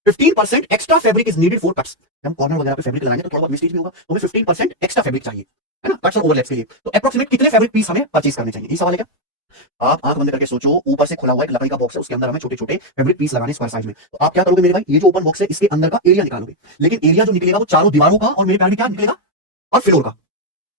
15% extra fabric is needed for cuts. हम कॉर्नर वगैरह पे फैब्रिक लगाएंगे तो थोड़ा बहुत मिस्टेक भी होगा, तो हमें 15% एक्स्ट्रा फैब्रिक चाहिए, है ना, कट्स और ओवरलैप्स के लिए। तो अप्रोक्सीमेट कितने फैब्रिक पीस हमें परचेज करने चाहिए, ये सवाल है क्या। आप आंख बंद करके सोचो, ऊपर से खुला हुआ एक लकड़ी का बॉक्स है, उसके अंदर हमें छोटे छोटे फैब्रिक पीस लगाने स्क्वायर साइज में। तो आप क्या करोगे मेरे भाई, ये जो ओपन बॉक्स है इसके अंदर का एरिया निकालोगे। लेकिन एरिया जो निकलेगा वो चारों दीवारों का और मेरे प्यार भी क्या निकलेगा, और फ्लोर का।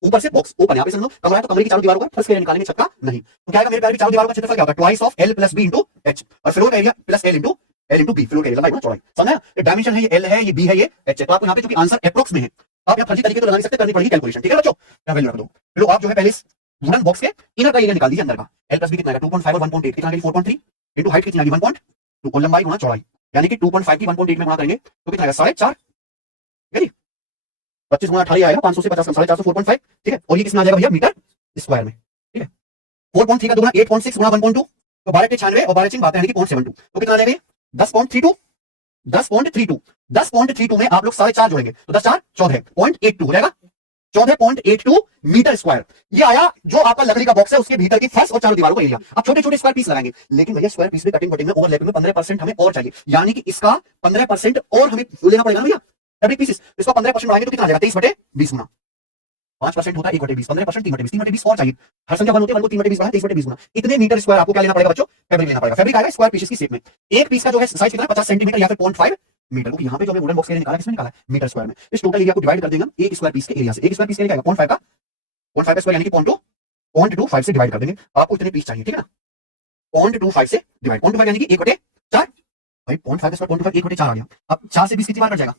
ऊपर से बॉक्स ओपन, यहाँ पे समझो कमरा है तो कमरे की चारों दीवारों का फर्स्ट एरिया निकालेंगे, छक्का नहीं। तो क्या आएगा मेरे प्यार की चारों दीवारों का क्षेत्रफल क्या होगा, twice of L plus B into H, और फ्लोर का area plus L into B, floor का एरिया लंबाई गुणा चौड़ाई। समझा, ये डायमेंशन है, ये L है, ये B है, ये H है। तो आपको यहाँ पे चूंकि आंसर एप्रोक्स में है, आप यहाँ फर्जी तरीके तो लगा नहीं सकते, करनी पड़ेगी कैलकुलेशन, ठीक है बच्चों। क्या वैल्यू रख दो, फिर आप जो है पहले इस वुडन बॉक्स के इनर का एरिया निकाल दीजिए, अंदर का L प्लस B कितना है, 2.5 और 1.8 कितना, 4.3 इंटू हाइट कितनी आ गई 1.2 और लंबाई गुणा चौड़ाई, यानी कि 2.5 की 1.8 में गुणा करेंगे तो कितना आएगा 4.5, ठीक है। 25 गुणा 18 आएगा 500 से 50 कम 4.5, 4.5, ठीक है। और ये कितना आ जाएगा भैया, मीटर स्क्वायर में, ठीक है। 4.3 का दुगना 8.6 गुणा 1.2 तो 12.96 और 12 बात है, यानी कि 0.72, तो कितना आ जाएगा 10.32, 10.32, 10.32 में आप लोग 4.5 जोड़ेंगे तो 10 4 14, 0.82 हो जाएगा, 14.82 मीटर स्क्वायर। ये आया जो आपका लकड़ी का बॉक्स है उसके भीतर की फर्श और चारों दीवारों का एरिया। आप छोटे छोटे स्क्वायर पीस लगाएंगे, लेकिन भैया स्क्वायर पीस में कटिंग वटिंग में ओवरलैप में 15% हमें और चाहिए, यानी कि इसका 15% और हमें लेना पड़ेगा ना भैया फैब्रिक पीसेस। इसका 15% बढ़ाएंगे तो कितना आ जाएगा 23/20 गुना, 5% होता है 1/20, 15% 3/20 और चाहिए। हर संख्या 1 होती है, 1 को 3/20 बढ़ा 23/20 गुना। इतने मीटर स्क्वायर आपको क्या लेना पड़ेगा बच्चों, फैब्रिक लेना पड़ेगा। फैब्रिक आएगा स्क्वायर पीसेस की शेप में। एक पीस का जो है साइज कितना है 50 सेंटीमीटर या फिर 0.5 मीटर। क्योंकि यहाँ पे जो हमें वुडन बॉक्स का एरिया निकाला, किसमें निकाला है, मीटर स्क्वायर में। इस टोटल एरिया को डिवाइड कर देंगे हम एक स्क्वायर पीस के एरिया से। एक स्क्वायर पीस के एरिया क्या आएगा 0.5 का स्क्वायर यानी कि 0.25 से डिवाइड कर देंगे। आपको इतने पीस चाहिए, ठीक है ना। 0.25 से डिवाइड, 0.25 यानी कि 1/4 भाई, 0.5 का स्क्वायर 0.25 1/4 आ गया। अब 4 से 20 कितनी बार कट जाएगा,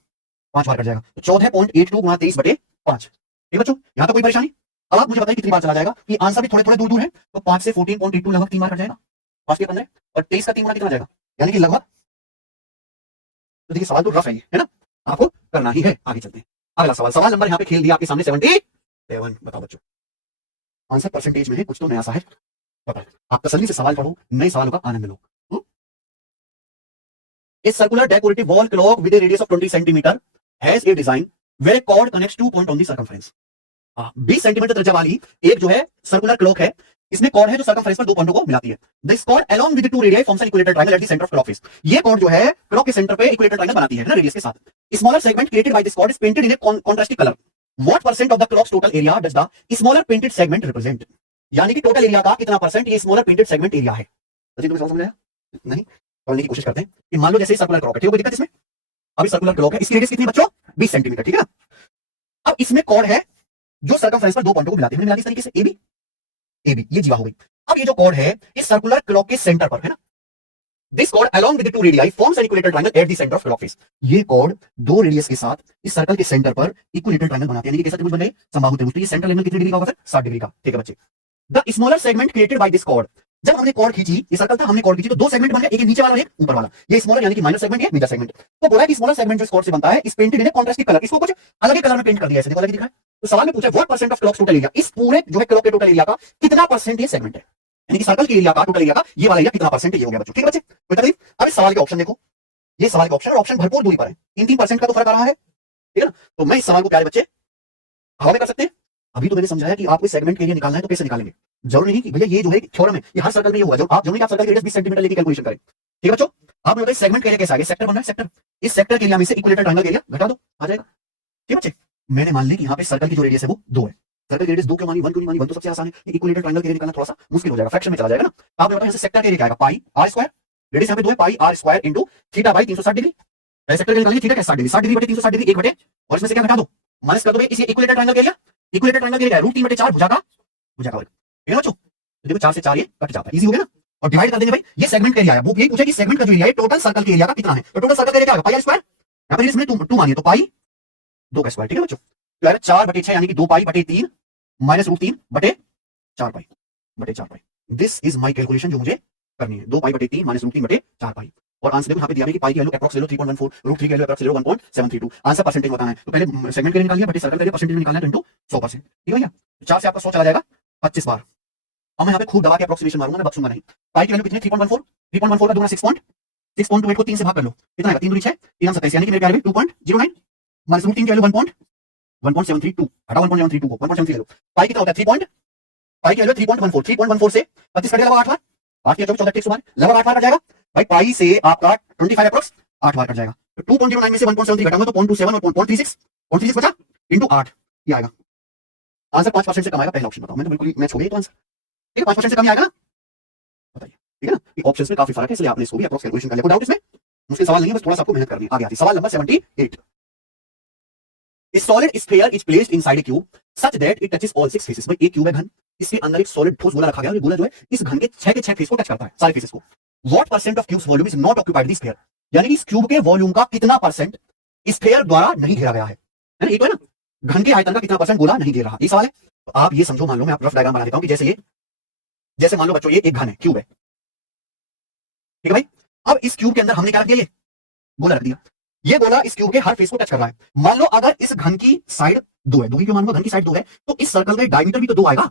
5 बार कट जाएगा। तो 14.82 गुणा 23/5, ठीक बच्चों, यहां तो कोई परेशानी। अब आप मुझे बताइए कितनी बार चला जाएगा, कि आंसर भी थोड़े थोड़े दूर दूर है। तो 5 से 14.82 लगभग 3 बार कट जाएगा, 5 के 15 और 23 का 3 गुना कितना जाएगा, यानी कि लगभग। तो देखिए सवाल तो रफ है ना, आपको करना ही है। आगे चलते हैं, अगला सवाल, सवाल नंबर यहाँ पे खेल दिया आपके सामने 77। बताओ बच्चों, आंसर परसेंटेज में है, कुछ तो नया सा है, बताओ। आप तसल्ली से सवाल पढ़ो, नए सवालों का आनंद लो। A circular decorative wall clock with a radius of 20 centimeter has a design where a cord connects 2 points on the circumference। 20 centimetre त्रिज्या वाली एक जो है सर्कुलर क्लॉक है, इसमें कॉर्ड है जो सर्कमफ्रेंस पर 2 पॉइंटों को मिलाती है। This cord along with 2 radii forms an equilateral triangle at the centre of clock face. ये कॉर्ड जो है क्लॉक के सेंटर पे इक्विलेटरल ट्रायंगल बनाती है ना, रेडियस के साथ। Smaller segment created by this cord is painted in A contrasting colour. What percent of the clocks total area does the smaller painted segment represent. यानी कि टोटल एरिया का कितना परसेंट ये स्मॉलर पेंटेड सेगमेंट एरिया है। तुम्हें समझ आया नहीं, करने की कोशिश करते हैं कि मान लो जैसे सर्कुलर क्लॉक है, ठीक है, कोई दिक्कत इसमें। अभी सर्कुलर क्लॉक है, इसकी रेडियस कितनी बच्चों 20 सेंटीमीटर, ठीक है ना। अब इसमें कॉर्ड है जो सर्कमफ्रेंस पर 2 पॉइंटों को मिलाते हैं, मिला इस तरीके से एबी, ये जीवा हो गई। अब ये जो कॉर्ड है इस सर्कुलर क्लॉक के सेंटर पर है ना, this cord along with the two radii forms an equilateral triangle at the center of clock face. ये कॉर्ड दो रेडियस के साथ इस सर्कल के सेंटर पर इक्विलेटरल ट्रायंगल बनाते हैं, यानी कि कैसा त्रिभुज बन गए, समबाहु त्रिभुज। तो ये सेंट्रल एंगल कितने डिग्री का होगा फिर 60 डिग्री का। ठीक है बच्चे, the smaller segment created by this cord, जब हमने कॉर्ड खींची, ये सर्कल था, हमने कॉर्ड खींची तो दो सेगमेंट बन गए, एक नीचे वाला और एक ऊपर वाला। ये स्मॉलर यानी कि माइनर सेगमेंट, ये मेजर सेगमेंट। तो बोला कि स्मॉलर सेगमेंट जो इस कॉर्ड से बनता है इस पेंटेड इन कॉन्ट्रास्टिंग कलर, इसको कुछ अलग ही कलर में पेंट कर दिया, ऐसे देखो अलग दिख रहा है। तो सवाल में पूछा what percent of clocks total area, इस पूरे जो है क्लॉक के टोटल एरिया का कितना परसेंट ये सेगमेंट है, यानी कि सर्कल के एरिया का, टोटल एरिया का ये वाला एरिया कितना परसेंट है, ये हो गया बच्चों। ठीक है बच्चे, कोई तकलीफ? अब इस सवाल के ऑप्शन देखो, ये सवाल का ऑप्शन और ऑप्शन भरपूर दूरी पर है, 3-3% का तो फर्क आ रहा है। ठीक है ना, तो मैं इस सवाल को प्यारे बच्चे हवा में कर सकते हैं। अभी तो मैंने समझाया कि आपको सेगमेंट के एरिया निकालना है तो कैसे निकालेंगे, जरूरी नहीं कि भैया ये जो है थ्योरम है ये हर सर्कल में ये होगा, जो आप जरूरी आप सर्कल के रेडियस 20 सेंटीमीटर लेके कैलकुलेशन करें। ठीक है बच्चों, आप बताइए सेगमेंट के एरिया कैसा है, सेक्टर बन रहा है, सेक्टर, इस सेक्टर के एरिया में से इक्विलेटरल ट्रायंगल एरिया घटा दो, आ जाएगा। ठीक है बच्चे, मैंने मान ली कि यहाँ पे सर्कल की जो रेडियस है वो 2 है, सर्कल की रेडियस 2 क्यों मानी, 1 क्यों नहीं मानी, 1 तो सबसे आसान है, इक्विलेटरल ट्रायंगल के एरिया निकालना थोड़ा सा मुश्किल हो जाएगा, फ्रैक्शन में चला जाएगा ना। आप बताइए यहाँ से सेक्टर के एरिया क्या आएगा, पाई आर स्क्वायर, रेडियस यहाँ पे 2 है, pi R square into theta by 360 degree. Sector के निकालिए, थीटा क्या 60 डिग्री, 60 डिग्री बटे 360 डिग्री 1 बटे, और इसमें से क्या घटा दो, माइनस कर दो, इसे इक्विलेटरल ट्रायंगल के एरिया, इक्विलेटरल ट्रायंगल के एरिया √3/4 भुजा का वर्ग। ठीक है बच्चों, तो देखो 4 से 4 ये कट जाता है, इजी हो गया ना। और डिवाइड कर देंगे भाई, ये सेगमेंट का एरिया है, वो यही पूछा कि सेगमेंट का जो एरिया है टोटल सर्कल के एरिया का कितना है, तो टोटल सर्कल का एरिया क्या होगा, पाई आर स्क्वायर, यहां पर इसमें 2 मानिए तो पाई 2 का स्क्वायर। ठीक है बच्चों, तो यार 4/6 यानी कि 2 पाई बटे 3 माइनस √3 बटे 4 पाई बटे 4 पाई। दिस इज माय कैलकुलेशन जो मुझे करनी है, 2 पाई बटे 3 माइनस √3 बटे 4 पाई। और आंसर देखो यहाँ पे दिया है कि पाई की वैल्यू अप्रॉक्स ले लो 3.14, √3 की वैल्यू अप्रॉक्स ले लो 1.732। आंसर परसेंटेज बताना है, तो पहले सेगमेंट के लिए निकाल लिया बटे सर्कल के लिए परसेंटेज निकालना है, तो इनटू 100%। ठीक है भैया, 4 से आपका 100 चला जाएगा 25 बार। अब मैं यहाँ पे खूब दबा के अप्रोक्सीमेशन मारूंगा, मैं बक्सूंगा नहीं। पाई की वैल्यू कितनी, 3.14, 3.14 का दूना 6.28 को 3 से भाग कर लो, कितना आएगा, 3 दूनी 6, 3 27, यानी कि मेरे प्यारे में 2.09 माइनस √3 की वैल्यू 1.732, हटा 1.732 को 1.73 ले लो। पाई कितना होता है 3 पाई की वैल्यू 3.14 से 25 कटेगा लगभग 8 बार, 8 के 14 100 बार लगभग 8 बार कट जाएगा भाई। पाई से आपका 25 अप्रोक्स 8 बार कट जाएगा, तो 2.09 में से 1.73 घटाऊंगा तो 0.27 और 0.36 बचा इंटू 8, ये आएगा आंसर। 5% से कम आएगा, पहला ऑप्शन बताओ, मैं तो बिल्कुल मैच हो गया तो आंसर। ठीक है, 5% से कम आएगा ना, बताइए। ठीक है ना, ये ऑप्शंस में काफी फर्क है, इसलिए आपने इसको भी अप्रोक्स कैलकुलेशन कर लिया, कोई डाउट इसमें, मुश्किल सवाल नहीं है, बस थोड़ा सा आपको मेहनत करनी है। आगे आती सवाल number 78। A solid sphere is placed inside a cube such that it touches all 6 faces। भाई एक क्यूब है घन, इसके अंदर एक सॉलिड ठोस गोला रखा गया, और ये गोला जो है इस घन के 6 फेस को टच करता है, सारे फेसेस को। What percent of cube's volume is not occupied by the sphere, यानी कि इस क्यूब के वॉल्यूम का कितना परसेंट स्फीयर द्वारा नहीं घेरा गया है ना, ये तो है ना, घन के आयतन का कितना परसेंट गोला नहीं घेर रहा, ये सवाल है। तो आप ये समझो, मान लो मैं आप रफ डायग्राम बना देता हूं कि जैसे मान लो बच्चों ये एक घन है, क्यूब है, ठीक है भाई। अब इस क्यूब के अंदर हमने क्या रख दिया, ये गोला रख दिया, ये गोला इस क्यूब के हर फेस को टच कर रहा है। मान लो अगर इस घन की साइड 2 है, 2 की क्यों मानूंगा, घन की साइड 2 है, तो इस सर्कल का डायमीटर भी तो 2 आएगा,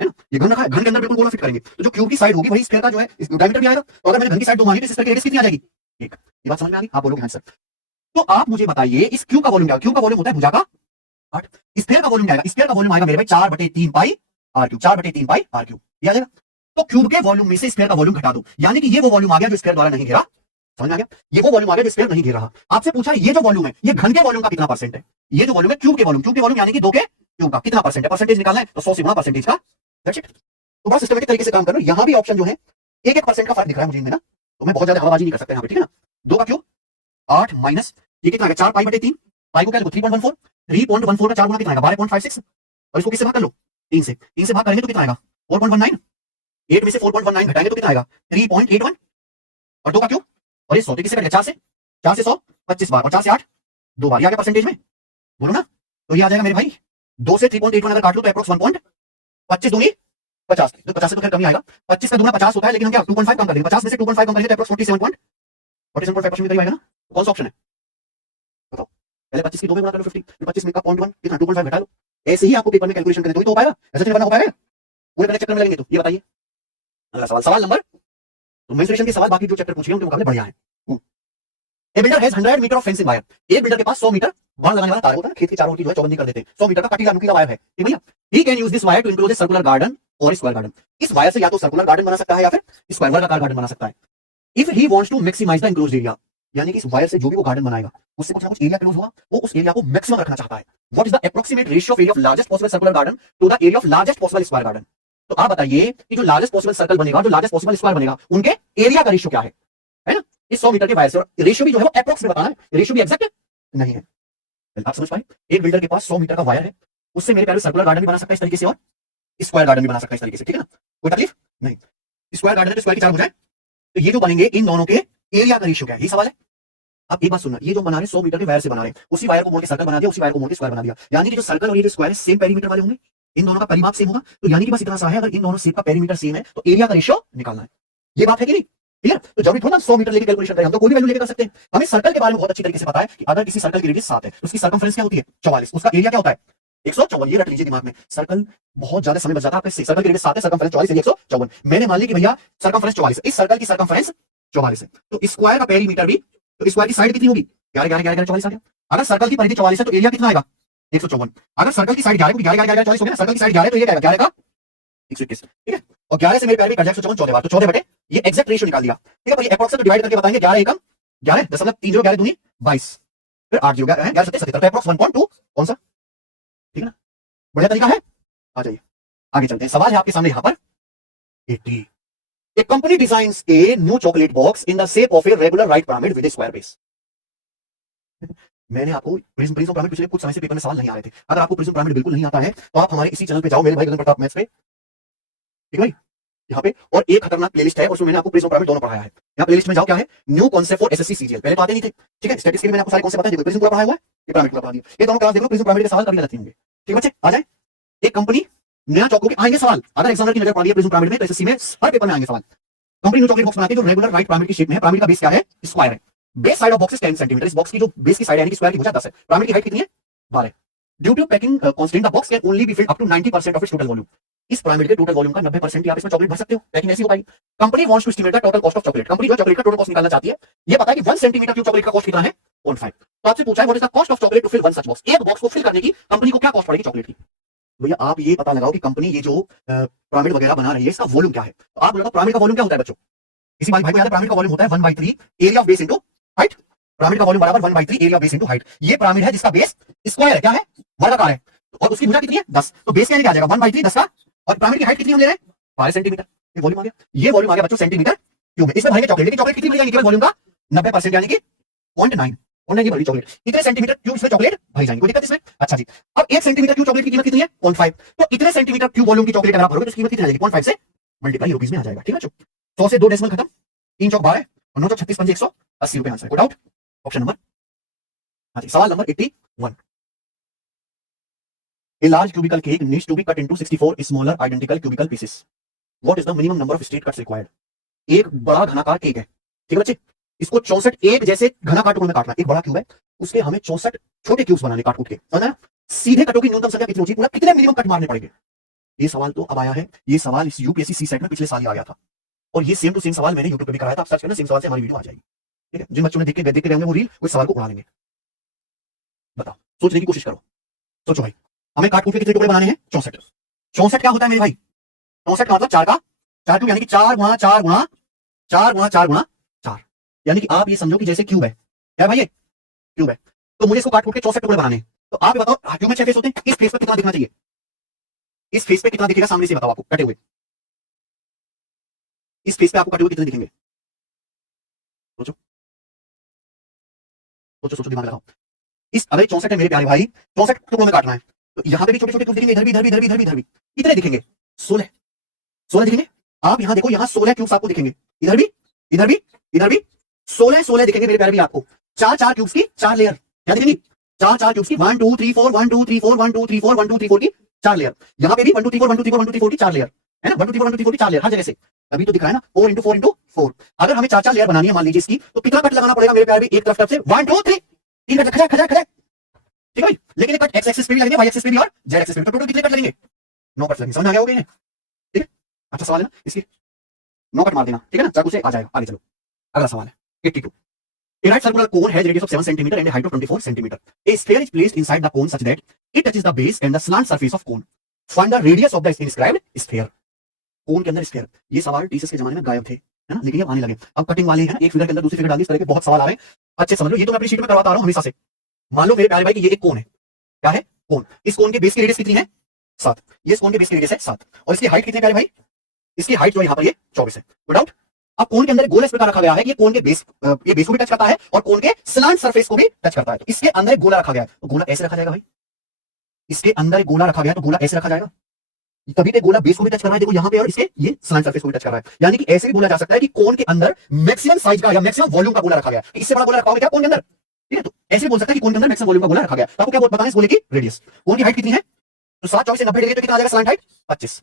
है ना, ये घन रखा है, घन के अंदर बिल्कुल गोला फिट करेंगे, तो जो क्यूब की साइड होगी वही स्फीयर का जो है डायमीटर भी आएगा। तो अगर मैंने घन की साइड 2 मानी तो इस स्फीयर की रेडियस कितनी आ जाएगी, 1। ये बात समझ में आ गई, आप बोलोगे हाँ सर। तो आप मुझे बताइए इस क्यूब का वॉल्यूम क्या है, क्यूब का वॉल्यूम होता है भुजा का 8, स्फीयर का वॉल्यूम क्या आएगा, स्फीयर का वॉल्यूम आएगा मेरे भाई 4/3 pi R cube, 4/3 pi R cube, ये आ जाएगा। तो क्यूब के वॉल्यूम में से स्फीयर का वॉल्यूम घटा दो, यानी कि ये वो वॉल्यूम आ गया जो स्फीयर द्वारा नहीं घेरा, समझ में आ गया, ये वो वॉल्यूम आ गया जो स्फीयर नहीं घेर रहा। आपसे पूछा ये जो वॉल्यूम है ये घन के वॉल्यूम का कितना परसेंट है, ये जो वॉल्यूम है क्यूब के वॉल्यूम यानी कि 2 के क्यूब का कितना परसेंट है, परसेंटेज निकालना है तो 100 से गुणा परसेंटेज का, दैट्स इट। तो बड़ा सिस्टमैटिक तरीके से काम करना। यहां भी ऑप्शन जो है 1-1% का फर्क दिख रहा है मुझे इनमें ना, तो मैं बहुत ज्यादा हवाबाजी नहीं कर सकता यहाँ पे, ठीक है ना। 2 का क्यूब 8 माइनस ये कितना आएगा 4 पाई/3, पाई को क्या लिखो 3.14, 3.14 का 4 गुना कितना आएगा 12.56, और इसको किससे भाग कर लो 3 से, 3 से भाग करेंगे तो कितना आएगा 4.19, 8 में से 4.19 घटाएंगे तो कितना आएगा 3.81, और 2 का क्यूब और ये 100 किससे कट गया 4 से 100 25 बार, और 4 से 8 2 बार, ये आ गया परसेंटेज में, बोलो ना। तो ये आ जाएगा मेरे भाई 2 से 3.81 अगर काट लो तो अप्रोक्स 1.25 दूनी 50, तो 50 से तो खैर कम ही आएगा, 25 का दूना 50 होता है, लेकिन हम क्या 2.5 कम कर देंगे, 50 में से 2.5 कम करेंगे तो अप्रोक्स 47.5% करीब आएगा ना। कौन सा ऑप्शन है बताओ, पहले 25 की 2 में गुणा कर लो 50, 25 में का 0.1 कितना 2.5 घटा लो, ऐसे ही आपको पेपर में कैलकुलेशन करने तो हो पाएगा, ऐसे नहीं करना हो पाएगा, पूरे करने चक्कर में लगेंगे। तो ये बताइए अगला सवाल, सवाल नंबर, तो मेंसुरेशन के सवाल बाकी जो चैप्टर पूछे हैं उनके मुकाबले बढ़िया है। A builder has 100 metre of fencing wire, एक बिल्डर के पास 100 मीटर बाढ़ लगाने वाला तार होता है, खेत के चारों ओर की जो है चौबंदी कर देते हैं, 100 मीटर का कटीला नुकीला वायर है, ठीक भैया। He can use this wire to enclose a circular garden और स्क्वायर गार्डन, इस वायर से या तो सर्कुलर गार्डन बना सकता है या फिर स्क्वायर वर्गाकार गार्डन बना सकता है। If he wants to maximise the enclosed area, यानी कि इस वायर से जो भी वो गार्डन बनाएगा उससे कुछ ना कुछ एरिया क्लोज होगा, वो उस एरिया को मैक्सिमम रखना चाहता है। What is the approximate ratio of area of largest possible circular garden to the area of largest possible square garden. तो आप बताइए कि जो लार्जेस्ट पॉसिबल सर्कल बनेगा, जो लार्जेस्ट पॉसिबल स्क्वायर बनेगा, उनके एरिया का रेशियो क्या है ना। इस 100 मीटर के वायर से रेशियो भी जो है वो एप्रोक्स में बताना है, रेशियो भी एग्जैक्ट नहीं है। आप समझ पाए, एक बिल्डर के पास 100 मीटर का वायर है, उससे मेरे प्यारे सर्कुलर गार्डन भी बना सकता है इस तरीके से और स्क्वायर गार्डन भी बना सकता है इस तरीके से, ठीक है ना, कोई तकलीफ नहीं। स्क्वायर गार्डन है तो स्क्वायर की 4 हो जाए, तो ये जो बनेंगे इन दोनों के एरिया का रेशियो क्या है, ये सवाल है। अब एक बात सुनना, ये जो बना रहे 100 मीटर के वायर से बना रहे हैं, उसी वायर को मोड़ के सर्कल बना दिया, उसी वायर को मोड़ के स्क्वायर बना दिया, यानी कि जो सर्कल और ये जो स्क्वायर है सेम पेरीमीटर वाले होंगे, इन दोनों का परिमाप सेम होगा। तो यानी कि बस इतना सा है, अगर इन दोनों शेप का पेरीमीटर सेम है तो एरिया का रेशियो निकालना है। ये बात है कि नहीं, क्लियर? तो जब भी थोड़ा 100 मीटर लेके कैलकुलेशन करें, हम तो कोई भी वैल्यू लेके कर सकते हैं। हमें सर्कल के बारे में बहुत अच्छी तरीके से पता है कि अगर किसी सर्कल की रेडियस 7 है तो उसकी सर्कमफ्रेंस क्या होती है 44, उसका एरिया क्या होता है 154। ये रट लीजिए दिमाग में, सर्कल बहुत ज्यादा समय बच जाता है आपका इससे। सर्कल की रेडियस 7 है, सर्कमफ्रेंस 44 है, 154। मैंने मान लिया कि भैया सर्कमफ्रेंस 44 है, इस सर्कल की सर्कमफ्रेंस 44 है, तो स्क्वायर का पेरीमीटर भी, तो स्क्वायर की साइड कितनी होगी 11 11 11 44 आ गया। अगर सर्कल की परिधि 44 है तो एरिया कितना आएगा 154। अगर सर्कल की साइड 11 11 11 44 हो गया ना, सर्कल की साइड 11 तो ये क्या आएगा 11 का 121, ठीक है। और 11 से मेरे प्यारे भी कट जाए 154 14 बार, तो 14 बटे ये एग्जैक्ट रेशियो निकाल दिया, ठीक है। पर ये अप्रॉक्स डिवाइड करके बताएंगे 11 एकम 11 दशमलव 30 11 दूनी 22, फिर 8 0 11 11 77 तो अप्रॉक्स 1.2 कौन सा, ठीक है ना। बढ़िया तरीका है, आ जाइए आगे चलते हैं। सवाल है आपके सामने यहां पर 80। A company designs a new chocolate box in the shape of a regular right pyramid with a square base. मैंने आपको प्रिज्म पिरामिड पिछले कुछ समय से पेपर में सवाल नहीं आ रहे थे। अगर आपको प्रिज्म पिरामिड बिल्कुल नहीं आता है तो आप हमारे इसी चैनल पे जाओ, मेरे भाई गगन प्रताप मैथ्स पे, ठीक है भाई, यहाँ पे। और एक खतरनाक प्लेलिस्ट है, उसमें मैंने आपको प्रिज्म पिरामिड दोनों पढ़ाया है। यहाँ प्लेलिस्ट में जाओ, क्या है new concept for SSC CGL, पहले तो आते नहीं थे, ठीक है। स्टैटिस्टिक्स के मैंने आपको सारे कॉन्सेप्ट बताए, देखो प्रिज्म पूरा पढ़ाया हुआ है, ये पिरामिड पूरा पढ़ा दिया, ये दोनों क्लास देखो, प्रिज्म पिरामिड के सवाल कभी गलत नहीं होंगे, ठीक है बच्चे। आ जाए, एक कंपनी नया चौकों के आएंगे सवाल, अगर एग्जामिनर की नजर पड़ रही है प्रिज्म पिरामिड में तो एसएससी में हर पेपर में आएंगे सवाल। कंपनी न्यू चॉकलेट बॉक्स बनाती है जो रेगुलर राइट पिरामिड की शेप में है, पिरामिड का बेस क्या है स्क्वायर है, base side of box is 10 centimetre, इस बॉक्स की जो बेस की साइड यानी कि स्क्वायर की भुजा 10 है, पिरामिड की हाइट कितनी है 12। Due to packing constant the box can only be filled up to 90% of its total volume. इस पिरामिड के टोटल वॉल्यूम का 90% ही आप इसमें चॉकलेट भर सकते हो, पैकिंग ऐसी हो पाएगी। Company wants to estimate the total cost of chocolate, company जो चॉकलेट का टोटल कॉस्ट निकालना चाहती है, ये पता है कि 1 सेंटीमीटर क्यूब चॉकलेट का कॉस्ट कितना है 0.5। तो आपसे पूछा है what is the cost of chocolate to fill one such box, एक बॉक्स को फिल करने की कंपनी को क्या कॉस्ट पड़ेगी चॉकलेट की। भैया आप ये पता लगाओ कि कंपनी ये जो पिरामिड वगैरह बना रही है इसका वॉल्यूम क्या है। तो आप बोलो पिरामिड का वॉल्यूम क्या होता है बच्चों, किसी भाई को याद है पिरामिड का वॉल्यूम होता है 1/3 area of base into height. Pyramid का वॉल्यूम बराबर 1/3 area of base into height. ये पिरामिड है जिसका बेस स्क्वायर है, क्या है वर्गाकार है, और उसकी भुजा कितनी है 10, तो बेस क्या आ जाएगा 1/3 10 का, और पिरामिड की हाइट कितनी हम ले रहे हैं 12 सेंटीमीटर। ये वॉल्यूम आ गया, ये वॉल्यूम आ गया बच्चों सेंटीमीटर क्यूब में। इसमें भरेंगे चॉकलेट, लेकिन चॉकलेट कितनी भरी जाएगी केवल वॉल्यूम का 90% यानी कि 0.9 ये भरी चॉकलेट, इतने सेंटीमीटर क्यूब इसमें चॉकलेट भरी जाएंगी, कोई दिक्कत इसमें। अच्छा जी, अब 1 सेंटीमीटर क्यूब चॉकलेट की कीमत कितनी है 0.5, तो इतने सेंटीमीटर क्यूब वॉल्यूम की चॉकलेट अगर आप भरोगे तो कीमत कितनी आ जाएगी 0.5 से मल्टीप्लाई रुपीस में आ जाएगा, ठीक है बच्चों। 100 से 2 डेसिमल खत्म, 3 चौक 12 और 9 चौक 36 पंजे 180 रुपए आंसर, कोई डाउट। ऑप्शन नंबर, हाँ जी, सवाल number 81। A large cubical cake needs to be cut into 64 smaller identical cubical pieces. What is the minimum number of straight cuts required? एक बड़ा घनाकार केक है, ठीक है बच्चे, इसको 64 एक जैसे घनाकार टुकड़ों में काटना। एक बड़ा क्यूब है, उसके हमें 64 छोटे क्यूब्स बनाने काट कूट के, समझ आया? सीधे कटों की न्यूनतम संख्या कितनी होगी, पूरा कितने मिनिमम कट मारने पड़ेंगे। ये सवाल तो अब आया है, ये सवाल इस यूपीएससी सी सेट में पिछले साल ही आ गया था, और ये सेम टू सेम सवाल मैंने यूट्यूब पे भी कराया था। आप सर्च करना, सेम सवाल से हमारी वीडियो आ जाएगी, ठीक है। जिन बच्चों ने देख के रहे होंगे वो रील, उस सवाल को उड़ा देंगे। बताओ, सोचने की कोशिश करो, सोचो भाई, हमें काट कूट के कितने टुकड़े बनाने हैं 64। 64 क्या होता है मेरे भाई, 64 का मतलब 4 का 4 क्यूब, यानी कि 4 गुणा 4 गुणा 4 गुणा 4 गुणा 4, यानी कि आप ये समझो कि जैसे क्यूब है, क्या भाई ये क्यूब है, तो मुझे इसको काट कूट के 64 टुकड़े बनाने हैं। तो आप ये बताओ क्यूब में 6 फेस होते हैं, इस फेस पे कितना दिखना चाहिए, इस फेस पे कितना दिखेगा सामने से बताओ आपको कटे हुए, इस फेस पे आपको कटे हुए कितने दिखेंगे, सोचो सोचो सोचो, दिमाग लगाओ। इस अगर 64 है मेरे प्यारे भाई, 64 टुकड़ों में काटना है, तो यहाँ पे भी छोटे छोटे क्यूब दिखेंगे, इधर भी इधर भी इधर भी इधर भी इधर भी, कितने दिखेंगे 16 दिखेंगे। आप यहाँ देखो, यहाँ 16 क्यूब्स आपको दिखेंगे, इधर भी इधर भी इधर भी 16 दिखेंगे मेरे प्यारे भी आपको। 4 क्यूब्स की 4 लेयर, क्या दिखेंगी 4 क्यूब्स की 1 2 3 4 1 2 3 4 1 2 3 4 1 2 3 4 की 4 लेयर। यहाँ पे भी 1 2 3 4 1 2 3 4 1 2 3 4 की 4 लेयर है ना, 1 2 3 4 1 2 3 4 की 4 लेयर हर जगह से। अभी तो दिख रहा है ना 4 × 4 × 4। अगर हमें 4 लेयर बनानी है मान लीजिए इसकी, तो कितना कट लगाना पड़ेगा मेरे प्यारे भी, एक तरफ से 1 2 3 3 कट खजा, ठीक है भाई। लेकिन एक कट एक्स एक्सिस पे भी लगेंगे, वाई एक्सिस पे भी और जेड एक्सिस पे भी, तो टोटल कितने कट लगेंगे 9 कट लगेंगे। समझ आ गया होगा इन्हें, ठीक है। अच्छा सवाल है ना, इसकी 9 कट मार देना, ठीक है ना, चाकू से आ जाएगा। आगे चलो, अगला सवाल है 82। A right circular cone has a radius of 7 cm and a height of 24 cm. A sphere is placed inside the cone such that it touches the base and the slant surface of cone. Find the radius of the inscribed sphere. कोन के अंदर sphere, ये सवाल TCS के जमाने में गायब थे, है ना, लेकिन ये आने लगे। अब कटिंग वाले हैं, एक फिगर के अंदर दूसरी फिगर डाल दी, इस तरह के बहुत सवाल आ रहे हैं, अच्छे समझ लो। ये तो मैं अपनी शीट में करवाता आ रहा हूं हमेशा से। मान लो मेरे प्यारे भाई कि ये एक कोन है, क्या है कोन, इस कोन के बेस की रेडियस कितनी है 7, ये इस कोन के बेस की रेडियस है 7, और इसकी हाइट कितनी है प्यारे भाई, इसकी हाइट जो यहाँ पर ये 24 है, विदाउट। अब कोन के अंदर गोला इस प्रकार रखा गया है कि ये कोन के बेस, ये बेस को भी टच करता है और कोन के स्लांट सरफेस को भी टच करता है। तो इसके अंदर गोला रखा गया है, तो गोला ऐसे रखा जाएगा भाई, इसके अंदर गोला रखा गया है तो गोला ऐसे रखा जाएगा, कभी भी गोला बेस को भी टच कर रहा है, देखो यहाँ पे, और इसके ये स्लैंट सरफेस को भी टच कर रहा है। यानी कि ऐसे भी बोला जा सकता है कि कोन के अंदर मैक्सिमम साइज का या मैक्सिमम वॉल्यूम का गोला रखा गया है। इससे बड़ा गोला रखा होगा क्या कोन के अंदर? ठीक है, तो ऐसे भी बोल सकता है कि कोन के अंदर मैक्सिमम वॉल्यूम का गोला रखा गया। तो आपको क्या बताना है इस गोले की रेडियस, कोन की हाइट कितनी है? तो 7 24 से 90 डिग्री, तो कितना आ जाएगा स्लैंट हाइट? 25।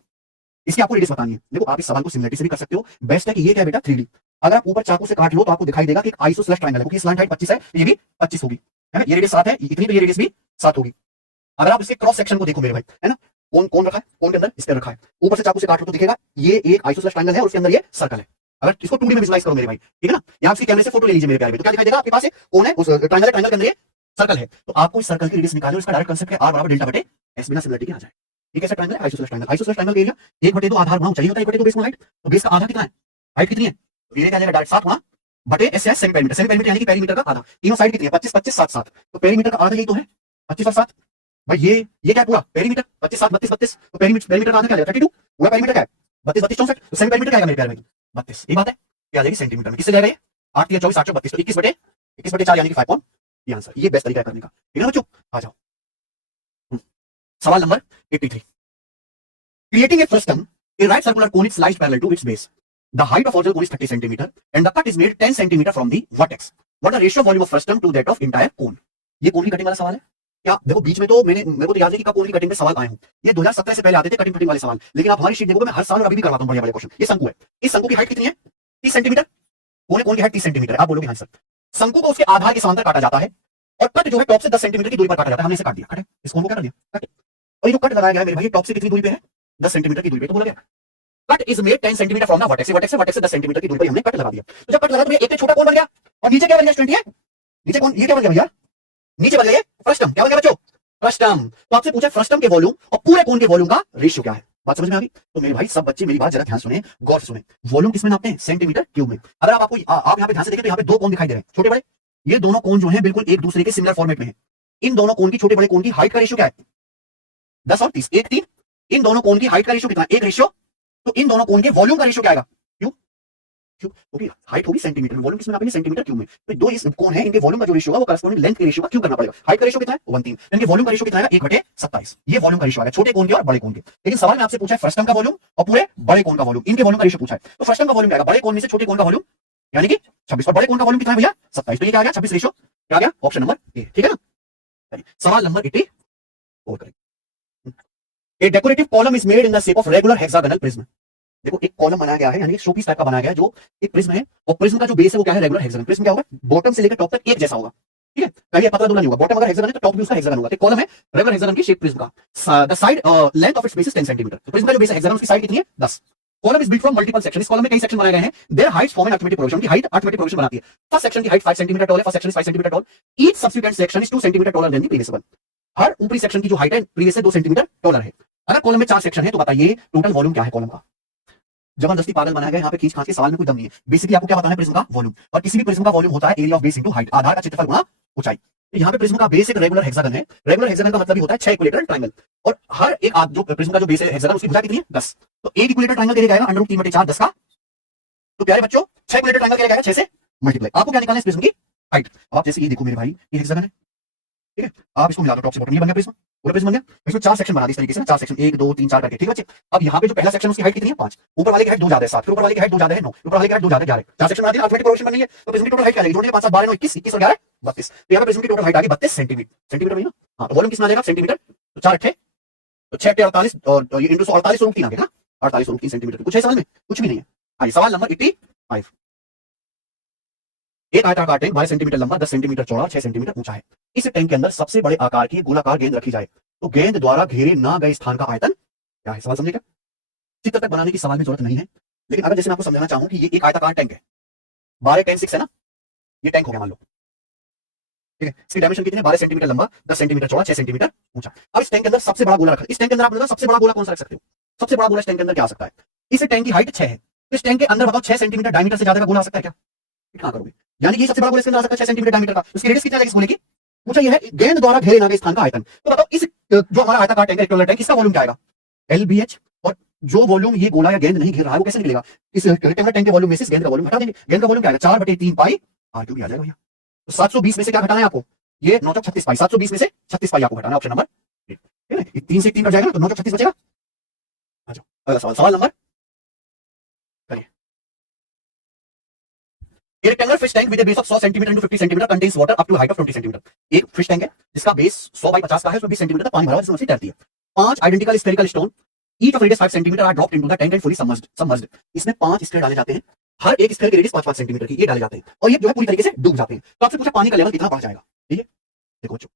इसकी आपको रेडियस बतानी है। देखो आप इस सवाल को सिमिलरिटी से भी कर सकते हो। बेस्ट है कि ये क्या है बेटा 3D। अगर आप ऊपर चाकू से काट लो तो आपको दिखाई देगा कि एक आइसोसेलेस ट्रायंगल है, क्योंकि स्लैंट हाइट 25 है, ये भी 25 होगी, है ना। ये रेडियस 7 है, इतनी, तो ये रेडियस भी 7 होगी। अगर आप इसके क्रॉस सेक्शन को देखो मेरे भाई, है ना, कौन कौन रखा है, कौन के अंदर स्क्वायर रखा है, ऊपर से चाकू से काट लो तो दिखेगा ये एक आइसोसेलेस ट्रायंगल है और उसके अंदर ये सर्कल है। अगर इसको 2D में विजुलाइज करो मेरे भाई, ठीक है ना, यहाँ से कैमरे से फोटो ले लीजिए मेरे प्यारे भाई, तो क्या दिखाई देगा आपके पास? कौन है, उस ट्रायंगल है, ट्रायंगल के अंदर ये सर्कल है। तो आपको इस सर्कल की रेडियस निकालनी है, उसका डायरेक्ट कांसेप्ट है आर बराबर डेल्टा बटे एस, बिना सिमिलरिटी के आ जाए। ठीक है, ऐसा ट्रायंगल है आइसोसेलेस ट्रायंगल। आइसोसेलेस ट्रायंगल का एरिया 1/2 आधार गुणा ऊंचाई होता है, 1/2 बेस गुणा हाइट। तो बेस का आधा कितना है, हाइट कितनी है, तो एरिया क्या आ जाएगा डायरेक्ट 7 गुणा बटे एस है सेमी पेरीमीटर। सेमी पेरीमीटर यानी कि पेरीमीटर का आधा। तीनों साइड कितनी है, 25 25 7 7, तो पेरीमीटर का आधा यही तो है 25 और 7 भाई। ये क्या है पूरा पेरीमीटर 25 7 32 32, तो पेरीमीटर का आधा क्या आ जाएगा 32। पूरा पेरीमीटर क्या है 32 32 64, तो सेमी पेरीमीटर क्या आएगा मेरे प्यारे भाई 32। एक बात है, क्या आ जाएगी सेंटीमीटर में, किससे जाएगा ये 8 3 24 8 32, तो 21 बटे 4 यानी कि 5 पॉइंट, ये आंसर। ये बेस्ट तरीका है करने का, ठीक है ना बच्चों। आ जाओ सवाल number 83। Creating a frustum, a right circular cone is sliced parallel to its base. The height of original cone is 30 cm and the cut is made 10 cm from the vertex. What the ratio of volume of frustum to that of entire cone? ये कोन की cutting वाला सवाल है क्या? देखो बीच में तो मेरे को तो याद है कि कब कोन की कटिंग पे सवाल आए हूं। ये 2017 से पहले आते थे कटिंग वाले सवाल, लेकिन आप हमारी शीट देखोगे मैं हर साल और अभी भी करवाता हूं बढ़िया क्वेश्चन। ये शंकु है, इस शंकु की हाइट कितनी है 30 सेंटीमीटर। कोन की हाइट 30 सेंटीमीटर, आप बोलोगे हाँ सर। शंकु को उसके आधार के समांतर काटा जाता है और कट जो है टॉप से 10 सेंटीमीटर की दूरी पर काटा जाता है। हमने इसे काट दिया, कट है, इस कोन को क्या कर दिया कट। और ये जो कट लगाया गया है मेरे भाई टॉप से कितनी दूरी पे है 10 सेंटीमीटर की दूरी पे, तो बोला गया cut is made 10 centimetre from the vertex. Vertex से 10 सेंटीमीटर की दूरी पर हमने कट लगा दिया। तो जब कट लगा तो ये एक छोटा कोन बन गया और नीचे क्या बन गया स्टूडेंट, ये नीचे कौन, ये क्या बन गया भैया, नीचे बन गया फ्रस्टम। क्या बन गया बच्चों, फ्रस्टम। तो आपसे पूछा फ्रस्टम के वॉल्यूम और पूरे कोन के वॉल्यूम का रेशियो क्या है। बात समझ में आ गई? तो मेरे भाई सब बच्चे मेरी बात जरा ध्यान सुने, गौर से सुने। वॉल्यूम किसमें नापते हैं, सेंटीमीटर क्यूब में। अगर आप यहाँ पे ध्यान से देखें तो यहाँ पे दो कोन दिखाई दे रहे हैं छोटे बड़े। ये दोनों कोन जो है बिल्कुल एक दूसरे के सिमिलर फॉर्मेट में है। इन दोनों कोन की, छोटे बड़े कोन की हाइट का रेशियो क्या है 10 और 30, 1 3। इन दोनों कोन की हाइट का रेशियो कितना, 1 रेशियो। तो इन दोनों कोन के वॉल्यूम का रेशियो क्या आएगा, क्यूब। क्योंकि हाइट होगी सेंटीमीटर में, वॉल्यूम किसमें नापेंगे सेंटीमीटर क्यूब में। तो दो इस कोन है, इनके वॉल्यूम का जो रेशियो है वो करस्पॉन्डिंग लेंथ के रेशियो का क्यूब करना पड़ेगा। हाइट का रेशियो कितना है 1/3, इनके वॉल्यूम का रेशियो कितना है 1/27। ये वॉल्यूम का रेशियो आएगा छोटे कोन के और बड़े कोन के। लेकिन सवाल में आपसे पूछा है फ्रस्टम का वॉल्यूम और पूरे बड़े कोन का वॉल्यूम, इनके वॉल्यूम का रेशियो पूछा है। तो फ्रस्टम का वॉल्यूम आएगा बड़े कोन में से छोटे कोन का वॉल्यूम यानी कि 26, और बड़े कोन का वॉल्यूम कितना है भैया 27। तो ये क्या आ गया 26 रेशियो, क्या आ गया ऑप्शन नंबर ए, ठीक है ना। सवाल नंबर 84 करें। A decorative column is made in the shape of regular hexagonal prism. देखो एक कॉलम बनाया गया है, यानी शोपीस टाइप का बनाया गया है, जो एक प्रिज्म है और प्रिज्म का जो बेस है वो क्या है रेगुलर हेक्सागन। प्रिज्म क्या होगा बॉटम से लेकर टॉप तक एक जैसा होगा, ठीक है, कहीं पतला दुबला नहीं होगा। बॉटम अगर हेक्सागन है तो टॉप भी उसका हेक्सागन होगा। तो कॉलम है रेगुलर हेक्सागन की शेप प्रिज्म का। The side length of its base is 10 centimetre. तो प्रिज्म का जो बेस है हेक्सागन उसकी साइड कितनी है 10। Column is built from multiple section. इस कॉलम में कई सेक्शन बनाए गए हैं। Their heights form an arithmetic progression, की हाइट अरिथमेटिक प्रोग्रेशन बनाती है। फर्स्ट सेक्शन की हाइट 5 सेंटीमीटर टॉल है, first section is 5 centimetre tall. Each subsequent section is 2 centimetre taller than the previous one. हर ऊपरी सेक्शन की जो हाइट है प्रीवियस से 2 सेंटीमीटर टॉलर है। अगर कॉलम में 4 सेक्शन है तो बताइए टोटल वॉल्यूम क्या है कॉलम का। जबरदस्ती पागल बनाया गया यहाँ पे, खींच खांच के सवाल में कोई दम नहीं है। बेसिकली आपको क्या बताना है प्रिज्म का वॉल्यूम, और किसी भी प्रिज्म का वॉल्यूम होता है area of base into height, आधार का क्षेत्रफल गुणा ऊंचाई। तो यहाँ पे प्रिज्म का बेस एक रेगुलर हेक्सागन है। रेगुलर हेक्सागन का मतलब ही होता है 6 इक्विलेटरल ट्रायंगल, और हर एक जो प्रिज्म का जो बेस है हेक्सागन उसकी भुजा कितनी है 10। तो एक इक्विलेटरल ट्रायंगल के लिए जाएगा √3/4 10 का। तो प्यारे बच्चों 6 इक्विलेटरल ट्रायंगल के लिए जाएगा 6 से मल्टीप्लाई। आपको क्या निकालना है इस प्रिज्म की हाइट। आप जैसे ये देखो मेरे भाई ये हेक्सागन है, ठीक है, आप इसको मिला दो टॉप से बॉटम, ये बन गया प्रिज्म, पूरा प्रिज्म बन गया। इसमें 4 सेक्शन बना दिए इस तरीके से, 4 सेक्शन 1 2 3 4 करके, ठीक है बच्चे। अब यहाँ पे जो पहला सेक्शन उसकी हाइट कितनी है 5, ऊपर वाले की हाइट 2 ज्यादा है 7, फिर ऊपर वाले की हाइट 2 ज्यादा है 9, ऊपर वाले की हाइट 2 ज्यादा है 11। 4 सेक्शन बना दिए, अरिथमेटिक प्रोग्रेशन बन रही है। तो प्रिज्म की टोटल हाइट क्या आएगी, जोड़ने के 5 7 12 9 21, 21 और 11 32। तो यहाँ पे प्रिज्म की टोटल हाइट आ गई 32 सेंटीमीटर। सेंटीमीटर में ना, हाँ, तो वॉल्यूम कितना आ जाएगा सेंटीमीटर। तो 4 8 तो 6 8 48 और ये इंटू 148 √3 आ गया ना, 48 √3 सेंटीमीटर। कुछ है सवाल में, कुछ भी नहीं है। आइए सवाल नंबर 85। एक आयताकार टैंक 12 सेंटीमीटर लंबा, 10 सेंटीमीटर चौड़ा, 6 सेंटीमीटर ऊंचा है। इस टैंक के अंदर सबसे बड़े आकार की गोलाकार गेंद रखी जाए तो गेंद द्वारा घेरे ना गए स्थान का आयतन क्या है। सवाल समझे क्या? चित्र तक बनाने की सवाल में जरूरत नहीं है, लेकिन अगर जैसे मैं आपको समझाना चाहूं कि ये एक आयताकार टैंक है, 12 10 6 है ना, ये टैंक हो गया मान लो, ठीक है। इसकी डायमेंशन कितनी है 12 सेंटीमीटर लंबा, 10 सेंटीमीटर चौड़ा, 6 सेंटीमीटर ऊंचा। अब इस टैंक के अंदर सबसे बड़ा गोला रखा है। इस टैंक के अंदर आप बताओ सबसे बड़ा गोला कौन सा रख सकते हो, सबसे बड़ा गोला इस टैंक के अंदर क्या आ सकता है। इस टैंक की हाइट 6 है, इस टैंक के अंदर बताओ 6 सेंटीमीटर डायमीटर से ज्यादा का गोला आ सकता है क्या? कितना करोगे, यानी कि सबसे बड़ा गोला इसके अंदर आ सकता है 6 सेंटीमीटर डायमीटर का। उसकी रेडियस कितना है इस गोले की, पूछा ये है गेंद द्वारा घेरे ना गए स्थान का आयतन। तो बताओ इस जो हमारा आयताकार टैंक है रेक्टेंगुलर टैंक, इसका वॉल्यूम क्या आएगा LBH, और जो वॉल्यूम ये गोला या गेंद नहीं घेर रहा है वो कैसे निकलेगा, इस रेक्टेंगुलर टैंक के वॉल्यूम में से गेंद का वॉल्यूम हटा देंगे। गेंद का वॉल्यूम क्या आएगा 4/3 पाई r³ आ जाएगा भैया। तो 720 में से क्या घटाना है आपको, ये 9 36 पाई, 720 में से 36 पाई आपको घटाना, ऑप्शन नंबर, ठीक है। 3 से 3 कट जाएगा तो 9 36 बचेगा, अगला सवाल, सवाल नंबर करिए। A rectangular fish tank with a base of 100 cm into 50 cm contains water up to a height of 20 cm। एक फिश टैंक है जिसका बेस 100 बाई 50 का है, उसमें 20 सेंटीमीटर तक पानी भरा हुआ है, जिसमें मछली तैरती है। 5 identical spherical stone each of radius 5 centimetre are dropped into the tank and fully submerged. इसमें 5 स्फेयर डाले जाते हैं, हर एक स्फेयर की रेडियस 5-5 सेंटीमीटर की, ये डाले जाते हैं और ये जो है पूरी तरीके से डूब जाते हैं। तो आपसे पूछा पानी का लेवल कितना बढ़ जाएगा। ठीक है, देखो बच्चों,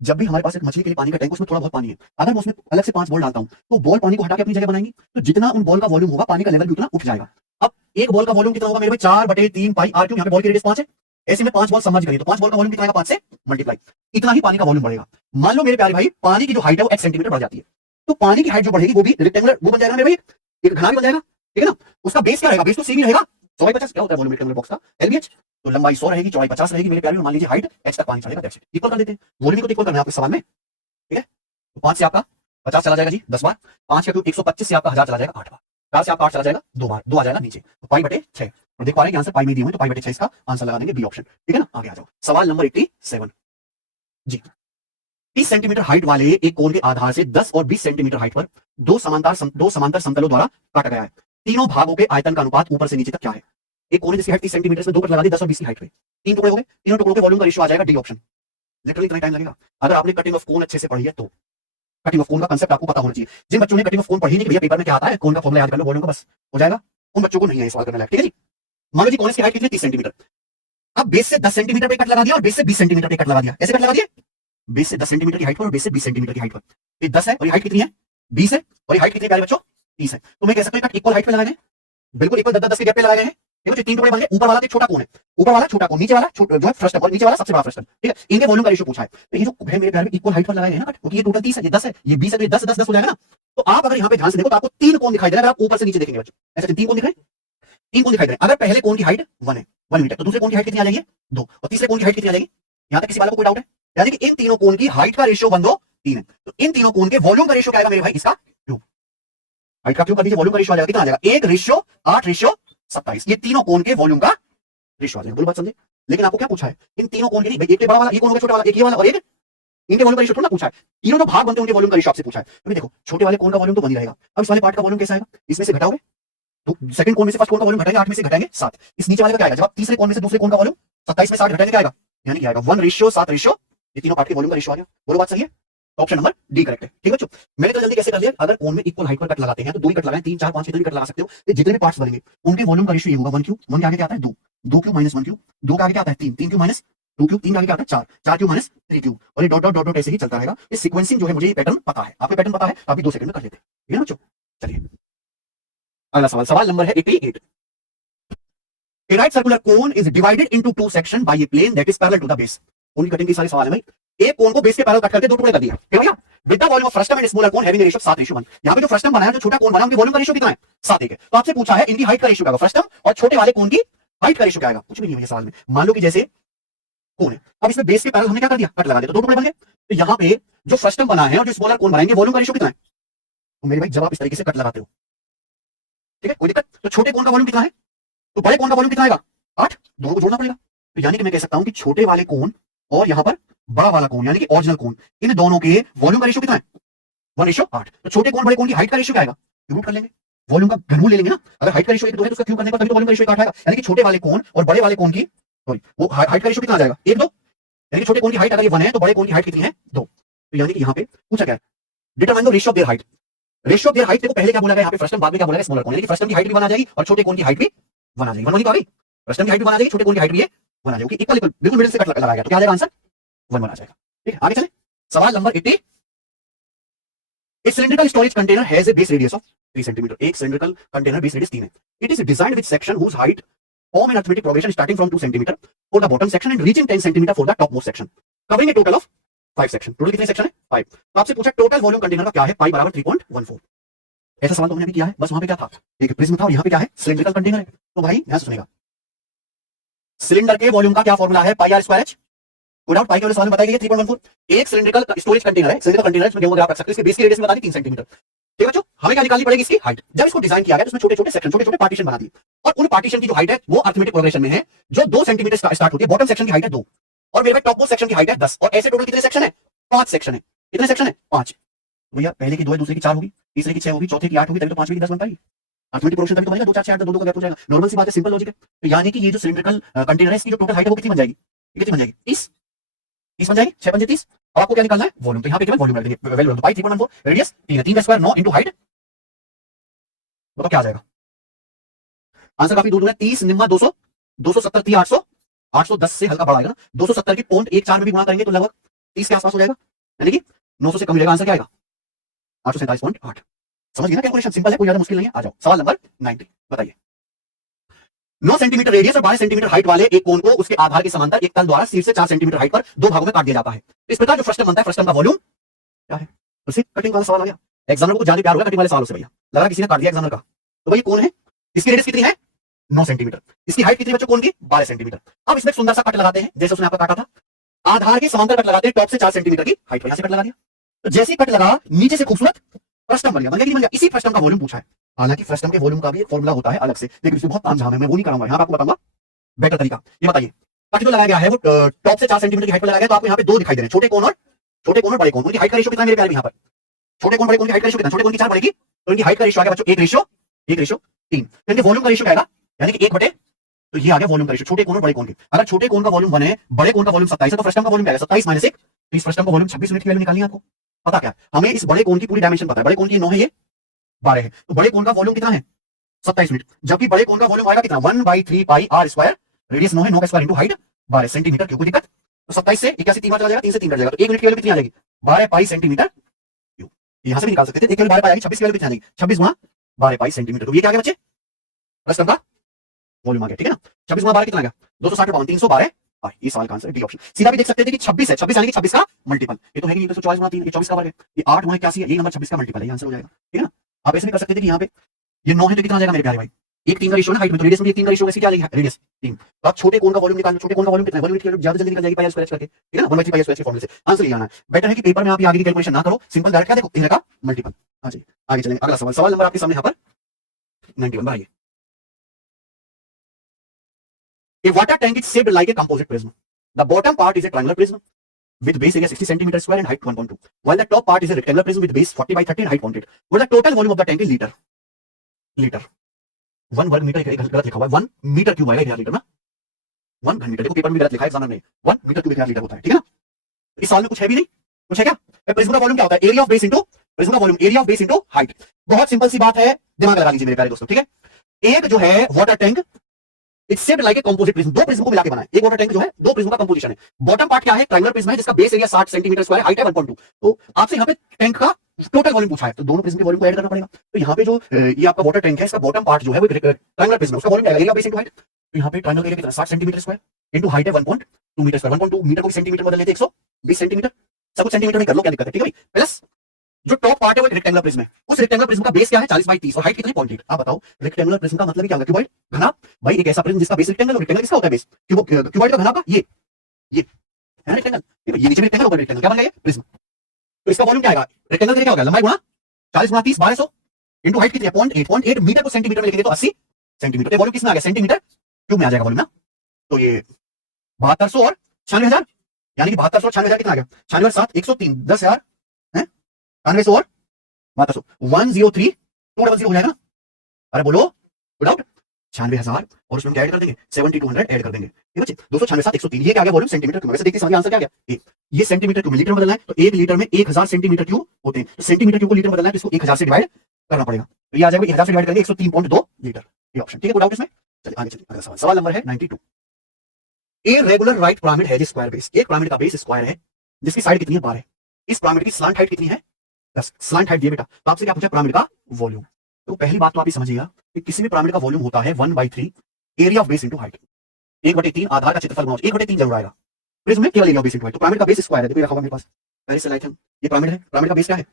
जब भी हमारे पास एक मछली के लिए पानी का टैंक, उसमें थोड़ा बहुत पानी है, अगर मैं उसमें अलग से 5 बॉल डालता हूं तो बॉल पानी को हटा के अपनी जगह बनाएंगी, तो जितना उन बॉल का वॉल्यूम होगा पानी का लेवल भी उतना उठ जाएगा। अब एक बॉल का वॉल्यूम कितना होगा मेरे भाई, 4/3 पाई आर क्यूब, यहाँ पे बॉल की रेडियस 5 है, ऐसे में 5 बॉल समझ करिए तो 5 बॉल का वॉल्यूम कितना आएगा, 5 से मल्टीप्लाई, इतना ही पानी का वॉल्यूम बढ़ेगा। मान लो मेरे प्यारे भाई पानी की जो हाइट है वो 1 सेंटीमीटर बढ़ जाती है, तो पानी की हाइट जो बढ़ेगी वो भी रेक्टेंगुलर वो बन जाएगा मेरे भाई, एक घना भी बन जाएगा। ठीक है ना, उसका बेस क्या रहेगा, बेस तो सेम ही रहेगा, 100/50 क्या होता है वॉल्यूम रेक्टेंगुलर बॉक्स का, एलबीएच। तो लंबाई 100 रहेगी, चौड़ाई 50 रहेगी मेरे प्यारे, मान लीजिए हाइट h तक पानी चलेगा, दैट्स इट। इक्वल कर देते हैं, वॉल्यूम को इक्वल करना है आपके सवाल में। ठीक है, तो 5 से आपका 50 चला जाएगा जी 10 बार, 5 का क्यूब 125 से आपका 1000 चला जाएगा 8 बार, 4 से आपका 8 चला जाएगा 2 बार, 2 आ जाएगा नीचे, तो पाई/6। और देख पा रहे हैं यहाँ से पाई में दिए हुए, तो पाई/6 इसका आंसर लगा देंगे बी ऑप्शन। ठीक है ना, आगे आ जाओ, सवाल नंबर 87 जी। 30 सेंटीमीटर हाइट वाले एक कोण के आधार से 10 और 20 सेंटीमीटर हाइट पर दो समांतर समतलों द्वारा काटा गया है। तीनों भागों के आयतन का अनुपात ऊपर से नीचे तक क्या है। एक कोण जिसकी हाइट 30 सेंटीमीटर में 2 कट लगा दी 10 और 20 की हाइट पे, 3 टुकड़े हो गए, तीनों टुकड़ों के वॉल्यूम का रेशियो आ जाएगा डी ऑप्शन। लिटरली इतना टाइम लगेगा। अगर आपने कटिंग ऑफ कोण अच्छे से पढ़ी है तो कटिंग ऑफ कोण का कांसेप्ट आपको पता होना चाहिए। जिन बच्चों ने कटिंग ऑफ कोण पढ़ी नहीं कि भैया पेपर में क्या आता है, कोण का फॉर्मूला याद कर लो, वॉल्यूम का, बस हो जाएगा, उन बच्चों को नहीं है सवाल करना लायक। ठीक है जी, मान लो जी कोण की हाइट कितनी 30 सेंटीमीटर, अब बेस से 10 सेंटीमीटर पे कट लगा दिया और बेस से 20 सेंटीमीटर पे कट लगा दिया, ऐसे कट लगा दिया, बेस से 10 सेंटीमीटर की हाइट पर और बेस से 20 सेंटीमीटर की हाइट पर, ये 10 है और ये हाइट कितनी है 20 है, और ये हाइट कितनी प्यारे बच्चों 30 है। तो मैं कह सकता हूं कट इक्वल हाइट पे लगाए हैं, बिल्कुल इक्वल 10-10 के गैप पे लगाए हैं। देखो 3 टुकड़े बन गए, ऊपर वाला एक छोटा कोण है, ऊपर वाला छोटा कोण, नीचे वाला जो है फ्रस्टम, और नीचे वाला सबसे बड़ा फ्रस्टम। ठीक है, इनके वॉल्यूम का रेशियो पूछा है, तो ये जो है मेरे प्यारे में इक्वल हाइट पर लगाए हैं ना कट, क्योंकि ये टोटल 30 है, ये 10 है, ये 20 है, तो ये 10-10-10 हो जाएगा ना। तो आप अगर यहाँ पे ध्यान से देखो तो आपको 3 कोण दिखाई दे रहा है, अगर आप ऊपर से नीचे देखेंगे बच्चों, ऐसे 3 कोण दिख रहे हैं, 3 कोण दिखाई दे रहे हैं। अगर पहले कोण की हाइट 1 है, 1 मीटर, तो दूसरे कोण की हाइट कितनी आ जाएगी 2, और तीसरे कोण की हाइट कितनी आ जाएगी, यहाँ तक किसी वाले को कोई डाउट है, यानी कि इन तीनों कोण की हाइट का रेशियो 1:2:3 है, तो इन तीनों कोण के वॉल्यूम का रेशियो क्या आएगा मेरे भाई, इसका क्यूब, हाइट का क्यूब कर दीजिए, वॉल्यूम का रेशियो आ जाएगा, कितना आ जाएगा 1:8:27। ये तीनों कोण के वॉल्यूम का रेशियो आ जाएगा। बोलो बात समझे। लेकिन आपको क्या पूछा है, इन तीनों कोण के नहीं भाई, एक बड़ा वाला, ये कोण होगा छोटा वाला, एक ये वाला और एक, इनके वॉल्यूम का रेशियो थोड़ा पूछा है, तीनों जो भाग बनते हैं उनके वॉल्यूम का रेशियो आपसे पूछा है। तो देखो छोटे वाले कोण का वॉल्यूम तो बनी रहेगा, अब इस वाले पार्ट का वॉल्यूम कैसा आएगा, इसमें से घटाओगे तो सेकंड कोण में से फर्स्ट कोण का वॉल्यूम घटाएंगे, 8 में से घटाएंगे 7, इस नीचे वाले का क्या आएगा, जब आप तीसरे कोण में से दूसरे कोण का वॉल्यूम 27 में 60 घटाएंगे क्या आएगा, यानी क्या आएगा 1:7, ये तीनों पार्ट के वॉल्यूम का रेशियो आ गया। बोलो बात सही है, ऑप्शन नंबर डी करेक्ट है। ठीक है बच्चों, मैंने तो जल्दी कैसे कर लिया, अगर कोण में इक्वल हाइट पर कट लगाते हैं तो 2 ही कट लगाएं, 3 4 5 कितने भी कट लगा सकते हो, ये जितने भी पार्ट्स बनेंगे उनके वॉल्यूम का रेशियो ये होगा 1 क्यूब, 1 के आगे क्या आता है 2, 2 क्यूब माइनस 1 क्यूब, 2 के आगे क्या आता है 3, 3 क्यूब माइनस 2 क्यूब, 3 के आगे क्या आता है 4, 4 क्यूब माइनस 3 क्यूब, और ये डॉट डॉट डॉट डॉट ऐसे ही चलता रहेगा। ये सीक्वेंसिंग जो है मुझे ये पैटर्न पता है, आपको पैटर्न पता है, आप भी 2 सेकंड में कर लेते हैं। ठीक है बच्चों, चलिए अगला सवाल, सवाल नंबर है 88। A right circular cone is divided into 2 sections by a plane that is parallel to the base। उनकी कटिंग के सारे सवाल है भाई, एक कोण को बेस के पैरेलल कट करके 2 टुकड़े कर दिया, ठीक है भैया, with the volume of frustum and smaller cone having ratio 7:1। यहाँ पे जो फ्रस्टम बना है, जो छोटा कोण बना है, उनके वॉल्यूम का रेशियो कितना है 7:1 है। तो आपसे पूछा है इनकी हाइट का रेशियो क्या होगा, फ्रस्टम और छोटे वाले कोण की हाइट का रेशियो क्या आएगा, कुछ भी नहीं है सवाल में। मान लो कि जैसे कोण है, अब इसमें बेस के पैरेलल हमने क्या कर दिया, कट लगा दिया, तो 2 टुकड़े बन गए। तो यहाँ पे जो फ्रस्टम बना है और जो स्मॉलर कोण बनाएंगे, वॉल्यूम का रेशियो कितना है, तो मेरे भाई जब आप इस तरीके से कट लगाते हो, ठीक है कोई दिक्कत, तो छोटे कोण का वॉल्यूम कितना है, तो बड़े कोण का वॉल्यूम कितना आएगा 8, दोनों को जोड़ना पड़ेगा। तो यानी कि मैं कह सकता हूं कि छोटे वाले कोण और यहां पर बड़ा वाला कोण यानी कि ओरिजिनल कोण, इन दोनों के वॉल्यूम का रेशियो कितना है 1:8। तो छोटे कोण बड़े कोण की हाइट का रेशियो क्या आएगा, रूट कर लेंगे, वॉल्यूम का घनमूल ले लेंगे ना, अगर हाइट का रेशियो 1:2 है तो उसका क्यूब करने पर तभी तो वॉल्यूम का रेशियो 8 आएगा। यानी कि छोटे वाले कोण और बड़े वाले कोण की सॉरी वो हाइट का रेशियो कितना आ जाएगा 1:2, यानी कि छोटे कोण की हाइट अगर ये 1 है तो बड़े कोण की हाइट कितनी है 2। तो यानी कि यहाँ पे पूछा क्या है, determine the ratio of their height. Ratio of their height देखो पहले क्या बोला गया यहाँ पे फ्रस्टम, बाद में क्या बोला गया स्मॉलर कोण, यानी कि फ्रस्टम की हाइट भी 1 आ जाएगी और छोटे कोण की हाइट भी 1 आ जाएगी, 1 वाली तो आ गई, फ्रस्टम की हाइट भी 1 आ जाएगी, छोटे कोण की हाइट भी है 1 आ जाएगी, इक्वल इक्वल बिल्कुल मिडिल से कट लगाया गया, तो क्या आ जाएगा आंसर 1 आ जाएगा। ठीक है आगे चले, सवाल number 80। A cylindrical storage container has a base radius of 3 cm। एक cylindrical container base radius 3 है। It is designed with section whose height form an arithmetic progression starting from 2 cm for the bottom section and reaching 10 cm for the topmost section, covering a total of 5 section। Total कितने section है 5। तो आपसे पूछा total volume container का क्या है, पाई बराबर 3.14। ऐसा सवाल तो हमने भी किया है, बस वहां पे क्या था एक प्रिज्म था और यहाँ पे क्या है सिलिंड्रिकल कंटेनर है। तो भाई ध्यान से सुनेगा, सिलेंडर के वॉल्यूम का क्या फॉर्मूला है pi R square H, without पाई के वाले सवाल में बताया गया 3.14। एक सिलिंड्रिकल स्टोरेज कंटेनर है, सिलिंड्रिकल कंटेनर इसमें गेहूं आप रख सकते हो, इसके बेस की रेडियस बता दी 3 सेंटीमीटर। ठीक है बच्चों, हमें क्या निकालनी पड़ेगी इसकी हाइट। जब इसको डिजाइन किया गया तो उसमें छोटे छोटे सेक्शन छोटे छोटे पार्टीशन बना दिए और उन पार्टीशन की जो हाइट है वो अर्थमेटिक प्रोग्रेशन में है, जो 2 सेंटीमीटर स्टार्ट होती है, बॉटम सेक्शन की हाइट है 2 और मेरे पास टॉप मोस्ट सेक्शन की हाइट है 10 और ऐसे टोटल कितने सेक्शन है 5 सेक्शन है। कितने सेक्शन है 5। भैया पहले की 2 है, दूसरे की 4 होगी, तीसरे की 6 होगी, चौथे की 8 होगी, तभी तो पांचवे की 10 बन पाएगी। अर्थमेटिक प्रोपोर्शन तभी तो बनेगा, 2 4 6 8 2 2 का गैप हो जाएगा। नॉर्मल सी बात है, सिंपल लॉजिक है। तो यानी कि ये जो सिलिंड्रिकल कंटेनर है, इसकी जो टोटल हाइट है वो कितनी बन जाएगी? ये कितनी बन जाएगी? 30 बन जाएगी, 6 पंजे 30। अब आपको क्या निकालना है? वॉल्यूम। तो यहाँ पे केवल वॉल्यूम रख देंगे, वैल्यू रख दो, पाई 3.14, रेडियस 3 है, 3 का स्क्वायर 9 इंटू हाइट, बताओ क्या आ जाएगा? आंसर काफी दूर है, 30 निम्मा 200, 270 थी 800, 810 से हल्का बढ़ा आएगा ना, 270 की 0.14 में भी गुणा करेंगे तो लगभग 30 के आसपास हो जाएगा, यानी कि 900 से कम मिलेगा। आंसर क्या आएगा? 847.8। समझ गए ना? कैलकुलेशन सिंपल है, कोई ज्यादा मुश्किल नहीं है। आ जाओ सवाल नंबर 90, बताइए। 9 सेंटीमीटर रेडियस और 12 सेंटीमीटर हाइट वाले एक कोन को उसके आधार के समांतर एक तल द्वारा शीर्ष से 4 सेंटीमीटर हाइट पर 2 भागों में काट दिया जाता है। इस प्रकार जो फ्रस्टम बनता है, फ्रस्टम का वॉल्यूम क्या है? तो सिर्फ कटिंग वाला सवाल आ गया। एग्जामिनर को ज्यादा प्यार होगा कटिंग वाले सवालों से भैया, लगा किसी ने काट दिया एग्जामिनर का। तो भाई कौन है? इसकी रेडियस कितनी है? 9 सेंटीमीटर। इसकी हाइट कितनी बच्चों? कोन की 12 सेंटीमीटर। अब इसमें सुंदर सा कट लगाते हैं, जैसे उसने आपका काटा था, आधार के समांतर कट लगाते हैं, टॉप से 4 सेंटीमीटर की हाइट पर, यहां से कट लगा दिया। तो जैसे ही कट लगा, नीचे से खूबसूरत फ्रस्टम बन गया। बन गया? इसी फ्रस्टम का वॉल्यूम पूछा है। हालांकि फ्रस्टम के वॉल्यूम का भी एक फॉर्मूला होता है अलग से, लेकिन इसमें बहुत तामझाम है, मैं वो नहीं कराऊंगा, यहाँ आपको बताऊंगा बेटर तरीका। ये बताइए, कट जो लगाया गया है वो टॉप से 4 सेंटीमीटर की हाइट पर लगाया गया, तो आपको यहाँ पे 2 दिखाई दे रहे हैं, छोटे कोन और बड़े कोन। उनकी हाइट का रेशियो कितना है मेरे प्यारे? यहाँ पर छोटे कोन बड़े कोन की हाइट का रेशियो कितना? छोटे कोन की 4 बढ़ेगी, तो इनकी हाइट का रेशियो आ गया बच्चों 1:3। तो इनके वॉल्यूम का रेशियो क्या आएगा? यानी कि 1 बटे, तो ये आ गया वॉल्यूम का रेशियो छोटे कोन और बड़े कोन के। अगर छोटे कोन का वॉल्यूम बने, बड़े कोन का वॉल्यूम 27 है, तो फ्रस्टम का वॉल्यूम क्या है? 27 माइनस 1। तो इस फ्रस्टम का वॉल्यूम 26 यूनिट की वैल्यू निकालनी है आपको। पता क्या? हमें इस बड़े कोन की पूरी डायमेंशन पता है, बड़े कोन की 9 है, ये 12 है, तो बड़े कोन का वॉल्यूम कितना है? 27 यूनिट। जबकि बड़े कोन का वॉल्यूम आएगा कितना? 1/3 पाई आर स्क्वायर, रेडियस 9 है, 9 का square into height 12 centimetre cube. कोई दिक्कत? तो 27 से 81 3 बार चला जाएगा, 3 से 3 कट जाएगा, तो 1 यूनिट की वैल्यू कितनी आ जाएगी? 12 पाई सेंटीमीटर क्यूब। यहां से भी निकाल सकते थे, 1 केवल 12 पाई आएगी, 26 की वैल्यू कितनी आ जाएगी? 26 गुणा 12 पाई सेंटीमीटर। तो ये क्या आ गया बच्चे? फ्रस्टम का वॉल्यूम आ गया, ठीक है ना? 26 गुणा 12 कितना आ गया? 260 312। ये सवाल का आंसर डी ऑप्शन। सीधा भी देख सकते थे कि 26 है, 26 यानी कि 26 का मल्टीपल। ये तो है कि 144 गुणा 3, ये 24 का वर्ग है, ये 8 गुणा 81 है, ये नंबर 26 का मल्टीपल है, ये आंसर हो जाएगा, ठीक है ना? आप ऐसे भी कर सकते थे कि यहाँ पे ये 9 है, तो कितना आ जाएगा मेरे प्यारे भाई? 1:3 का रेशियो ना हाइट में, तो रेडियस में 1:3 का रेशियो, इसकी क्या आ जाएगी? रेडियस 3। तो आप छोटे कोन का वॉल्यूम निकाल लो, छोटे कोन का वॉल्यूम कितना है? वॉल्यूम की ज्यादा जल्दी निकल जाएगी पाई स्क्वायर करके, ठीक है ना? 1/3 पाई स्क्वायर के फॉर्मूले से आंसर ये आना है। बेटर है कि पेपर में आप ये आगे की कैलकुलेशन ना करो, सिंपल डायरेक्ट क्या देखो, 3 का मल्टीपल। हाँ जी, आगे चलेंगे। अगला सवाल, सवाल नंबर आपके सामने यहाँ पर 91 बनाइए। A water tank is shaped like a composite prism. The bottom part is a triangular prism with base area 60 centimeter square and height 1.2, while the top part is a rectangular prism with base 40/30 and height 100. What the total volume of the tank is liter? Litre 1 वर्ग metre, गलत लिखा हुआ है, 1 metre cube आएगा litre ना, 1 घन metre. देखो paper में गलत लिखा है एग्जामिनर ने, 1 मीटर क्यूब लीटर होता है, ठीक है ना? इस साल में कुछ है भी नहीं, कुछ है क्या? प्रिज्म का वॉल्यूम क्या होता है? Area of base into prism का volume, area of base into height. बहुत सिंपल सी बात है, दिमाग लगा लीजिए मेरे प्यारे दोस्तों, ठीक है? एक जो है water tank, it's shaped like a composite prism, 2 prism को मिला के बना है एक वाटर टैंक जो है, 2 प्रिज्म का कंपोजिशन है। बॉटम पार्ट क्या है? ट्रायंगुलर प्रिज्म है, जिसका base area 60 centimetre square, height है 1.2। तो आपसे यहाँ पे टैंक का टोटल वॉल्यूम पूछा है, तो दोनों प्रिज्म के वॉल्यूम को ऐड करना पड़ेगा। तो यहाँ पे जो ये आपका वाटर टैंक है, इसका बॉटम पार्ट जो है वो ट्रायंगुलर प्रिज्म, उसका volume area base into height. तो यहाँ पे ट्रायंगल एरिया कितना? 60 सेंटीमीटर स्क्वायर इंटू हाइट है 1.2 मीटर स्क्वायर। 1.2 मीटर को सेंटीमीटर बदल लेते 120 सेंटीमीटर, सब कुछ सेंटीमीटर में कर लो, क्या दिक्कत है, ठीक है भाई? प्लस जो टॉप पार्ट है वो एक रेक्टेंगुलर प्रिज्म है, उस रेक्टेंगुलर प्रिज्म का बेस क्या है? 40/30 और हाइट कितनी? 0.8। आप बताओ रेक्टेंगुलर प्रिज्म का मतलब क्या होगा? क्यूबॉइड, घना। भाई एक ऐसा प्रिज्म जिसका बेस रेक्टेंगल, रेक्टेंगल किसका होता है बेस? क्यूबॉइड का घना का ये है रेक्टेंगल, ये नीचे में रेक्टेंगल, ऊपर रेक्टेंगल, क्या बन गया ये? प्रिज्म। तो इसका वॉल्यूम क्या आएगा? रेक्टेंगल के लिए क्या होगा? लंबाई गुणा 40 गुणा 30 1200 इंटू हाइट कितनी है? 0.8 मीटर को सेंटीमीटर में लिखेंगे तो 80 सेंटीमीटर। ये वॉल्यूम किसमें आ गया? सेंटीमीटर क्यूब में आ जाएगा वॉल्यूम ना। तो ये 7200 और 96,000, यानी कि 7200 और 96,000 कितना आ गया? 96 7 103 10,000 है, 9600 और 7200 103 200 हो जाएगा ना? अरे बोलो विदाउट 96,000 और उसमें क्या ऐड कर देंगे? 7200 ऐड कर देंगे, ठीक है बच्चे? 296 7 103, ये क्या आ गया? Volume centimetre cube. वैसे देखते समझ आंसर क्या आ गया? ये सेंटीमीटर क्यूब में लीटर में बदलना है, तो 1 लीटर में 1000 सेंटीमीटर क्यूब होते हैं, तो सेंटीमीटर क्यूब को लीटर में बदलना है, तो इसको 1000 से डिवाइड करना पड़ेगा। तो ये आ जाएगा 1000 से डिवाइड करेंगे 103.2 लीटर, ये ऑप्शन, ठीक है? कोई डाउट इसमें? चलिए आगे चलिए, अगला सवाल, सवाल नंबर है 92। ए रेगुलर राइट पिरामिड है, स्क्वायर बेस, एक पिरामिड का बेस स्क्वायर है, जिसकी साइड कितनी है? 12 है। इस पिरामिड की स्लांट हाइट कितनी है? 10। स्लांट हाइट दिए बेटा, तो आपसे क्या पूछा? पिरामिड का वॉल्यूम। तो पहली बात तो आप ये समझिएगा कि किसी भी पिरामिड का वॉल्यूम होता है 1/3 area of base into height, 1/3 आधार का क्षेत्रफल गुणा 1/3 जरूर आएगा। प्रिज्म में केवल area of base into height. तो पिरामिड का बेस स्क्वायर है, देखो रखा हुआ मेरे पास, पहले से लाइक है, ये पिरामिड है, पिरामिड का बेस क्या है?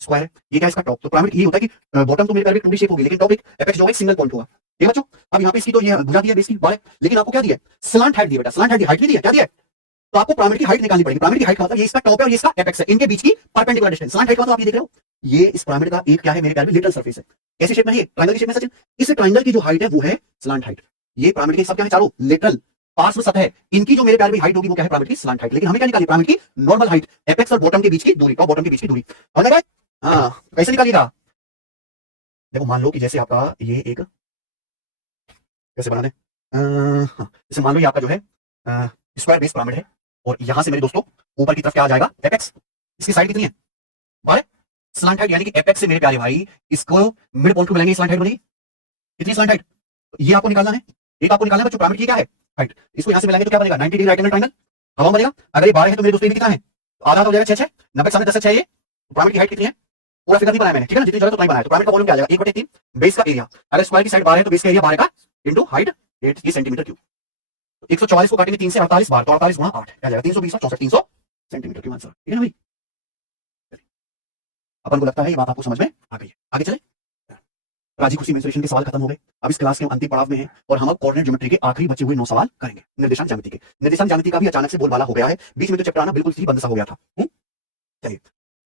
स्क्वायर है। ये क्या है? इसका टॉप। तो पिरामिड ये होता है कि बॉटम तो मेरे प्यारे 2D शेप होगी, लेकिन टॉप एक एपेक्स जो है सिंगल पॉइंट होगा, ठीक है बच्चों? अब यहाँ पे इसकी तो ये भुजा दी है बेस की 12, लेकिन आपको क्या दिया है? स्लांट हाइट दिया बेटा, स्लांट हाइट हाइट नहीं दिया, क्या दिया है? तो आपको पिरामिड की हाइट निकालनी पड़ेगी। पिरामिड की हाइट का मतलब ये इसका टॉप है और ये इसका एपेक्स है, इनके बीच की परपेंडिकुलर डिस्टेंस। स्लांट हाइट का मतलब आप ये देख रहे हो, ये इस पिरामिड का एक क्या है मेरे प्यारे? लिटिल सरफेस है। कैसी शेप में है? ट्रायंगल की शेप में सचिन। इस ट्रायंगल की जो हाइट है वो है स्लांट हाइट। ये पिरामिड के सब क्या है? चारों लेटरल पार्श्व सतह, इनकी जो मेरे प्यारे भाई हाइट होगी वो क्या है, पिरामिड की स्लांट हाइट। लेकिन हमें क्या निकाली, पिरामिड की नॉर्मल हाइट, एपेक्स और बॉटम के बीच की दूरी, टॉप बॉटम के बीच की दूरी। और हाँ कैसे निकालिएगा, देखो मान लो कि जैसे आपका ये एक, कैसे बना दें, जैसे मान लो ये आपका जो है स्क्वायर बेस पिरामिड है, और यहां से मेरे दोस्तों ऊपर की तरफ क्या आ जाएगा, एपेक्स। इसकी साइड कितनी है, बारह। स्लांट हाइट यानी कि एपेक्स से मेरे प्यारे भाई इसको मिड पॉइंट को मिलाएंगे, स्लांट हाइट बनेगी। कितनी स्लांट हाइट, ये आपको निकालना है, एक आपको निकालना है बच्चों, पिरामिड की क्या है हाइट, इसको यहां से मिलाएंगे तो क्या बनेगा, 90 डिग्री राइट एंगल ट्रायंगल हवा बनेगा। अगर ये 12 है तो मेरे दोस्तों ये कितना है, तो आधा हो जाएगा 6 6, 90 सामने 10 है 6, ये पिरामिड की हाइट कितनी है, पूरा फिगर नहीं बनाया मैंने, ठीक है ना, जितनी जरूरत उतना ही बनाया। तो पिरामिड का वॉल्यूम क्या आ जाएगा, 1/3 बेस का एरिया, अगर स्क्वायर की साइड 12 है तो बेस का एरिया 12 का इंटू हाइट 8 सेंटीमीटर क्यूब। 144 को काटेंगे 3 से 48 बार, तो 48 गुणा 8 क्या जाएगा, 320 और 64 300 सेंटीमीटर क्यूब आंसर, ठीक है ना भाई। अपन को लगता है ये बात आपको समझ में आ गई है, आगे चले। राजी खुशी मेंसुरेशन के सवाल खत्म हो गए, अब इस क्लास के अंतिम पड़ाव में हैं और हम अब कोऑर्डिनेट ज्योमेट्री के आखिरी बचे हुए 9 सवाल करेंगे। निर्देशांक ज्यामिति के, निर्देशांक ज्यामिति का भी अचानक से बोलबाला हो गया है, बीच में तो चैप्टर आना बिल्कुल ही बंद सा हो गया था। चलिए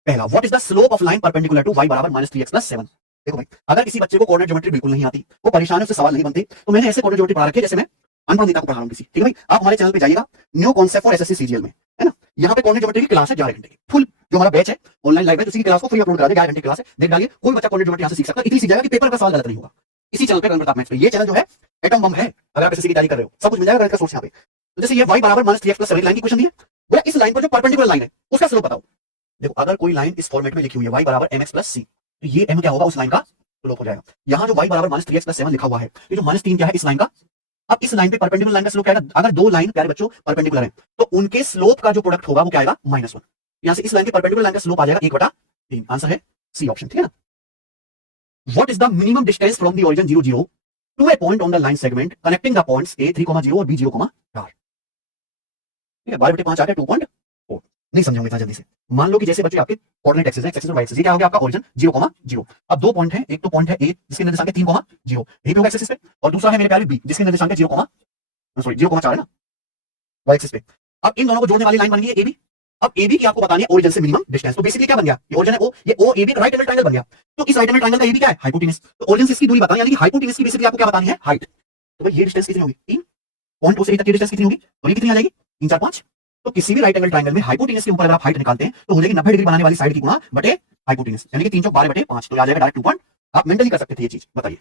पहला, what is the slope of line perpendicular to y बराबर -3x + 7। देखो भाई, अगर किसी बच्चे को कोऑर्डिनेट ज्योमेट्री बिल्कुल नहीं आती, वो परेशान है, उससे सवाल नहीं बनते, तो मैंने ऐसे कोऑर्डिनेट ज्योमेट्री पढ़ा रखे जैसे मैं अनपढ़ नेता को पढ़ा रहा हूं किसी, ठीक है भाई। आप हमारे चैनल पे जाइएगा, new concept for SSC CGL में, है ना, यहाँ पे कोऑर्डिनेट ज्योमेट्री की क्लास है 11 घंटे की फुल, जो हमारा बैच है ऑनलाइन लाइव है, उसी की क्लास को फ्री अपलोड करा दे, 11 घंटे की क्लास है, देख डालिए, कोई बच्चा कोऑर्डिनेट ज्योमेट्री यहाँ से सीख सकता है, इतनी सीख जाएगा कि पेपर का सवाल गलत नहीं होगा। इसी चैनल पे गणित प्रताप मैथ्स पे, ये चैनल जो है एटम बम है, अगर आप एसएससी की तैयारी कर रहे हो सब कुछ मिल जाएगा गणित का सोर्स यहाँ पे। तो जैसे ये y बराबर -3x + 7 लाइन की क्वेश्चन दी है, बोला इस लाइन पर जो परपेंडिकुलर लाइन है उसका स्लोप बताओ। देखो अगर कोई लाइन इस फॉर्मेट में लिखी हुई है y बराबर mx + c, तो ये m क्या होगा, उस लाइन का स्लोप हो जाएगा। यहाँ जो y बराबर -3x + 7 लिखा हुआ है, ये जो -3 क्या है इस लाइन का, अब इस लाइन पे परपेंडिकुलर लाइन का स्लोप क्या आएगा, अगर दो लाइन प्यारे बच्चों परपेंडिकुलर है तो उनके स्लोप का जो प्रोडक्ट होगा वो क्या आएगा, -1। यहाँ से इस लाइन के परपेंडिकुलर लाइन का स्लोप आ जाएगा 1/3, आंसर है सी ऑप्शन, ठीक है ना। What is the minimum distance from the origin 0 0 to a point on the line segment connecting the points a 3,0 और b 0,4, ठीक है, 12/5 आ गया 2.4। नहीं समझोगे इतना जल्दी से। मान लो कि जैसे बच्चे आपके कोऑर्डिनेट एक्सिस है, एक्स एक्सिस और वाई एक्सिस, ये क्या हो गया आपका ओरिजिन 0,0। अब दो पॉइंट है, एक तो पॉइंट है ए जिसके निर्देशांक है 3,0, यही पे होगा एक्सिस पे, और दूसरा है मेरे प्यारे बी जिसके निर्देशांक है 0,4 है ना, वाई एक्सिस पे। अब इन दोनों को जोड़ने वाली लाइन बन गई है ए बी। अब ए बी की आपको बतानी है ओरिजिन से मिनिमम डिस्टेंस, तो बेसिकली क्या बन गया, ये ओरिजिन है ओ, ये O A B right angle triangle बन गया, तो इस राइट एंगल ट्रायंगल का ए बी क्या है, हाइपोटेनस। तो ओरिजिन से इसकी दूरी बतानी, यानी कि हाइपोटेनस की बेसिकली आपको क्या बतानी है, हाइट। तो भाई ये डिस्टेंस कितनी होगी, 3 पॉइंट ओ से ए तक की डिस्टेंस कितनी होगी, तो ये कितनी आ जाएगी, 3 4 5। तो किसी भी राइट एंगल ट्रायंगल में हाइपोटेनस के ऊपर अगर आप हाइट निकालते हैं तो हो जाएगी 90 डिग्री बनाने वाली साइड की गुणा बटे हाइपोटेनस, यानी कि 3 × 12/5, तो आ जाएगा डायरेक्ट 2 पॉइंट। आप मेंटली कर सकते थे ये चीज, बताइए।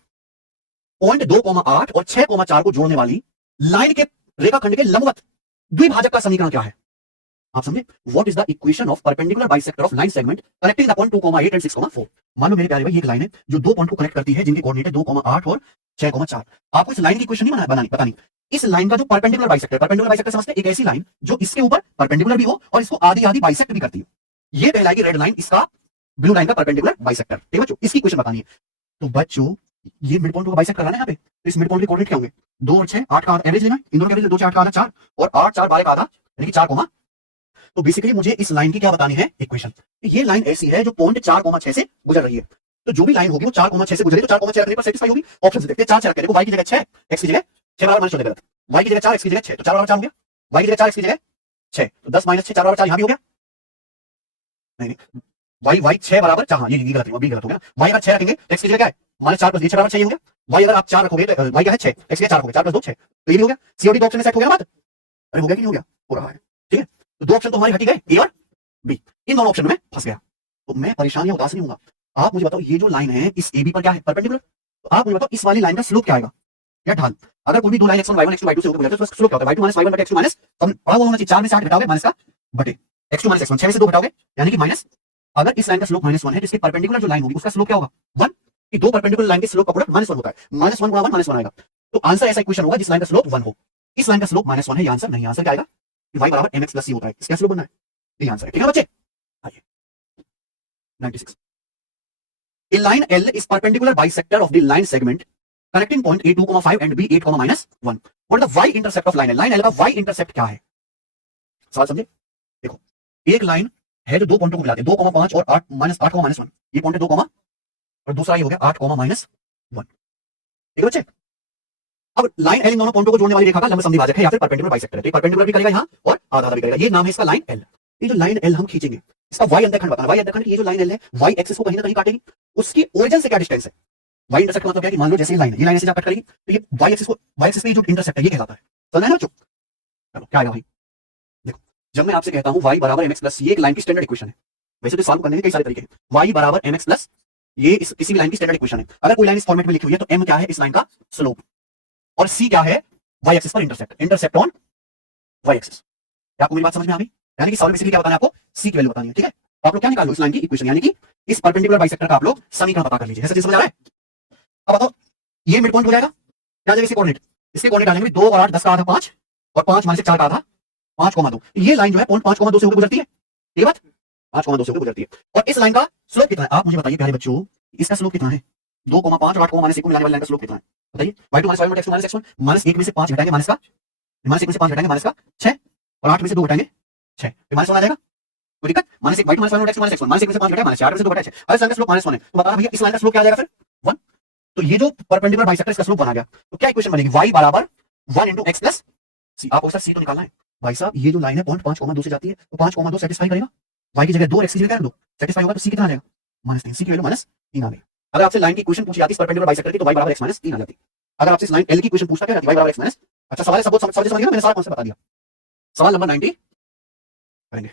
पॉइंट 2,8 और 6,4 को जोड़ने वाली लाइन के रेखाखंड के लंबवत द्विभाजक का समीकरण क्या है, आप समझे। What is the equation of perpendicular bisector of line segment connecting the point 2,8 and 6,4। मान लो मेरे प्यारे भाई ये एक लाइन है जो दो पॉइंट को कनेक्ट करती है, जिनके कोऑर्डिनेट है 2,8 और 6,4। आपको इस लाइन की इक्वेशन नहीं बतानी, इस लाइन का जो परपेंडिकुलर बाइसेक्टर, परपेंडिकुलर बाइसेक्टर समझते हैं एक ऐसी लाइन जो इसके ऊपर परपेंडिकुलर भी हो और इसको आधी आधी बाइसेक्ट भी करती हो, ये कहलाएगी रेड लाइन, इसका ब्लू लाइन का परपेंडिकुलर बाइसेक्टर, ठीक है बच्चों, इसकी इक्वेशन बतानी है। तो बच्चों ये मिड पॉइंट को बाइसेक्ट कराना है यहाँ पे, तो इस मिड पॉइंट के कोऑर्डिनेट क्या होंगे, 2 और 6, 8 का एवरेज लेना है, इन दोनों का एवरेज 2 4 का आधा 4 और 8 4 12 का आधा, यानी कि 4, तो बेसिकली मुझे इस लाइन की क्या बतानी है, इक्वेशन। ये लाइन ऐसी है जो पॉइंट 4,6 से गुजर रही है, तो जो भी लाइन होगी वो 4,6 से गुजरी, तो 4,6 रखने पर सेटिस्फाई होगी। ऑप्शन से देखते हैं, 4 4 देखो, y की जगह 6, x की जगह 6 बराबर -4 गलत, y की जगह 4 x की जगह 6, तो 4 बराबर 4 हो गया, y की जगह 4 x की जगह 6, तो 10 - 6 4 बराबर 4 यहां भी हो गया, नहीं y 6 बराबर 4, हाँ ये गलत है, बी गलत हो गया। y अगर 6 रखेंगे तो x की जगह क्या है, -4 + 6 बराबर 6 हो गया। y अगर आप 4 रखोगे तो y क्या है 6, x की जगह 4 रखोगे, 4 + 2 6, तो ये भी हो गया। सीओडी ऑप्शन में सेट हो गया बात, अरे हो गया कि नहीं हो गया, हो रहा है, ठीक है। तो दो ऑप्शन तो हमारे हट गए, ए और बी, इन दोनों ऑप्शन में फंस गया, तो मैं परेशान या उदास नहीं होगा। आप मुझे बताओ ये जो लाइन है इस ए बी पर क्या है, परपेंडिकुलर, तो आप मुझे बताओ इस वाली लाइन का स्लोप क्या आएगा, या ढाल। अगर कोई भी दो line x1 y1 x2 y2 से होकर गुजरती है तो उसका स्लोप क्या होता है, y2 - y1 बटे x2 माइनस, हम पढ़ा हुआ होना चाहिए, 4 में से 8 घटाओगे माइनस का बटे x2 - x1, 6 में से 2 घटाओगे यानी कि माइनस। अगर इस लाइन का स्लोप -1 है तो इसके परपेंडिकुलर जो लाइन होगी उसका स्लोप क्या होगा, 1, कि दो परपेंडिकुलर लाइन के स्लोप का प्रोडक्ट -1 होता है, -1 × 1 -1 आएगा। तो आंसर ऐसा इक्वेशन होगा जिस लाइन का स्लोप 1 हो, इस लाइन का स्लोप -1 है, ये आंसर नहीं, आंसर क्या आएगा, y बराबर mx + c होता है, इसका स्लोप बनना है, ये आंसर है, ठीक है बच्चे। आइए 96, a line L is perpendicular bisector of the line segment connecting point A 2,5 and B 8, -1. What is the y intercept of line L? line L का y intercept क्या है, सवाल समझे। देखो एक लाइन है जो दो पॉइंटों को मिलाते हैं, 2,5 और 8 -1, ये पॉइंट है 2, और दूसरा ये हो गया 8, -1, ठीक है बच्चे। अब लाइन L इन दोनों पॉइंटों को जोड़ने वाली रेखा का लंब समद्विभाजक है या फिर परपेंडिकुलर बाइसेक्टर है, तो परपेंडिकुलर भी करेगा यहाँ और आधा आधा भी करेगा, ये नाम है इसका लाइन L। ये जो लाइन L हम खींचेंगे इसका y अंतःखंड बताना, y अंतःखंड की ये जो लाइन L है y एक्सिस को कहीं ना कहीं काटेगी, उसकी ओरिजिन से क्या डिस्टेंस है, y इंटरसेप्ट का मतलब क्या है कि मान लो जैसे ये लाइन है, ये लाइन से जब कट करेगी तो ये y एक्सिस पे जो इंटरसेप्ट है ये कहलाता है, समझ में आया बच्चों। चलो क्या आएगा भाई, देखो जब मैं आपसे कहता हूं y बराबर mx प्लस, ये एक लाइन की स्टैंडर्ड इक्वेशन है। वैसे तो सॉल्व करने के कई सारे तरीके हैं। y बराबर mx प्लस, ये इस किसी भी लाइन की स्टैंडर्ड इक्वेशन है। अगर कोई लाइन इस फॉर्मेट में लिखी हुई है तो m क्या है इस लाइन का स्लोप, और c क्या है y एक्सिस पर इंटरसेप्ट ऑन y एक्सिस। क्या आपको मेरी बात समझ में आ गई? यानी कि सॉल्व बेसिकली क्या बताना है आपको, c की वैल्यू बतानी है, ठीक है। तो आप लोग क्या निकाल लो इस लाइन की इक्वेशन, यानी कि इस परपेंडिकुलर बाइसेक्टर का आप लोग समीकरण पता कर लीजिए। ऐसा समझ आ रहा है? अब बताओ ये मिड पॉइंट हो जाएगा, क्या जाएगा इसके कोऑर्डिनेट, इसके कोऑर्डिनेट आ जाएंगे 2 और 8 10 का आधा 5 और 5 माइनस 4 का आधा 5,2। ये लाइन जो है पॉइंट 5,2 से होकर गुजरती है, ये बात 5,2 से होकर गुजरती है। और इस लाइन का स्लोप कितना है आप मुझे बताइए प्यारे बच्चों, इसका स्लोप कितना है 2,5 और 8,-1 को मिलाने वाली लाइन का स्लोप कितना है बताइए। y2 - y1 x2 - x1 minus 1 में से 5 घटाएंगे माइनस का, माइनस 1 में से 5 घटाएंगे माइनस का 6 और 8 में से 2 घटाएंगे 6, फिर माइनस 1 आ जाएगा। कोई दिक्कत, minus 1 y2 - y1 x2 - x1 minus 1 में से 5 घटाएंगे माइनस 4 में से 2 घटाएंगे 6, इस लाइन का स्लोप -1 है। तो बताना भैया इस लाइन का स्लोप क्या आ जाएगा फिर 1। तो ये जो परपेंडिकुलर बाइसेक्टर इसका स्लोप बना गया, तो क्या इक्वेशन बनेगी y बराबर 1 * x प्लस c। आपको सर c तो निकालना है भाई साहब, ये जो लाइन है पॉइंट 5,2 से जाती है, तो 5,2 सेटिस्फाई करेगा, y की जगह 2 और x की जगह 2 सेटिस्फाई होगा, तो c कितना आ जाएगा -3, c की वैल्यू -3 आ गई। अगर आपसे लाइन की इक्वेशन पूछी जाती है परपेंडिकुलर बाइसेक्टर की तो y बराबर x - 3 आ जाती। अगर आपसे इस लाइन l की इक्वेशन पूछता क्या जाती y बराबर x - अच्छा सवाल है, सब समझ गए ना, मैंने सारा कॉन्सेप्ट बता दिया। सवाल नंबर 90 करेंगे।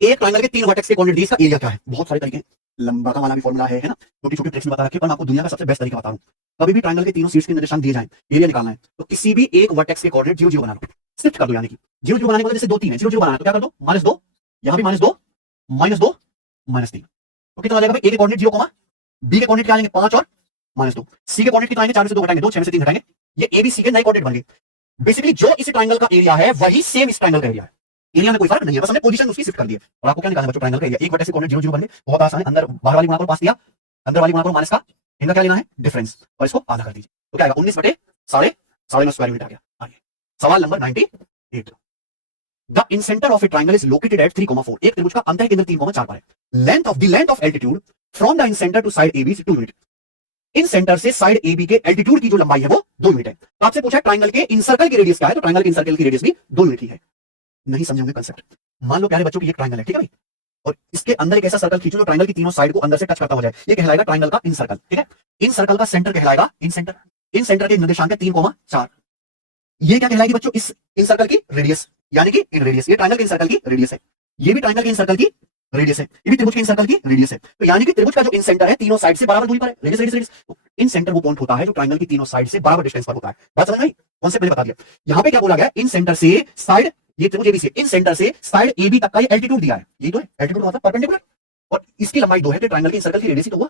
एक ट्रायंगल के 3 वर्टेक्स के कोऑर्डिनेट दिए, इसका एरिया क्या है। बहुत सारे तरीके हैं, लंबा का वाला भी फॉर्मूला है ना, छोटी छोटी ट्रिक्स में बता रखी है, पर मैं आपको दुनिया का सबसे बेस्ट तरीका बता रहा हूं। कभी भी ट्रायंगल के तीनों शीर्ष के निर्देशांक दिए जाएं, एरिया निकालना है, तो किसी भी एक वर्टेक्स के कोऑर्डिनेट 0 0 बना लो, शिफ्ट कर दो, यानी कि 0 0 बनाने के बाद जैसे 2 3 है, 0 0 बनाना है तो क्या कर दो -2, यहां भी -2 -2 -3, तो कितना आ जाएगा भाई, ए के कोऑर्डिनेट 0, बी के कोऑर्डिनेट क्या आएंगे 5 और -2, सी के कोऑर्डिनेट कितना आएंगे 4 में से 2 घटाएंगे 2, 6 में से 3 घटाएंगे, ये ए बी सी के नए कोऑर्डिनेट बन गए। बेसिकली जो इस ट्रायंगल का एरिया है वही सेम इस ट्रायंगल का एरिया है, एरिया में कोई फर्क नहीं है, बस हमने पोजीशन उसकी शिफ्ट कर दी है। और आपको क्या निकालना है बच्चों, ट्रायंगल का एरिया। एक वर्टेक्स के कोऑर्डिनेट 0 0 बन गए, बहुत आसान है, अंदर बाहर वाली गुणा करो, पास दिया, अंदर वाली गुणा करो माइनस का, इनका क्या लेना है डिफरेंस, और इसको आधा कर दीजिए, तो क्या आएगा 19/9 स्क्वायर यूनिट आ गया। आइए सवाल नंबर 98, the incentre of a triangle is located at 3,4। एक त्रिभुज का अंतः केंद्र 3,4 पर है। Length of altitude from the incentre to side AB 2 unit. Incentre से साइड AB के एल्टीट्यूड की जो लंबाई है वो 2 यूनिट है। तो आपसे पूछा ट्रायंगल के इनसर्कल की रेडियस क्या है, तो ट्रायंगल के इनसर्कल की रेडियस भी 2 यूनिट ही है। नहीं समझोगे कंसेप्ट, मान लो प्यारे बच्चों की ये ट्रायंगल है, ठीक है भाई, और इसके अंदर एक ऐसा सर्कल खींचो जो ट्रायंगल की तीनों साइड को अंदर से टच करता हो जाए, ये कहलाएगा ट्रायंगल का इन सर्कल, ठीक है। इन सर्कल का सेंटर कहलाएगा इन सेंटर, इन सेंटर के निर्देशांक है 3,4। ये क्या कहलाएगी बच्चों, इस इन सर्कल की रेडियस, यानी कि इन रेडियस, ये ट्रायंगल के इन सर्कल की रेडियस है, ये भी ट्रायंगल के इन सर्कल की रेडियस है, ये भी त्रिभुज के इन सर्कल की रेडियस है। तो यानी कि त्रिभुज का जो इन सेंटर है तीनों साइड से बराबर दूरी पर है, रेडियस रेडियस रेडियस, तो इन सेंटर वो पॉइंट होता है जो ट्रायंगल की तीनों साइड से बराबर डिस्टेंस पर होता है। बात समझ में आई, कॉन्सेप्ट मैंने बता दिया। यहां पे क्या बोला गया, इन सेंटर से साइड, ये त्रिभुज एबीसी, इन सेंटर से साइड AB तक का ये एल्टीट्यूड दिया है, यही तो है एल्टीट्यूड, मतलब परपेंडिकुलर, और इसकी लंबाई 2 है, तो ट्रायंगल के इन सर्कल की रेडियस ही तो हुआ,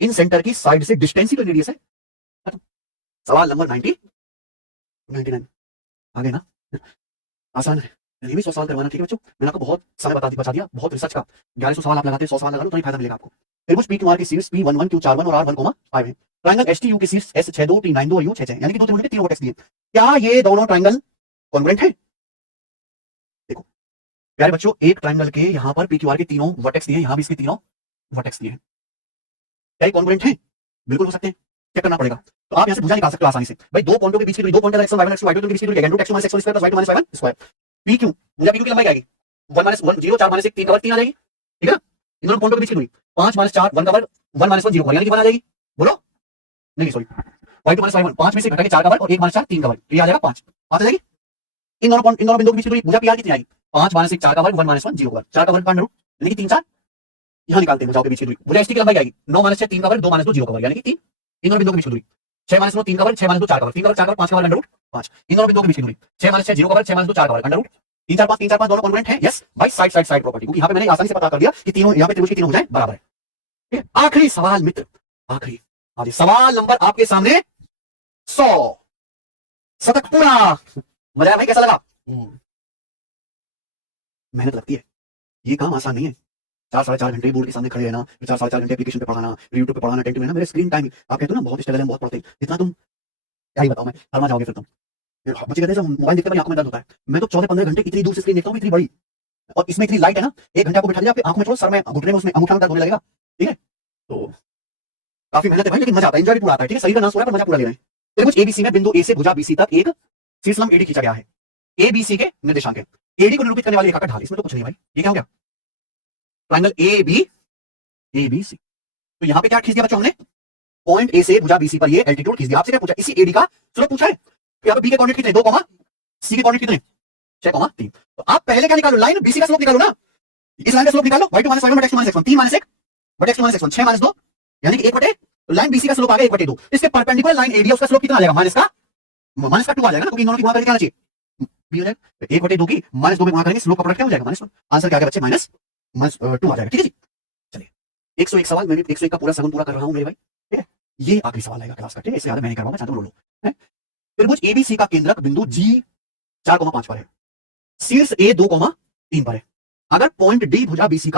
इन सेंटर की साइड से डिस्टेंस ही तो रेडियस है। सवाल नंबर 99 आगे ना, आसान है, ये भी 100 सवाल करवाना, ठीक है बच्चों। मैंने आपको बहुत समय बचा दिया, बहुत रिसर्च का, 1100 सवाल आप लगाते हैं, 100 सवाल लगा लो तो ही फायदा मिलेगा आपको। त्रिभुज PQR की शीर्ष P11 Q41 और R1,5 है। ट्रायंगल STU की शीर्ष S62 T92 और U66, यानी कि दो त्रिभुज के तीन वर्टेक्स दिए, क्या ये दोनों ट्रायंगल कॉन्ग्रुएंट है। देखो प्यारे बच्चों, एक ट्रायंगल के यहां पर PQR के तीनों वर्टेक्स दिए, यहां भी इसके तीनों वर्टेक्स दिए हैं, क्या ये कॉन्ग्रुएंट है, बिल्कुल हो सकते हैं, चेक करना पड़ेगा। तो आप यहां से भुजा निकाल सकते हो आसानी से, भाई दो पॉइंटों के बीच की दूरी, दो point x1 y1 x2 y2 के बीच की दूरी x2 - x1 square y2 - y1 square, PQ मुझे PQ की लंबाई क्या आएगी 1 - 1 0 4 - 1 3 का वर्ग 3 आ जाएगी, ठीक है ना। इन दोनों पॉइंटों के बीच की दूरी 5 - 4 1 का वर्ग 1 - 1 0 का वर्ग, यानी कि 1 आ जाएगी, बोलो नहीं सॉरी, y2 - y1 5 में से घटाएंगे 4 का वर्ग और 1 - 4 3 का वर्ग, ये आ जाएगा 5, आ जाएगी। इन दोनों बिंदुओं के बीच की दूरी मुझे PR कितनी आएगी 5 - 1 4 का वर्ग 1 - 1 0 का वर्ग, 4 का वर्ग का अंडर रूट, यानी कि 3 4, यहां निकालते हैं भुजाओं के बीच की दूरी, मुझे ST की लंबाई आएगी 9 - 6 3 का वर्ग 2 - 2 0 का वर्ग, यानी कि 3। इन दोनों बिंदुओं के बीच की दूरी 6 - 9 3 का वर्ग 6 - 2 4 का वर्ग, 3 का वर्ग 4 का वर्ग 5 का वर्ग अंडर रूट 5। इन दोनों बिंदुओं के बीच की दूरी 6 - 6 0 का वर्ग 6 - 2 4 का वर्ग अंडर रूट 3 4 5 3 4 5 दोनों कॉन्ग्रुएंट हैं, यस भाई, साइड प्रॉपर्टी, क्योंकि यहां पे मैंने आसानी से पता कर दिया कि तीनों यहां पे त्रिभुज की तीनों भुजाएं बराबर है, ठीक है। आखिरी सवाल मित्र, आखिरी आज सवाल नंबर आपके सामने 100 शतक पूरा, मजा आया भाई, कैसा लगा। मेहनत लगती है, ये काम आसान नहीं है, 4 साढ़े 4 घंटे बोर्ड के सामने खड़े रहना, 4 साढ़े 4 घंटे एप्लीकेशन पे पढ़ाना, यूट्यूब पे पढ़ाना, टेंट में रहना, मेरे स्क्रीन टाइम, आप कहते हो ना बहुत स्ट्रगल है, बहुत पढ़ते हैं, इतना तुम क्या ही बताऊं मैं, शर्मा जाओगे फिर तुम। बच्चे कहते हैं जब मोबाइल देखते हैं आंखों में दर्द होता है, मैं तो 14-15 घंटे इतनी दूर से स्क्रीन देखता हूं, इतनी बड़ी, और इसमें इतनी लाइट है ना, 1 घंटे आपको बिठा दिया, आपकी आंखों में छोड़ो, सर में घुटने में उसमें अंगूठा में दर्द होने लगेगा, ठीक है। तो काफी मेहनत है भाई, लेकिन मजा आता है, एंजॉय भी पूरा आता है, ठीक है, शरीर का नाश हो रहा है पर मजा पूरा ले रहे हैं। त्रिभुज ABC में बिंदु A से भुजा BC तक एक शीर्षलंब AD खींचा गया है, ABC के निर्देशांक है, AD को निरूपित करने वाली रेखा का ढाल, इसमें तो कुछ नहीं भाई, ये क्या हो गया, ट्रायंगल ABC। तो यहां पे क्या खींच दिया बच्चों हमने, पॉइंट A से भुजा BC पर ये एल्टीट्यूड खींच दिया। आपसे क्या पूछा, इसी AD का स्लोप पूछा है, यहाँ पे बी के कोऑर्डिनेट कितने 2 कॉमा सी के कोऑर्डिनेट कितने 6 कॉमा 3। तो आप पहले क्या निकालो लाइन बीसी का स्लोप निकालो ना, इस लाइन का स्लोप निकालो y2 - y1 बटे x2 - x1 3 - 1 बटे x2 - x1 6 - 2 यानी कि 1 बटे, तो लाइन बीसी का स्लोप आ गया 1 बटे 2। इसके परपेंडिकुलर लाइन एडी उसका स्लोप कितना आ जाएगा माइनस का 2 आ जाएगा ना, क्योंकि इन दोनों की गुणा करके क्या आना चाहिए बी हो जाएगा। 1 बटे 2 की -2 में गुणा करेंगे स्लोप का प्रोडक्ट क्या हो जाएगा -1। आंसर क्या आ गया बच्चे -2 आ जाएगा। ठीक है जी, चलिए 101 सवाल, मैं 101 का पूरा सगुन पूरा कर रहा हूं मेरे भाई। ठीक है, ये आखिरी सवाल आएगा क्लास का। ठीक है, इससे ज्यादा मैं नहीं करवाऊंगा, चाहता हूं लो लो। त्रिभुज एबीसी का केंद्रक बिंदु जी 4,5 पर है, शीर्ष ए 2,3 पर है। अगर पॉइंट डी भुजा बीसी का